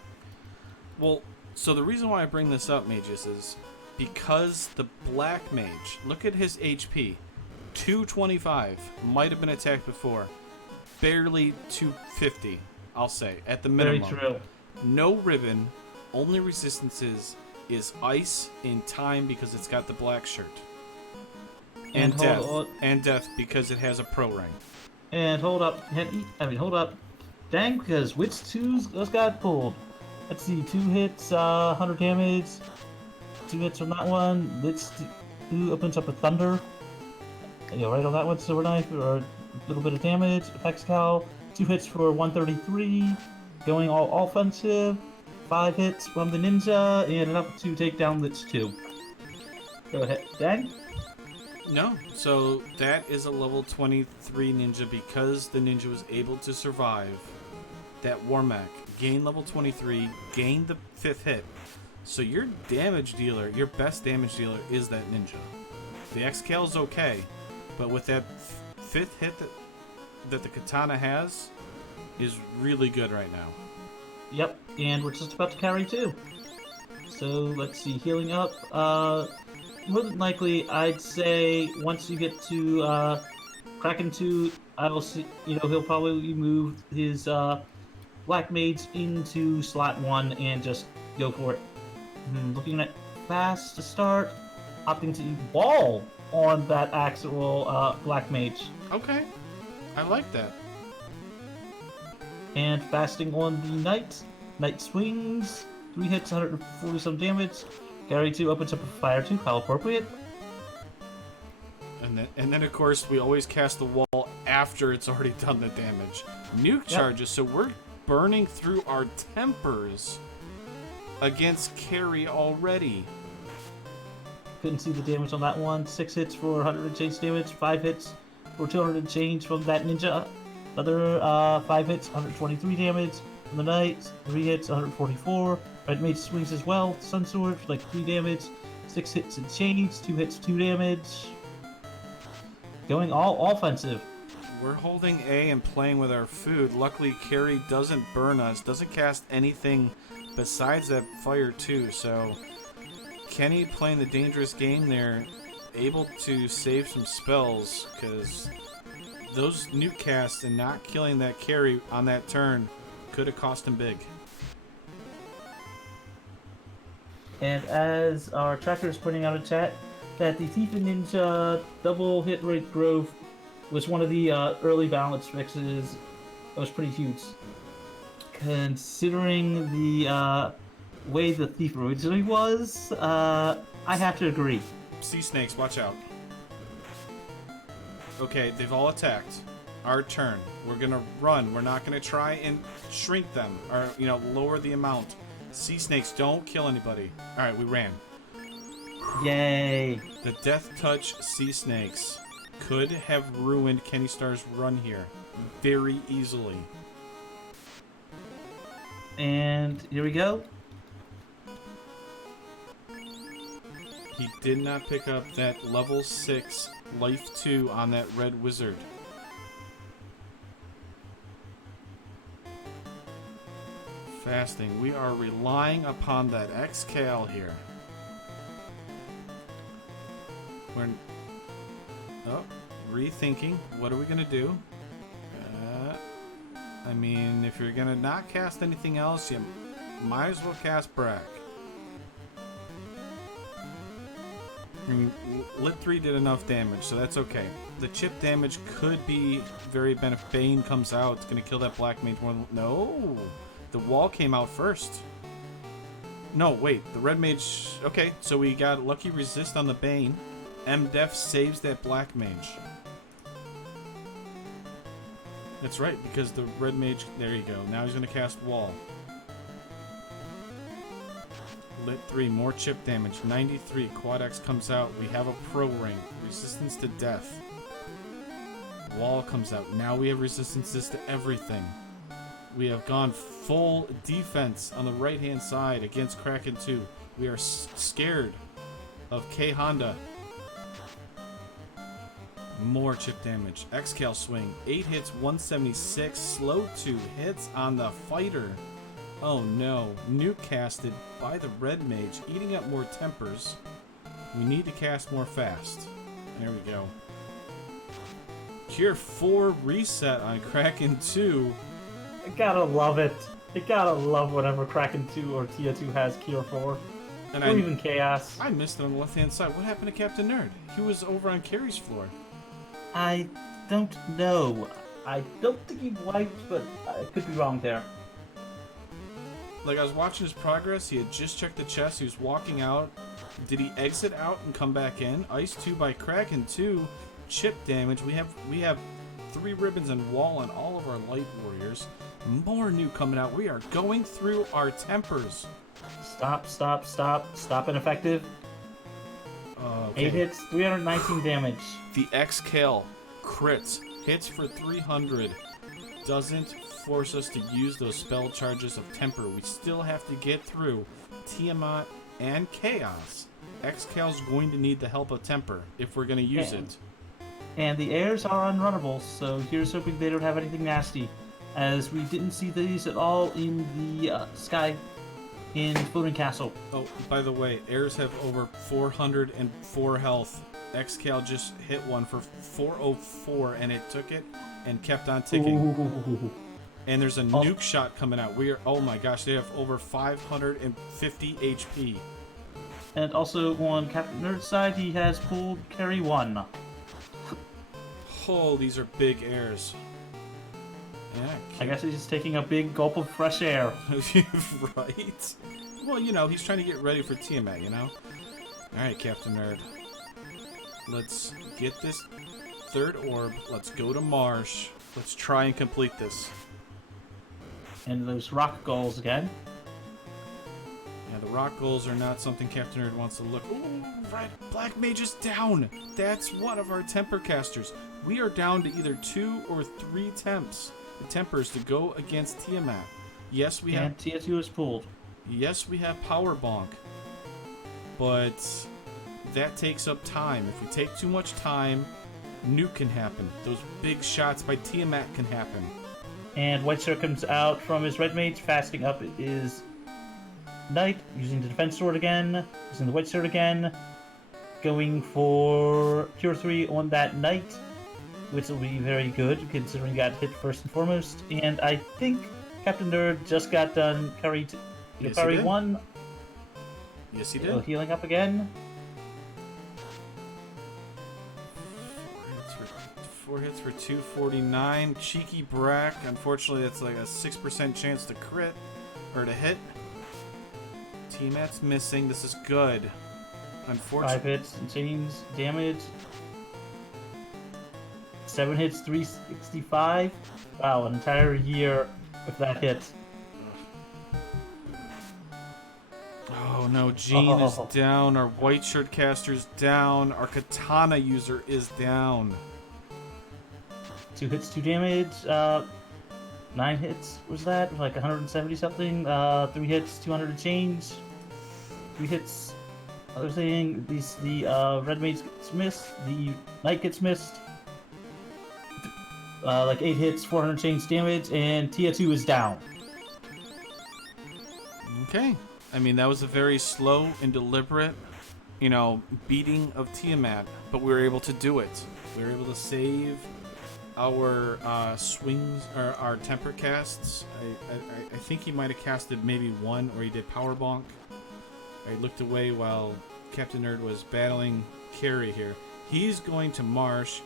Well, so the reason why I bring this up, mages, is because the black mage, look at his HP, 225, might have been attacked before, barely 250, I'll say, at the minimum. Very true. No ribbon, only resistances is ice in time because it's got the black shirt. And death because it has a pro rank. And hold up, hold up. Dang, because which 2s just got pulled? Let's see, 2 hits, 100 damage. 2 hits on that one. Let's do opens up a thunder. You know, right on that one, silver knife, or a little bit of damage. Effects Cal, 2 hits for 133. Going all offensive. 5 hits from the ninja, and enough to take down Lich 2. Go ahead, Dang. No, so that is a level 23 ninja because the ninja was able to survive that Warmac, gain level 23, gain the 5th hit. So your damage dealer, your best damage dealer is that ninja. The Xcale is okay, but with that 5th hit that the katana has is really good right now. Yep, and we're just about to carry 2. So let's see, healing up. More than likely, I'd say once you get to Kraken 2, I will see. You know, he'll probably move his Black Mage into slot 1 and just go for it. Looking at fast to start, opting to wall on that actual Black Mage. Okay, I like that. And fasting on the Knight. Knight swings, 3 hits, 140 some damage. Carry 2 opens up a fire 2, how appropriate. And then of course we always cast the wall after it's already done the damage. Nuke charges, so we're burning through our tempers against Carrie already. Couldn't see the damage on that one. 6 hits for 100 and change damage. 5 hits for 200 and change from that ninja. Another 5 hits, 123 damage. From the knight, 3 hits, 144. Red mage swings as well. Sun sword, like 3 damage. 6 hits and change. 2 hits, 2 damage. Going all offensive. We're holding A and playing with our food. Luckily, Carrie doesn't burn us, doesn't cast anything besides that fire too, so Kenny playing the dangerous game there, able to save some spells, because those nuke casts and not killing that Carrie on that turn could have cost him big. And as our tracker is pointing out in chat, that the Thief and Ninja double hit rate growth was one of the early balance fixes. That was pretty huge. Considering the way the Thief originally was, I have to agree. Sea snakes, watch out. Okay, they've all attacked. Our turn. We're gonna run. We're not gonna try and shrink them or, you know, lower the amount. Sea snakes, don't kill anybody. Alright, we ran. Yay! The Death Touch Sea Snakes could have ruined Kennystarr's run here very easily. And here we go. He did not pick up that level 6 life 2 on that red wizard. Fasting. We are relying upon that XKL here. We're rethinking. What are we gonna do? I mean, if you're gonna not cast anything else, you might as well cast Brack. I mean, Lit 3 did enough damage, so that's okay. The chip damage could be very beneficial. Bane comes out, it's gonna kill that black mage more than... No! The wall came out first. No, wait, the red mage... Okay, so we got lucky resist on the Bane. M-Def saves that black mage. That's right, because the red mage... There you go. Now he's going to cast wall. Lit 3, more chip damage. 93, Quad X comes out. We have a pro ring. Resistance to death. Wall comes out. Now we have resistances to everything. We have gone full defense on the right-hand side against Kraken 2. We are scared of K Honda. More chip damage. Xcal swing. 8 hits, 176. Slow 2 hits on the fighter. Oh no. Nuke casted by the red mage, eating up more tempers. We need to cast more fast. There we go. Cure 4 reset on Kraken 2. I gotta love it. I gotta love whatever Kraken 2 or Tia 2 has Cure 4. And or even Chaos. I missed it on the left-hand side. What happened to Captain Nerd? He was over on Carrie's floor. I don't know. I don't think he wiped, but I could be wrong there. Like, I was watching his progress. He had just checked the chest. He was walking out. Did he exit out and come back in? Ice 2 by Kraken 2. Chip damage. We have 3 ribbons and wall on all of our light warriors. More new coming out. We are going through our tempers. Stop ineffective. Okay. 8 hits, 319 damage. The XKL crits. Hits for 300. Doesn't force us to use those spell charges of temper. We still have to get through Tiamat and Chaos. XKL's going to need the help of temper if we're going to use it. And the airs are unrunnable, so here's hoping they don't have anything nasty, as we didn't see these at all in the sky in Floating Castle. Oh, by the way, airs have over 404 health. XKL just hit one for 404, and it took it and kept on ticking. Ooh. And there's a nuke shot coming out. We are, oh my gosh, they have over 550 HP. And also on Captainnerd's side, he has pulled carry 1. Oh, these are big airs. Yeah. I guess he's just taking a big gulp of fresh air. Right? Well, you know, he's trying to get ready for Tiamat, you know? Alright, Captain Nerd. Let's get this third orb. Let's go to Marsh. Let's try and complete this. And those rock goals again. Yeah, the rock goals are not something Captain Nerd wants to look. Ooh, right. Black Mage is down. That's one of our temper casters. We are down to either 2 or 3 temps. The tempers to go against Tiamat. Yes, we have. And TS2 is pulled. Yes, we have Power Bonk. But that takes up time. If we take too much time, nuke can happen. Those big shots by Tiamat can happen. And Whitestar comes out from his red mage, fasting up his knight, using the defense sword again, using the white sword again, going for Cure 3 on that knight, which will be very good, considering he got hit first and foremost. And I think Captain Nerd just got done carried Yes, carry he did. 1. Yes, he did. Healing up again. 4 hits for 249. Cheeky Brack. Unfortunately, that's like a 6% chance to crit or to hit. Tiamat's missing. This is good. 5 Unfortunately. hits and change damage. 7 hits, 365. Wow, an entire year with that hit. Oh no, Jean is Oh. down. Our white shirt caster's down. Our katana user is down. 2 hits, 2 damage. 9 hits was that? Like 170 something. 3 hits, 200 and change. 3 hits. Other thing, the red mage gets missed. The knight gets missed. Like 8 hits, 400 change damage, and Tia 2 is down. Okay. I mean, that was a very slow and deliberate, beating of Tiamat, but we were able to do it. We were able to save our swings, or our temper casts. I think he might have casted maybe 1, or he did Power Bonk. I looked away while Captain Nerd was battling Carrie here. He's going to Marsh.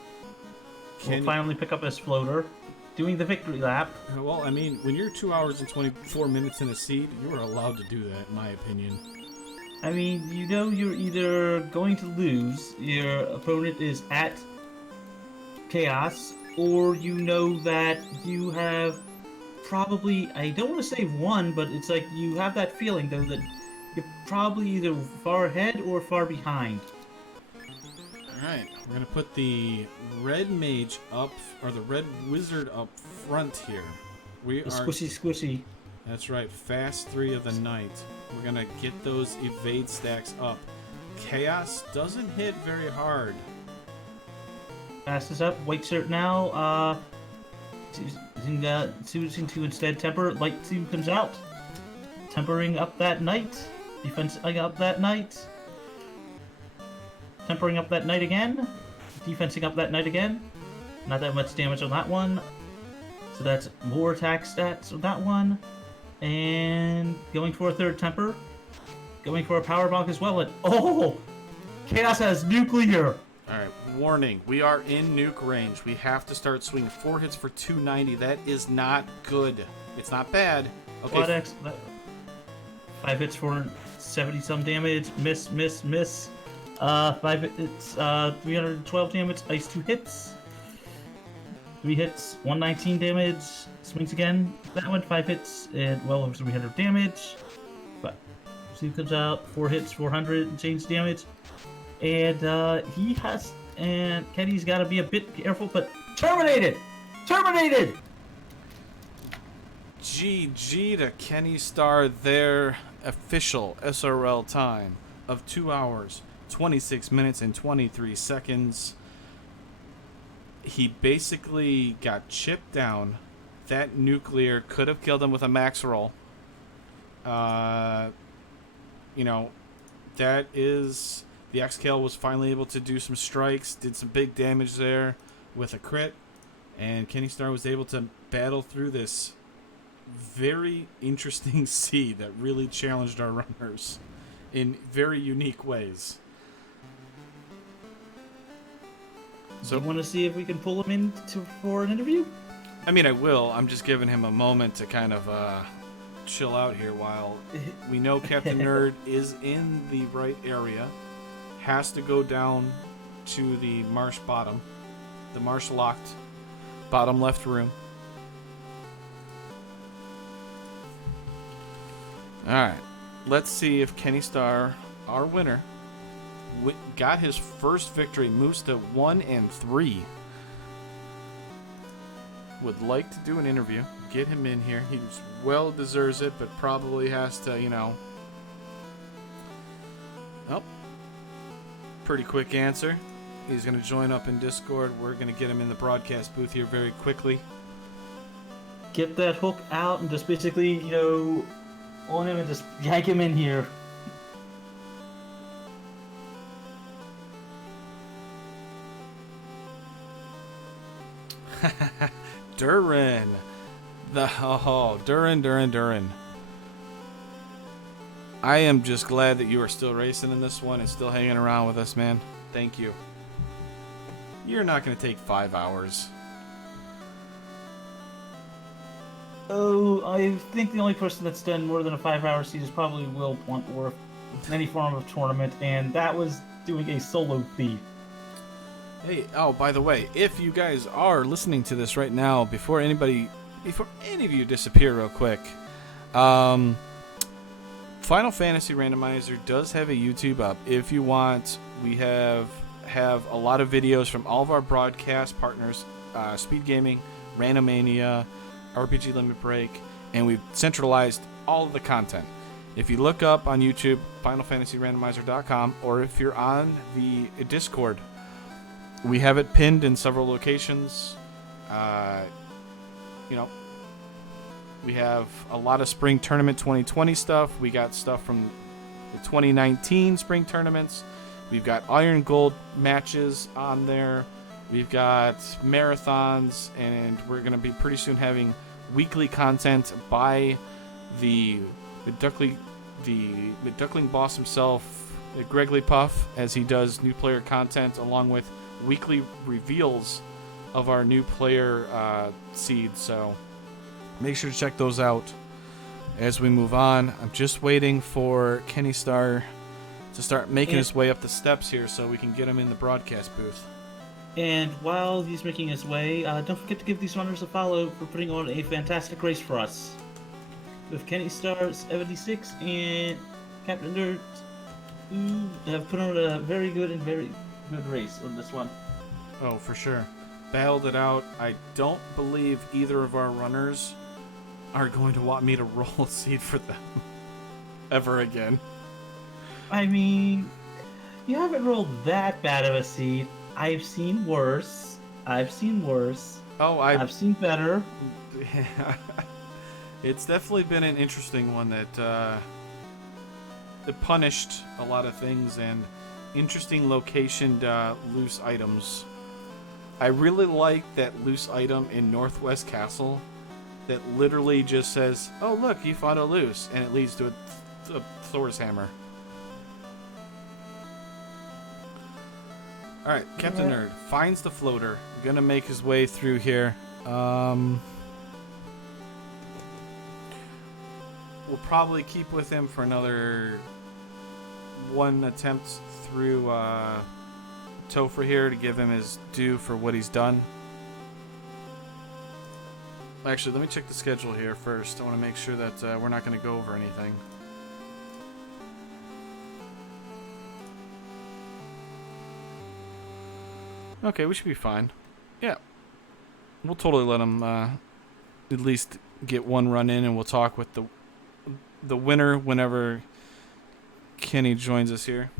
We'll finally pick up his floater, doing the victory lap. Well, I mean, when you're 2 hours and 24 minutes in a seed, you are allowed to do that, in my opinion. I mean, you know you're either going to lose, your opponent is at chaos, or you know that you have probably, I don't want to say won, but it's like you have that feeling, though, that you're probably either far ahead or far behind. Alright, we're going to put the red mage up, or the red wizard up front here. We The are... squishy. That's right, fast 3 of the night. We're going to get those evade stacks up. Chaos doesn't hit very hard. Passes up, white shirt now, choosing to instead temper, light 2 comes out. Tempering up that knight, defensing up that knight. Tempering up that knight again, defensing up that knight again. Not that much damage on that one. So that's more attack stats on that one. And going for a third temper. Going for a power bonk as well. And oh! Chaos has nuclear! Alright, warning. We are in nuke range. We have to start swinging 4 hits for 290. That is not good. It's not bad. Quad Okay. X, 5 hits for 70 some damage. Miss. 5 hits, 312 damage. Ice 2 hits. 3 hits, 119 damage. Swings again. That one, 5 hits, and well over 300 damage. But 2 comes out, 4 hits, 400 and change damage. And he has, and Kenny's got to be a bit careful, but terminated! Terminated! GG to Kennystarr, their official SRL time of 2 hours, 26 minutes, and 23 seconds. He basically got chipped down. That nuclear could have killed him with a max roll. That is... The Xcale was finally able to do some strikes, did some big damage there with a crit, and Kennystarr was able to battle through this very interesting seed that really challenged our runners in very unique ways. So you want to see if we can pull him in for an interview? I mean, I will. I'm just giving him a moment to kind of chill out here while we know Captain Nerd is in the right area. Has to go down to the marsh bottom. the marsh locked bottom left room. Alright, let's see if Kennystarr, our winner, got his first victory, moves to 1-3. Would like to do an interview, get him in here. He well deserves it, but probably has to, you know. Oh, pretty quick answer. He's going to join up in Discord. We're going to get him in the broadcast booth here very quickly. Get that hook out and just basically, you know, on him and just yank him in here. Durin. Durin. I am just glad that you are still racing in this one and still hanging around with us, man. Thank you. You're not going to take 5 hours. Oh, I think the only person that's done more than a 5-hour seed is probably Will Bluntworth in any form of tournament, and that was doing a solo thief. Hey, oh, by the way, if you guys are listening to this right now, before any of you disappear real quick, Final Fantasy Randomizer does have a YouTube up. If you want, we have a lot of videos from all of our broadcast partners, Speed Gaming, Randomania, RPG Limit Break, and we've centralized all of the content. If you look up on YouTube, FinalFantasyRandomizer.com, or if you're on the Discord, we have it pinned in several locations. You know, we have a lot of Spring Tournament 2020 stuff. We got stuff from the 2019 Spring Tournaments. We've got Iron Gold matches on there. We've got marathons, and we're going to be pretty soon having weekly content by the McDuckling boss himself, Gregory Puff, as he does new player content, along with weekly reveals of our new player seeds. So make sure to check those out as we move on. I'm just waiting for Kennystarr to start making his way up the steps here so we can get him in the broadcast booth. And while he's making his way, don't forget to give these runners a follow for putting on a fantastic race for us. With Kennystarr76 and Captainnerd2 have put on a very good race on this one. Oh, for sure. Battled it out. I don't believe either of our runners are going to want me to roll a seed for them ever again. I mean, you haven't rolled that bad of a seed. I've seen worse. Oh, I've seen better. It's definitely been an interesting one that punished a lot of things and interesting locationed loose items. I really like that loose item in Northwest Castle that literally just says, "Oh look, you found a loose," and it leads to a Thor's hammer. Alright, Captainnerd finds the floater. Gonna make his way through here. We'll probably keep with him for another one attempt through Topher here to give him his due for what he's done. Actually, let me check the schedule here first. I want to make sure that we're not going to go over anything. Okay, we should be fine. Yeah. We'll totally let him at least get one run in, and we'll talk with the winner whenever Kenny joins us here.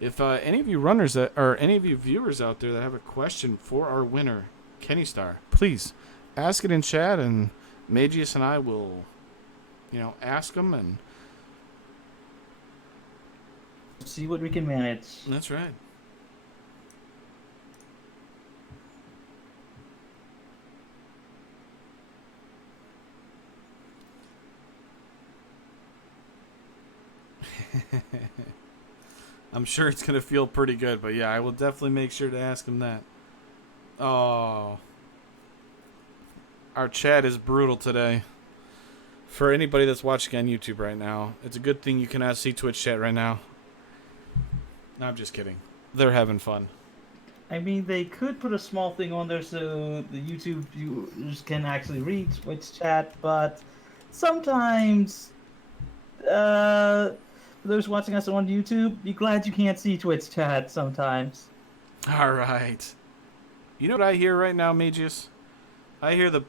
If any of you runners or any of you viewers out there that have a question for our winner, Kennystarr, please ask it in chat, and Magius and I will, ask them and see what we can manage. That's right. I'm sure it's going to feel pretty good, but yeah, I will definitely make sure to ask him that. Oh. Our chat is brutal today. For anybody that's watching on YouTube right now, it's a good thing you cannot see Twitch chat right now. No, I'm just kidding. They're having fun. I mean, they could put a small thing on there so the YouTube viewers can actually read Twitch chat, but sometimes, for those watching us on YouTube, be glad you can't see Twitch chat sometimes. All right. You know what I hear right now, Magius? I hear the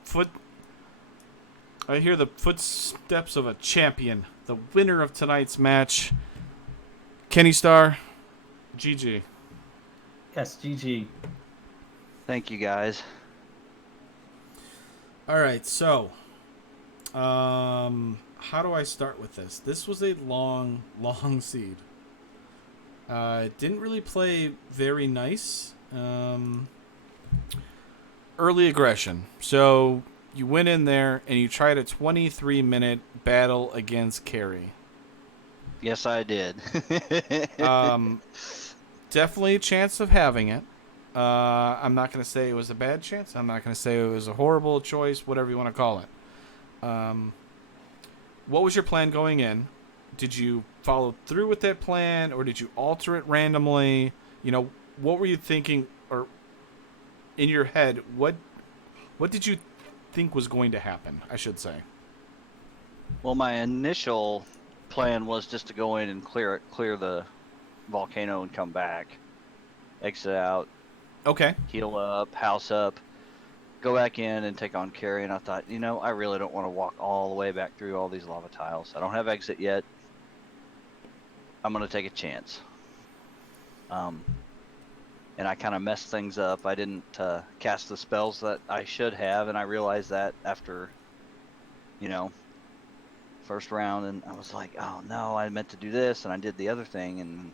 footsteps of a champion. The winner of tonight's match, Kennystarr, GG. Yes, GG. Thank you, guys. All right, so how do I start with this? This was a long seed. Didn't really play very nice. Early aggression. So you went in there and you tried a 23-minute battle against Carrie. Yes, I did. Definitely a chance of having it. I'm not going to say it was a bad chance. I'm not going to say it was a horrible choice, whatever you want to call it. What was your plan going in? Did you follow through with that plan, or did you alter it randomly? You know, what were you thinking, or in your head, what did you think was going to happen, I should say? Well, my initial plan was just to go in and clear the volcano and come back, exit out, Okay. heal up, house up, go back in and take on Carrie. And I thought, I really don't want to walk all the way back through all these lava tiles. I don't have exit yet. I'm going to take a chance. And I kind of messed things up. I didn't cast the spells that I should have, and I realized that after, first round, and I was like, oh no, I meant to do this, and I did the other thing, and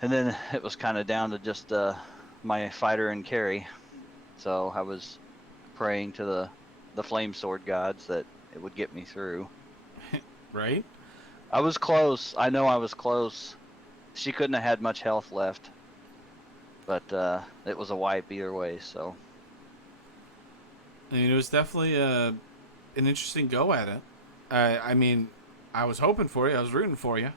then it was kind of down to just my fighter and Carrie. So I was praying to the flame sword gods that it would get me through. Right? I was close. I know I was close. She couldn't have had much health left. But it was a wipe either way, so. I mean, it was definitely an interesting go at it. I mean, I was hoping for you. I was rooting for you.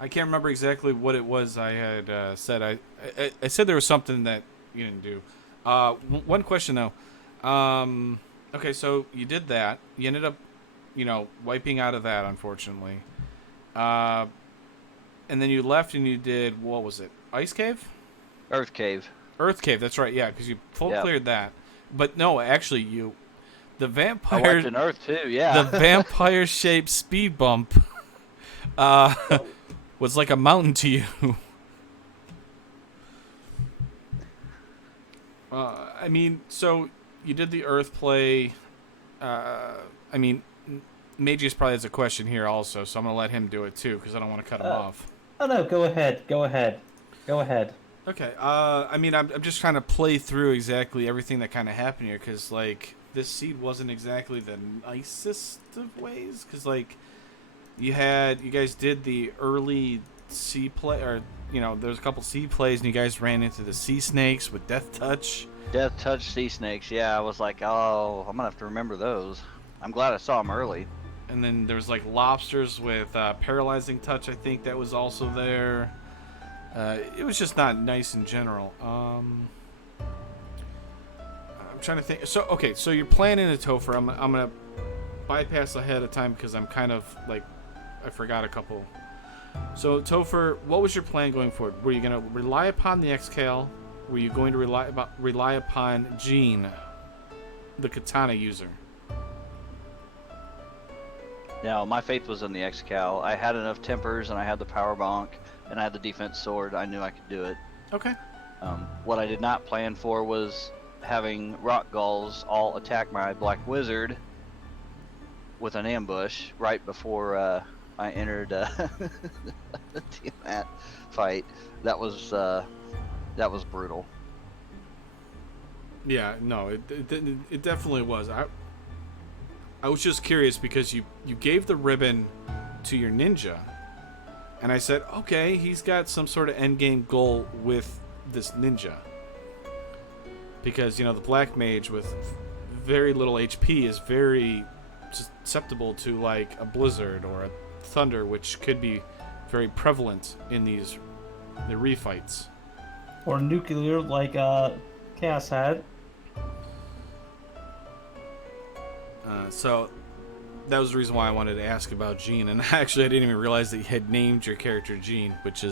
I can't remember exactly what it was I had said. I said there was something that you didn't do. One question, though. Okay, so you did that. You ended up, wiping out of that, unfortunately. And then you left and you did, what was it? Ice Cave? Earth Cave. Earth Cave, that's right, yeah, because you Yep. cleared that. But no, actually, the I vampire, wiped in Earth too, yeah. the vampire-shaped speed bump was like a mountain to you. I mean, so you did the Earth play. I mean, Magius probably has a question here also, so I'm going to let him do it too, because I don't want to cut him off. Oh no, go ahead. Okay. I mean, I'm just trying to play through exactly everything that kind of happened here, because like this seed wasn't exactly the nicest of ways, because like you guys did the early sea play, or there's a couple sea plays, and you guys ran into the sea snakes with Death Touch. Death Touch sea snakes, yeah. I was like, oh, I'm gonna have to remember those. I'm glad I saw them early. And then there was like lobsters with paralyzing touch. I think that was also there. It was just not nice in general. I'm trying to think. So okay, so you're planning a Topher. I'm gonna bypass ahead of time because I'm kind of like I forgot a couple. So Topher, what was your plan going forward? Were you gonna rely upon the Xcal? Were you going to rely upon Jean, the katana user? No, my faith was in the Xcal. I had enough tempers, and I had the power bonk, and I had the defense sword. I knew I could do it. Okay. What I did not plan for was having rock gulls all attack my black wizard with an ambush right before I entered the Tiamat fight. That was brutal. Yeah, no, it definitely was. I was just curious because you gave the ribbon to your ninja, and I said, okay, he's got some sort of endgame goal with this ninja. Because, the black mage with very little HP is very susceptible to like a blizzard or a thunder, which could be very prevalent in the refights. Or nuclear, like Chaos had. So that was the reason why I wanted to ask about Gene, and actually I didn't even realize that you had named your character Gene, which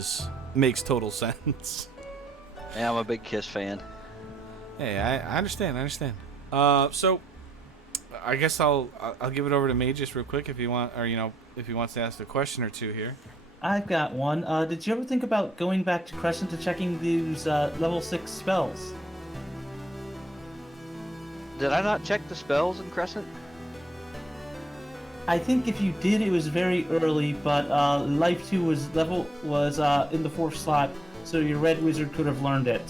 makes total sense. Yeah, I'm a big Kiss fan. Hey, I understand. So I guess I'll give it over to Magus real quick if you want, or if he wants to ask a question or two here. I've got one. Did you ever think about going back to Crescent to checking these level 6 spells? Did I not check the spells in Crescent? I think if you did, it was very early, but Life 2 was in the 4th slot, so your Red Wizard could have learned it.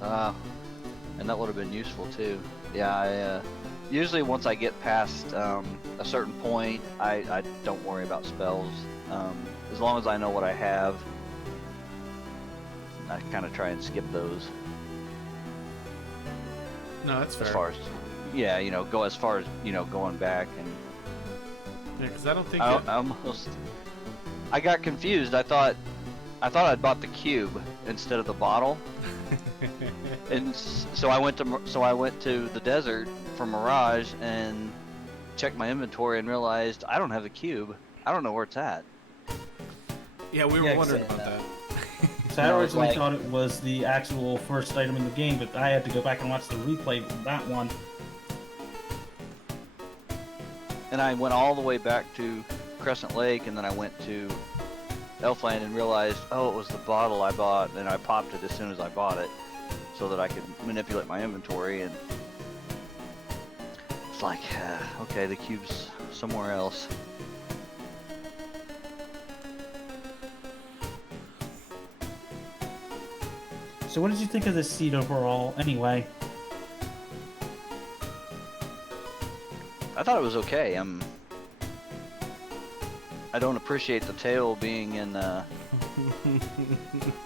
And that would have been useful too. Yeah, I usually once I get past a certain point, I don't worry about spells. As long as I know what I have, I kind of try and skip those. No, that's fair. As far as, go as far as, going back and... Yeah, because I don't think... I got confused. I thought I'd bought the cube instead of the bottle. And so I went to the desert for Mirage and checked my inventory and realized I don't have the cube. I don't know where it's at. Yeah, we were wondering about that. So I originally thought it was the actual first item in the game, but I had to go back and watch the replay of that one. And I went all the way back to Crescent Lake, and then I went to Elfland and realized, oh, it was the bottle I bought, and I popped it as soon as I bought it, so that I could manipulate my inventory, and it's like, okay, the cube's somewhere else. So what did you think of this seed overall, anyway? I thought it was okay. I don't appreciate the tail being in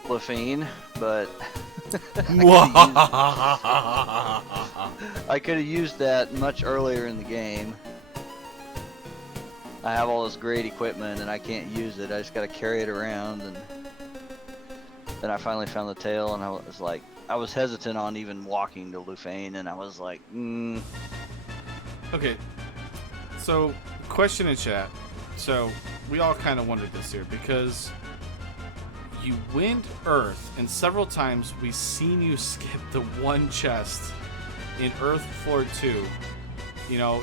Lafine, but I could have used that much earlier in the game. I have all this great equipment and I can't use it. I just got to carry it around, and then I finally found the tail, and I was hesitant on even walking to Lufane, and I was like, Okay, so question in chat. So we all kind of wondered this here because you went Earth, and several times we've seen you skip the one chest in Earth Floor 2.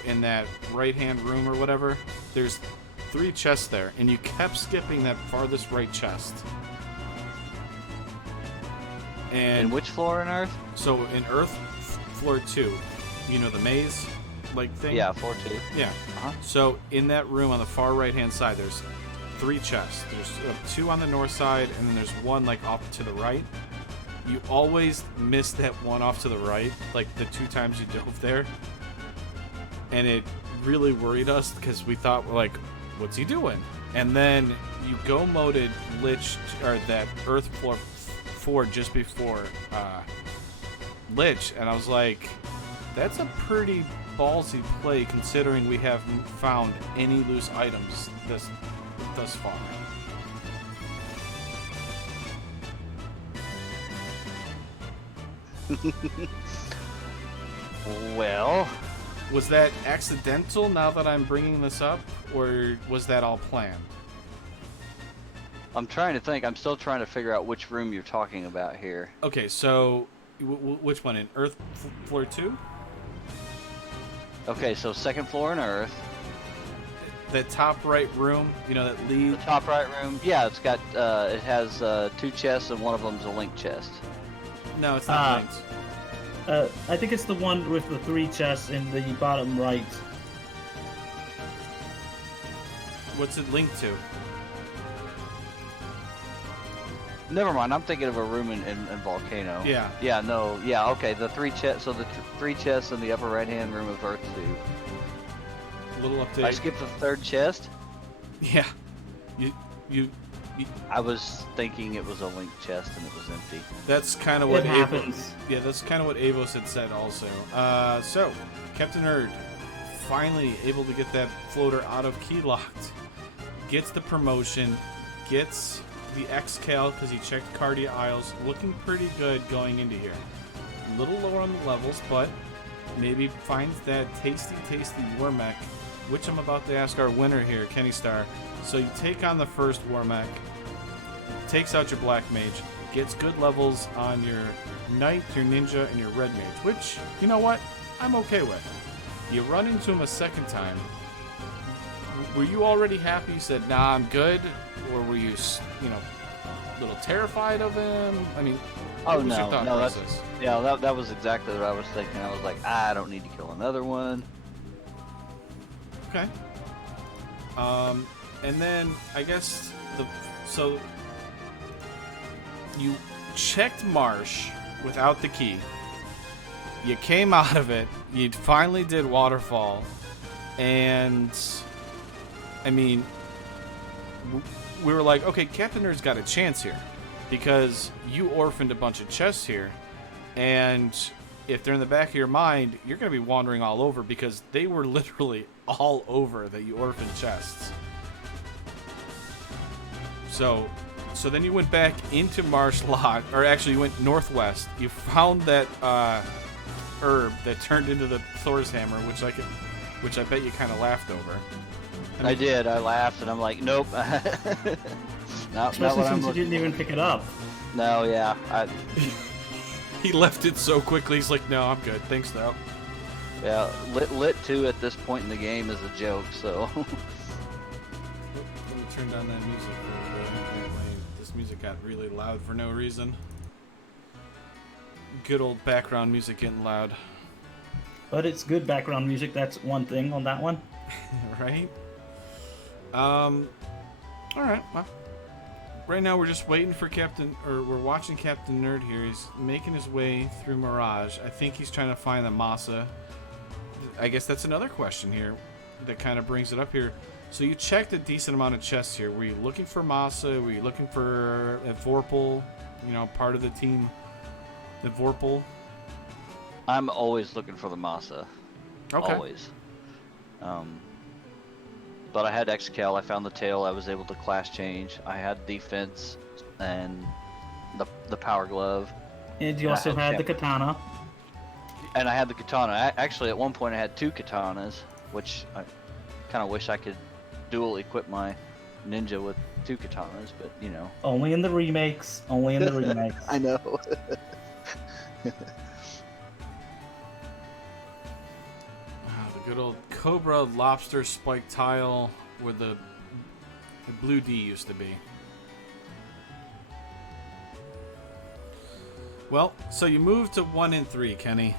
In that right-hand room or whatever. There's 3 chests there, and you kept skipping that farthest right chest. And in which floor on Earth? So in Earth Floor 2, the maze like thing? Yeah, floor 2. Yeah. So in that room on the far right-hand side, there's 3 chests. There's 2 on the north side, and then there's 1 like off to the right. You always miss that one off to the right, like the 2 times you dove there. And it really worried us because we thought, what's he doing? And then you go moded Lich, or that Earth Floor 4 just before Lich, and I was like, that's a pretty ballsy play considering we haven't found any loose items thus far. Well, was that accidental now that I'm bringing this up, or was that all planned? I'm trying to think. I'm still trying to figure out which room you're talking about here. Okay, so which one? In Earth Floor 2? Okay, so second floor in Earth. The top right room, that leads... The top right room? Yeah, it's got, it has 2 chests, and one of them's a link chest. No, it's not linked. I think it's the one with the 3 chests in the bottom right. What's it linked to? Never mind, I'm thinking of a room in Volcano. Yeah. Yeah, no, yeah, okay, the 3 chests, so the 3 chests in the upper right-hand room of Earth 2. Little update. I skipped the 3rd chest? Yeah. You I was thinking it was a link chest and it was empty. That's kind of what happens. Yeah, that's kind of what Avos had said also. So, Captain Nerd finally able to get that floater out of key locked. Gets the promotion. Gets the XCal because he checked Cardia Isles. Looking pretty good going into here. A little lower on the levels, but maybe finds that tasty war mech, which I'm about to ask our winner here, Kennystarr. So you take on the first war mech, takes out your black mage, gets good levels on your knight, your ninja, and your red mage, which, you know what, I'm okay with. You run into him a second time. Were you already happy? You said, nah, I'm good? Or were you, a little terrified of him? I mean, what was your thought process? That was exactly what I was thinking. I was like, I don't need to kill another one. Okay. And then I guess so you checked Marsh without the key. You came out of it. You finally did Waterfall, and I mean, we were like, okay, Captain Nerd's got a chance here because you orphaned a bunch of chests here, and if they're in the back of your mind, you're going to be wandering all over because they were literally all over that you orphaned chests. So then you went back into Marsh Lot, or actually you went northwest. You found that herb that turned into the Thor's hammer, which I bet you kind of laughed over. I did. I laughed, and I'm like, nope. not Especially what I'm since you didn't even pick it up. No, yeah. He left it so quickly. He's like, no, I'm good. Thanks, though. Yeah, lit 2 at this point in the game is a joke, so. Let me turn down that music. This music got really loud for no reason. Good old background music getting loud. But it's good background music. That's one thing on that one. Right? Alright, well. Right now we're just waiting for we're watching Captain Nerd here. He's making his way through Mirage. I think he's trying to find the Masa. I guess that's another question here that kind of brings it up here. So you checked a decent amount of chests here. Were you looking for Masa? Were you looking for a Vorpal? Part of the team, the Vorpal? I'm always looking for the Masa. Okay. Always. But I had XCal, I found the tail, I was able to class change. I had defense and the power glove. And you also had the katana. And I had the katana. Actually, at one point I had 2 katanas, which I kind of wish I could dual equip my ninja with 2 katanas, but Only in the remakes. Only in the remakes. I know. The good old Cobra lobster spike tile where the blue D used to be. Well, so you move to 1 and 3, Kenny.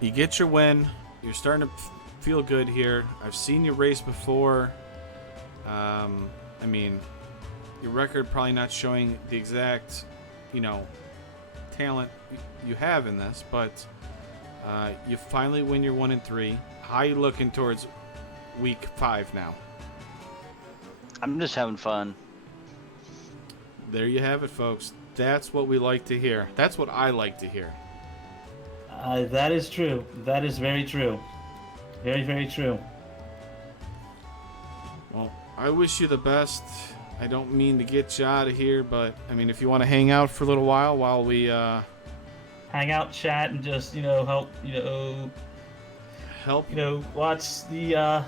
You get your win. You're starting to feel good here. I've seen you race before. I mean, your record probably not showing the exact, talent you have in this, but you finally win your 1 and 3. How you looking towards week 5 now? I'm just having fun. There you have it, folks. That's what we like to hear. That's what I like to hear. That is true. That is very true. Very, very true. Well, I wish you the best. I don't mean to get you out of here, but I mean, if you want to hang out for a little while we hang out, chat, and just help watch the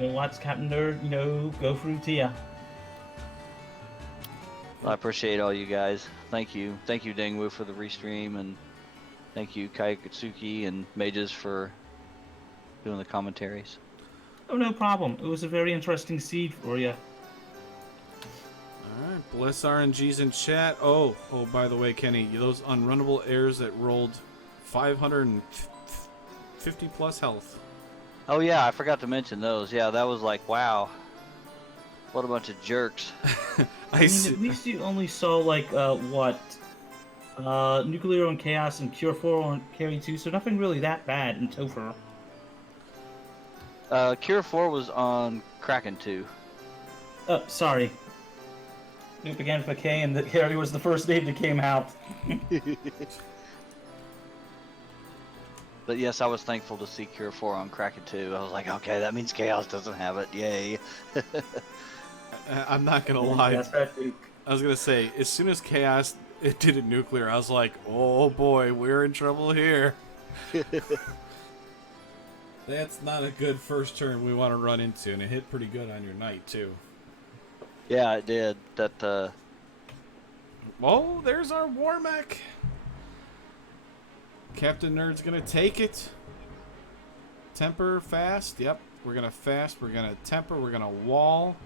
watch Captain Nerd go through Tia. Well, I appreciate all you guys. Thank you Dingwu for the restream, and thank you Kaikutsuki and Mages for doing the commentaries. Oh, no problem. It was a very interesting seed for you. Alright, bless RNGs in chat. Oh, by the way, Kenny, those unrunnable airs that rolled 550 plus health. Oh yeah, I forgot to mention those. Yeah, that was like, wow. What a bunch of jerks. I mean, at least you only saw Nuclear on Chaos and Cure 4 on Carry 2, so nothing really that bad in Topher. Cure 4 was on Kraken 2. Sorry. It began with a K and the Carry was the first name that came out. But yes, I was thankful to see Cure 4 on Kraken 2. I was like, okay, that means Chaos doesn't have it. Yay. I'm not gonna lie. That's right, Duke. I was gonna say, as soon as Chaos it did a nuclear, I was like, oh boy, we're in trouble here. That's not a good first turn we want to run into, and it hit pretty good on your knight too. Yeah, it did. That Oh, there's our war mech. Captain Nerd's gonna take it. Temper fast. Yep, we're gonna fast. We're gonna temper. We're gonna wall.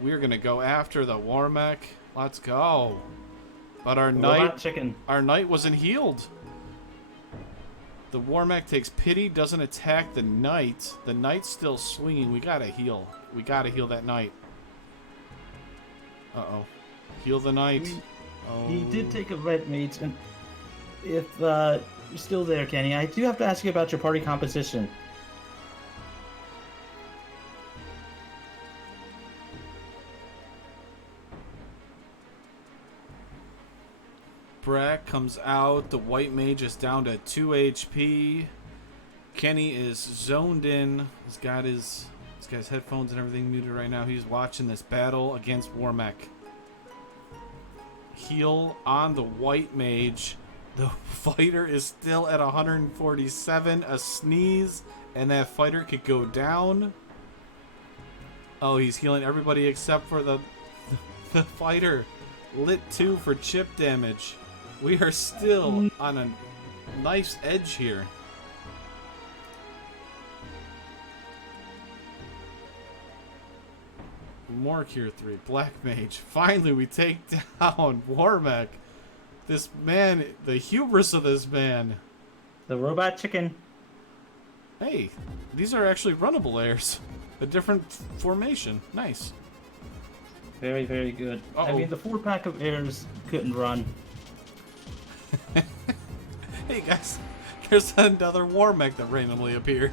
We're gonna go after the war mech. Let's go. But our Robot chicken. knight wasn't healed. The war mech takes pity, doesn't attack the knight. The knight's still swinging. We gotta heal. We gotta heal that knight. Uh-oh. Heal the knight. Oh. He did take a red mage, and if you're still there, Kenny, I do have to ask you about your party composition. Brack comes out. The white mage is down to 2 HP. Kenny is zoned in. He's got his headphones and everything muted right now. He's watching this battle against Warmech. Heal on the white mage. The fighter is still at 147. A sneeze, and that fighter could go down. Oh, he's healing everybody except for the fighter. Lit 2 for chip damage. We are still on a nice edge here. More Cure 3. Black Mage. Finally, we take down Warmech. This man, the hubris of this man. The robot chicken. Hey, these are actually runnable airs. A different formation. Nice. Very, very good. I Uh-oh. mean, the 4-pack of airs couldn't run. Hey guys, there's another Warmech that randomly appeared.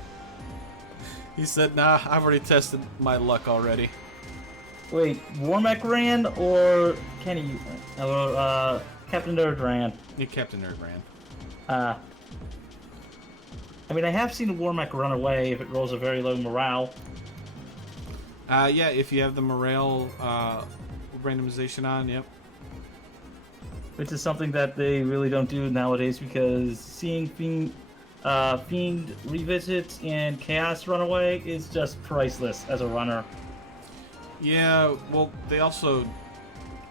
He said, nah, I've already tested my luck already. Wait, Warmech ran or Kenny or Captain Nerd ran? Yeah, Captain Nerd ran. I mean, I have seen a Warmech run away if it rolls a very low morale. Yeah, if you have the morale randomization on, yep. Which is something that they really don't do nowadays because seeing Fiend revisits and Chaos run away is just priceless as a runner. Yeah, well, they also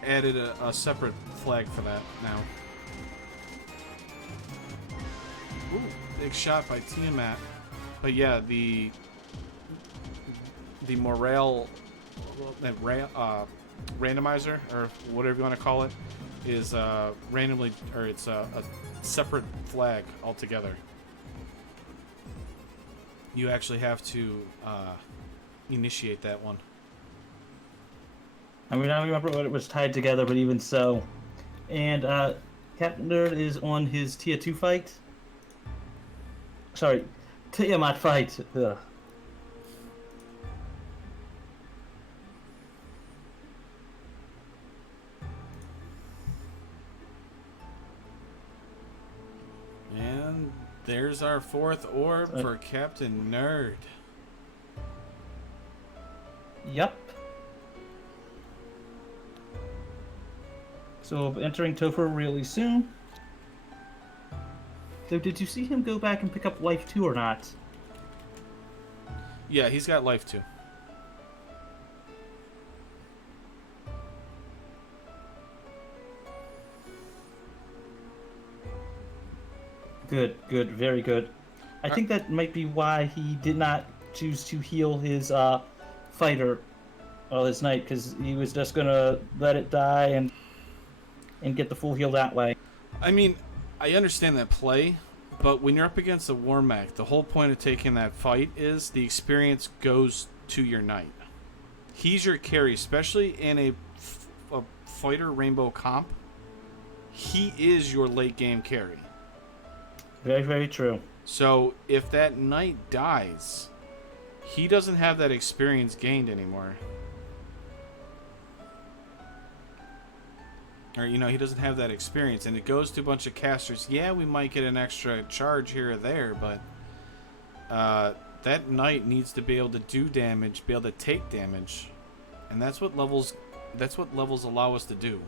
added a separate flag for that now. Ooh, big shot by Tiamat. But yeah, the morale randomizer, or whatever you want to call it, is randomly, or it's a separate flag altogether. You actually have to initiate that one. I mean, I don't remember what it was tied together, but even so. And Captain Nerd is on his Tier 2 fight. Sorry, Tiamat fight. Ugh. And there's our 4th orb for Captain Nerd. Yep. So entering Topher really soon. So did you see him go back and pick up Life 2 or not? Yeah, he's got life too. Good, good, very good. I think that might be why he did not choose to heal his fighter, well, his knight, because he was just gonna let it die and get the full heal that way. I mean, I understand that play, but when you're up against a Warmech, the whole point of taking that fight is the experience goes to your knight. He's your carry, especially in a fighter rainbow comp. He is your late game carry. Very, very true. So if that knight dies, he doesn't have that experience gained anymore. Or, you know, he doesn't have that experience, and it goes to a bunch of casters. Yeah, we might get an extra charge here or there, but that knight needs to be able to do damage, be able to take damage, and that's what levels allow us to do.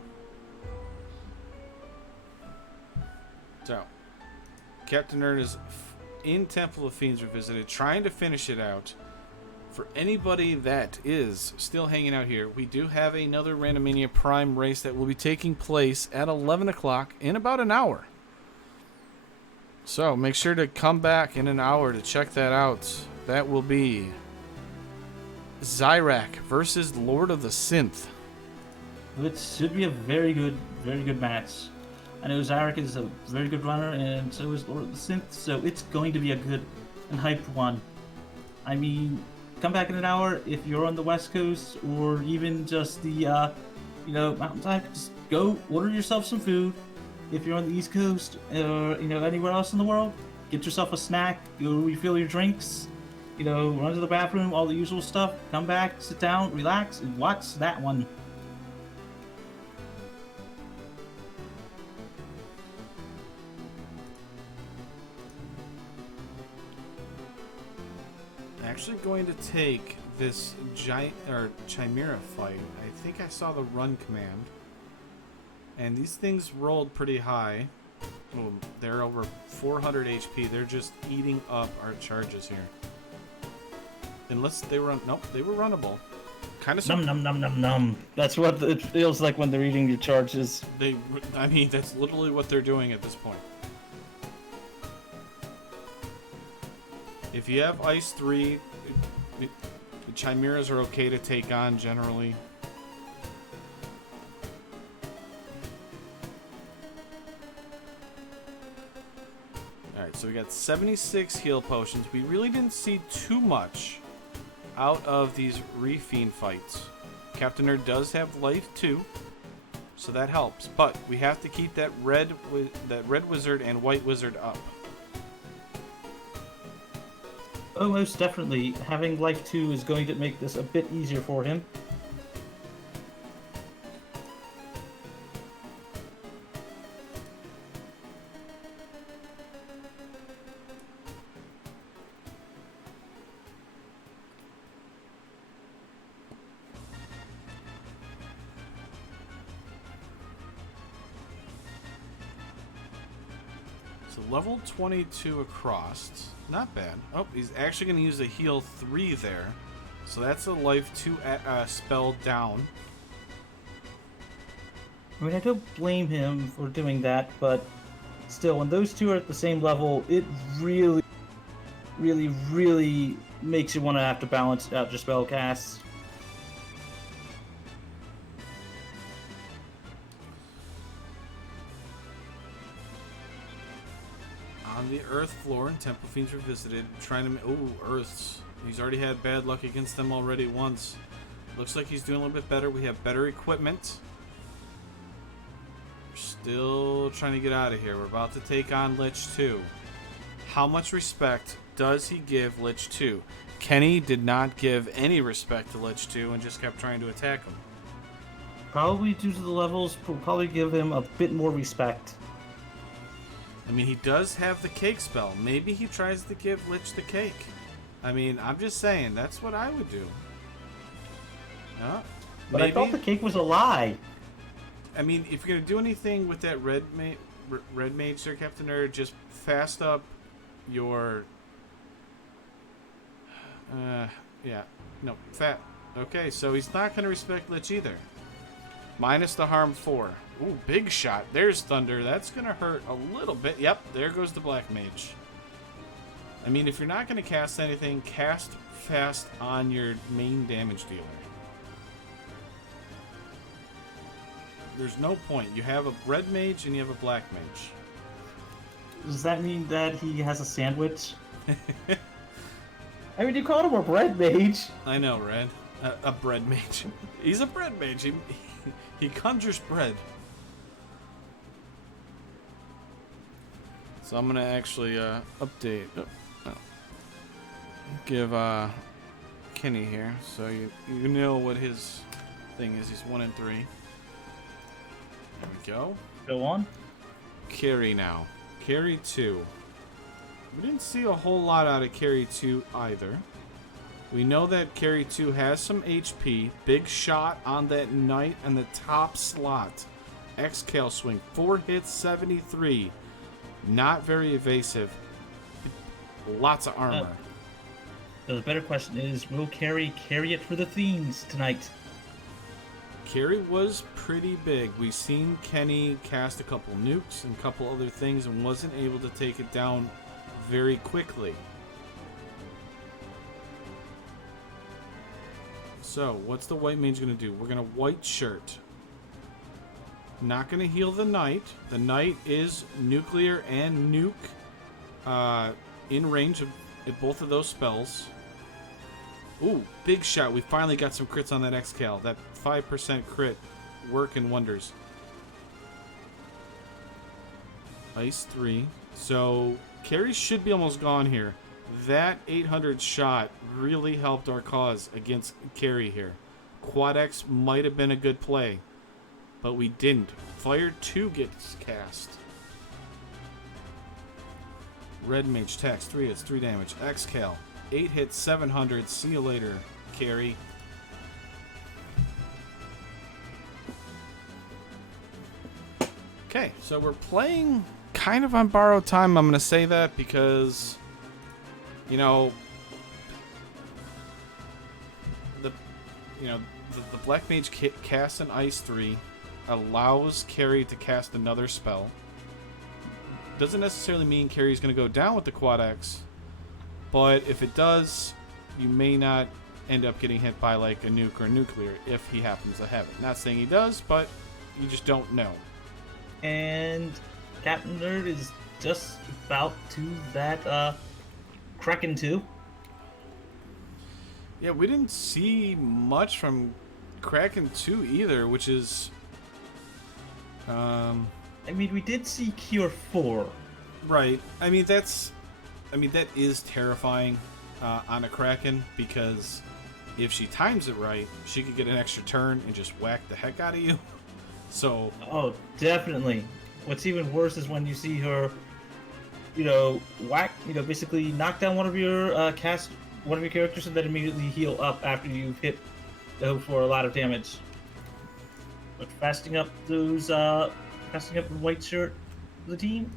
So, Captain Nerd is in Temple of Fiends Revisited, trying to finish it out. For anybody that is still hanging out here, we do have another Randomania Prime race that will be taking place at 11 o'clock in about an hour. So make sure to come back in an hour to check that out. That will be Zyrak versus Lord of the Synth. It should be a very good match. I know Zyrak is a very good runner, and so is Lord of the Synth, so it's going to be a good and hyped one. I mean, come back in an hour if you're on the West Coast, or even just the, mountain side. Just go order yourself some food. If you're on the East Coast, or anywhere else in the world, get yourself a snack. Go refill your drinks. Run to the bathroom, all the usual stuff. Come back, sit down, relax, and watch that one. Actually going to take this Chimera fight. I think I saw the run command, and these things rolled pretty high. Oh, they're over 400 HP. They're just eating up our charges here. Unless they were they were runnable. Kind of. Num. That's what it feels like when they're eating your charges. I mean, that's literally what they're doing at this point. If you have Ice 3, the Chimeras are okay to take on generally. Alright, so we got 76 heal potions. We really didn't see too much out of these Refiend fights. Captain Nerd does have life 2, so that helps. But we have to keep that red wizard and white wizard up. Oh, most definitely. Having life 2 is going to make this a bit easier for him. So level 22 across. Not bad. Oh, he's actually going to use a heal 3 there. So that's a life 2 spell down. I mean, I don't blame him for doing that, but still, when those two are at the same level, it really, really, really makes you want to have to balance out your spell casts. On the Earth floor in Temple Fiends Revisited, trying to... Ooh, Earths. He's already had bad luck against them already once. Looks like he's doing a little bit better. We have better equipment. We're still trying to get out of here. We're about to take on Lich 2. How much respect does he give Lich 2? Kenny did not give any respect to Lich 2 and just kept trying to attack him. Probably due to the levels, will probably give him a bit more respect. I mean, he does have the cake spell. Maybe he tries to give Lich the cake. I mean, I'm just saying, that's what I would do. But maybe. I thought the cake was a lie. I mean, if you're going to do anything with that red mage there, Captain Nerd, just fast up your... Okay, so he's not going to respect Lich either. Minus the harm 4. Ooh, big shot. There's Thunder. That's going to hurt a little bit. Yep, there goes the Black Mage. I mean, if you're not going to cast anything, cast fast on your main damage dealer. There's no point. You have a red mage and you have a black mage. Does that mean that he has a sandwich? I mean, you called him a bread mage. I know, Red. A bread mage. He's a bread mage. He conjures bread. So I'm gonna actually update. Give Kenny here, so you know what his thing is. He's 1 and 3. There we go. Go on. Carry now. Carry 2. We didn't see a whole lot out of Carry 2 either. We know that Carry 2 has some HP. Big shot on that knight and the top slot. X-Kale swing. 4 hits, 73. Not very evasive. Lots of armor. So the better question is, will carry it for the Fiends tonight? Carry was pretty big. We seen Kenny cast a couple nukes and a couple other things and wasn't able to take it down very quickly. So, what's the white mage going to do? We're going to white shirt. Not going to heal the knight. The knight is nuclear and nuke in range of both of those spells. Ooh, big shot. We finally got some crits on that X-Cal. That 5% crit working wonders. Ice 3. So, carry should be almost gone here. That 800 shot really helped our cause against carry here. Quad X might have been a good play, but we didn't. Fire 2 gets cast. Red Mage tax 3 hits 3 damage. X-Cal 8 hits 700. See you later, carry. Okay, so we're playing kind of on borrowed time. I'm going to say that because, you know, the Black Mage casts an Ice 3, allows Carry to cast another spell. Doesn't necessarily mean Carry's going to go down with the Quad X, but if it does, you may not end up getting hit by like a nuke or nuclear if he happens to have it. Not saying he does, but you just don't know. And Captain Nerd is just about to that Kraken 2. Yeah, we didn't see much from Kraken 2 either, which is... I mean, we did see Cure 4. Right. I mean, that is terrifying on a Kraken, because if she times it right, she could get an extra turn and just whack the heck out of you. So... Oh, definitely. What's even worse is when you see her, whack, basically knock down one of your characters and then immediately heal up after you've hit for a lot of damage. But fasting up the white shirt of the team,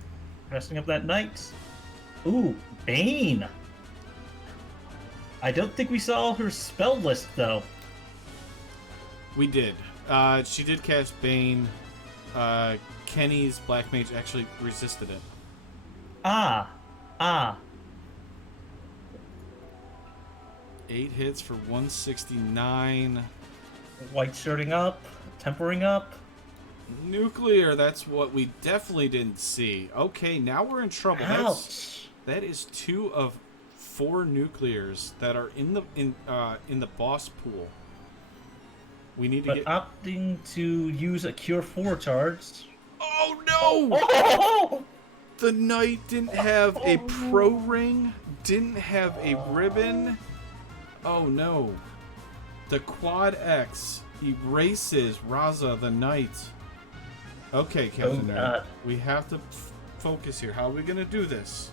fasting up that knight. Ooh, Bane. I don't think we saw her spell list though. We did. She did cast Bane. Kenny's Black Mage actually resisted it. Ah. 8 hits for 169. White shirting up, tempering up. Nuclear, that's what we definitely didn't see. Okay, now we're in trouble. Ouch. That is 2 of 4 nuclears that are in the boss pool. We need to get opting to use a Cure 4 charge. Oh no! Oh! The knight didn't have a pro ring, didn't have a ribbon. Oh no. The Quad X erases Raza the knight. Okay, Captainnerd, we have to focus here. How are we gonna do this?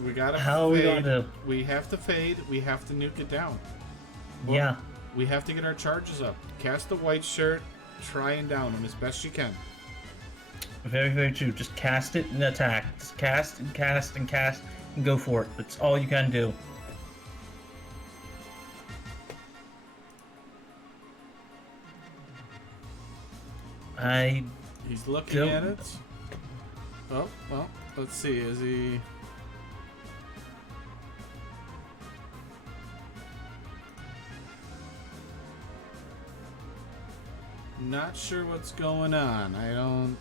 We gotta How are we fade. gonna? We have to fade. We have to nuke it down. Well, Yeah. We have to get our charges up. Cast the white shirt. Try and down him as best you can. Very, very true. Just cast it and attack. Just cast and cast and cast and go for it. That's all you can do. He's looking at it. Oh, well, let's see. Is he... Not sure what's going on. I don't...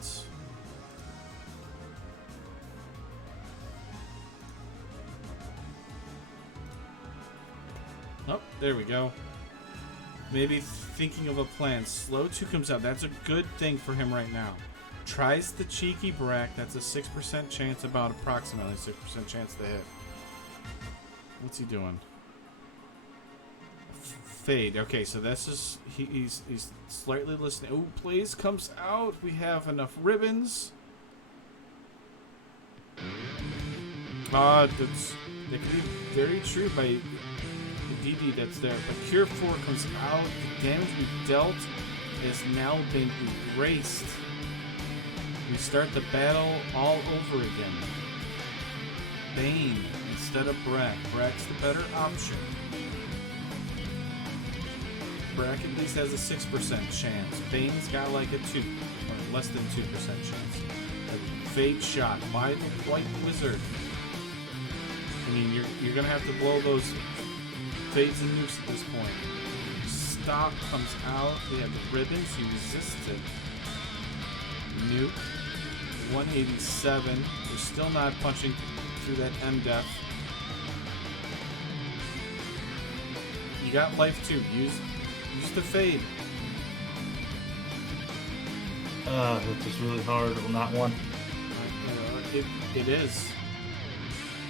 Oh, there we go. Maybe thinking of a plan. Slow 2 comes out. That's a good thing for him right now. Tries the cheeky Brack. That's a 6% chance, about approximately 6% chance to hit. What's he doing? Fade. Okay, so that's just he's slightly listening. Oh, Blaze comes out. We have enough ribbons. That could be very true by the DD that's there. But Cure 4 comes out. The damage we dealt has now been erased. We start the battle all over again. Bane instead of Brack. Brack's the better option. Brack at least has a 6% chance. Bane's got like a 2, or less than 2% chance. A fade shot by the White Wizard. I mean, you're gonna have to blow those fades and nukes at this point. Stop comes out. We have the ribbons. He resists it. Nuke. 187. We're still not punching through that M-Def. You got life too. Use the fade. It's just really hard on that one. It is.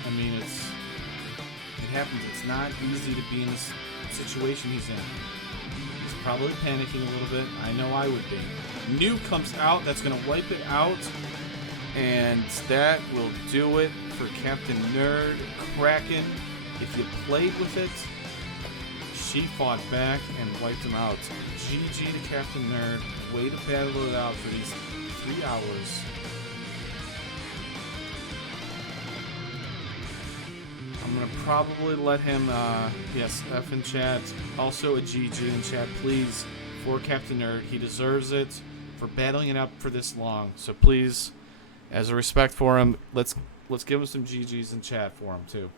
I mean, it happens. It's not easy to be in this situation he's in. He's probably panicking a little bit. I know I would be. New comes out. That's going to wipe it out. And that will do it for Captain Nerd. Kraken, if you played with it, she fought back and wiped him out. GG to Captain Nerd. Way to battle it out for these 3 hours. I'm going to probably let him, yes, F in chat. Also a GG in chat, please, for Captain Nerd. He deserves it for battling it out for this long. So please, as a respect for him, let's give him some GGs in chat for him, too.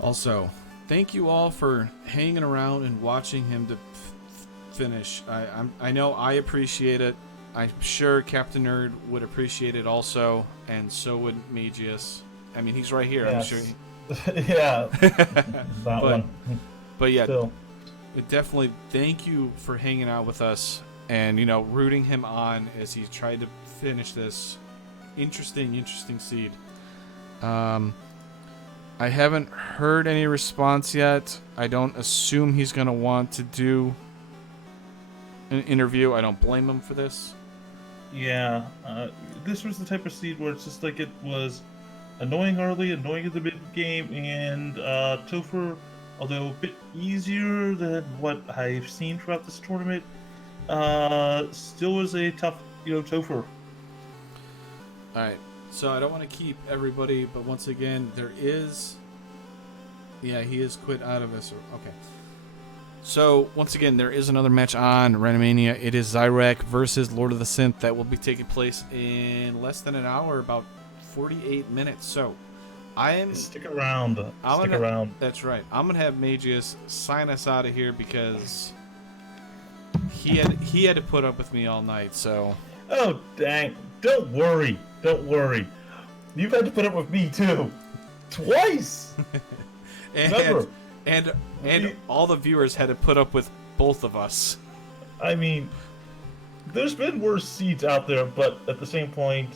Also, thank you all for hanging around and watching him to finish. I know I appreciate it. I'm sure Captain Nerd would appreciate it also, and so would Magius. I mean, he's right here. Yes. I'm sure. Yeah. That one. But yeah, Still. definitely thank you for hanging out with us and, you know, rooting him on as he tried to finish this interesting seed. I haven't heard any response yet. I don't assume he's going to want to do an interview. I don't blame him for this. Yeah, this was the type of seed where it's just like it was annoying early, annoying at the mid-game, and Topher, although a bit easier than what I've seen throughout this tournament, still was a tough, Topher. Alright, so I don't want to keep everybody, but once again, there is... Yeah, he is quit out of this. Okay. So, once again, there is another match on Randomania. It is Zyrak versus Lord of the Synth. That will be taking place in less than an hour, about 48 minutes. So, Stick around. Stick around. That's right. I'm going to have Magius sign us out of here because he had to put up with me all night, so... Oh, dang. Don't worry. You've had to put up with me, too. Twice! Remember. And all the viewers had to put up with both of us. I mean, there's been worse seeds out there, but at the same point,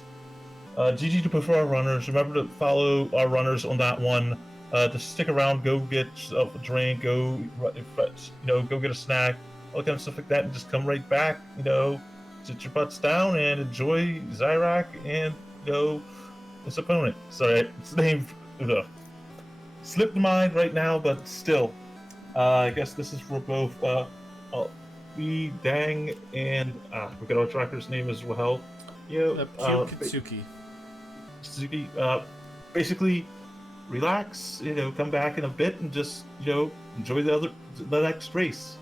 GG to prefer our runners. Remember to follow our runners on that one. To stick around, go get a drink, go get a snack, all kind of stuff like that, and just come right back. Sit your butts down and enjoy Zyrak and his opponent. Sorry, its name slipped mind right now, but still. I guess this is for both me, Dang, and we got our tracker's name as well. Katsuki. Suzuki. Basically, relax. Come back in a bit and just enjoy the next race.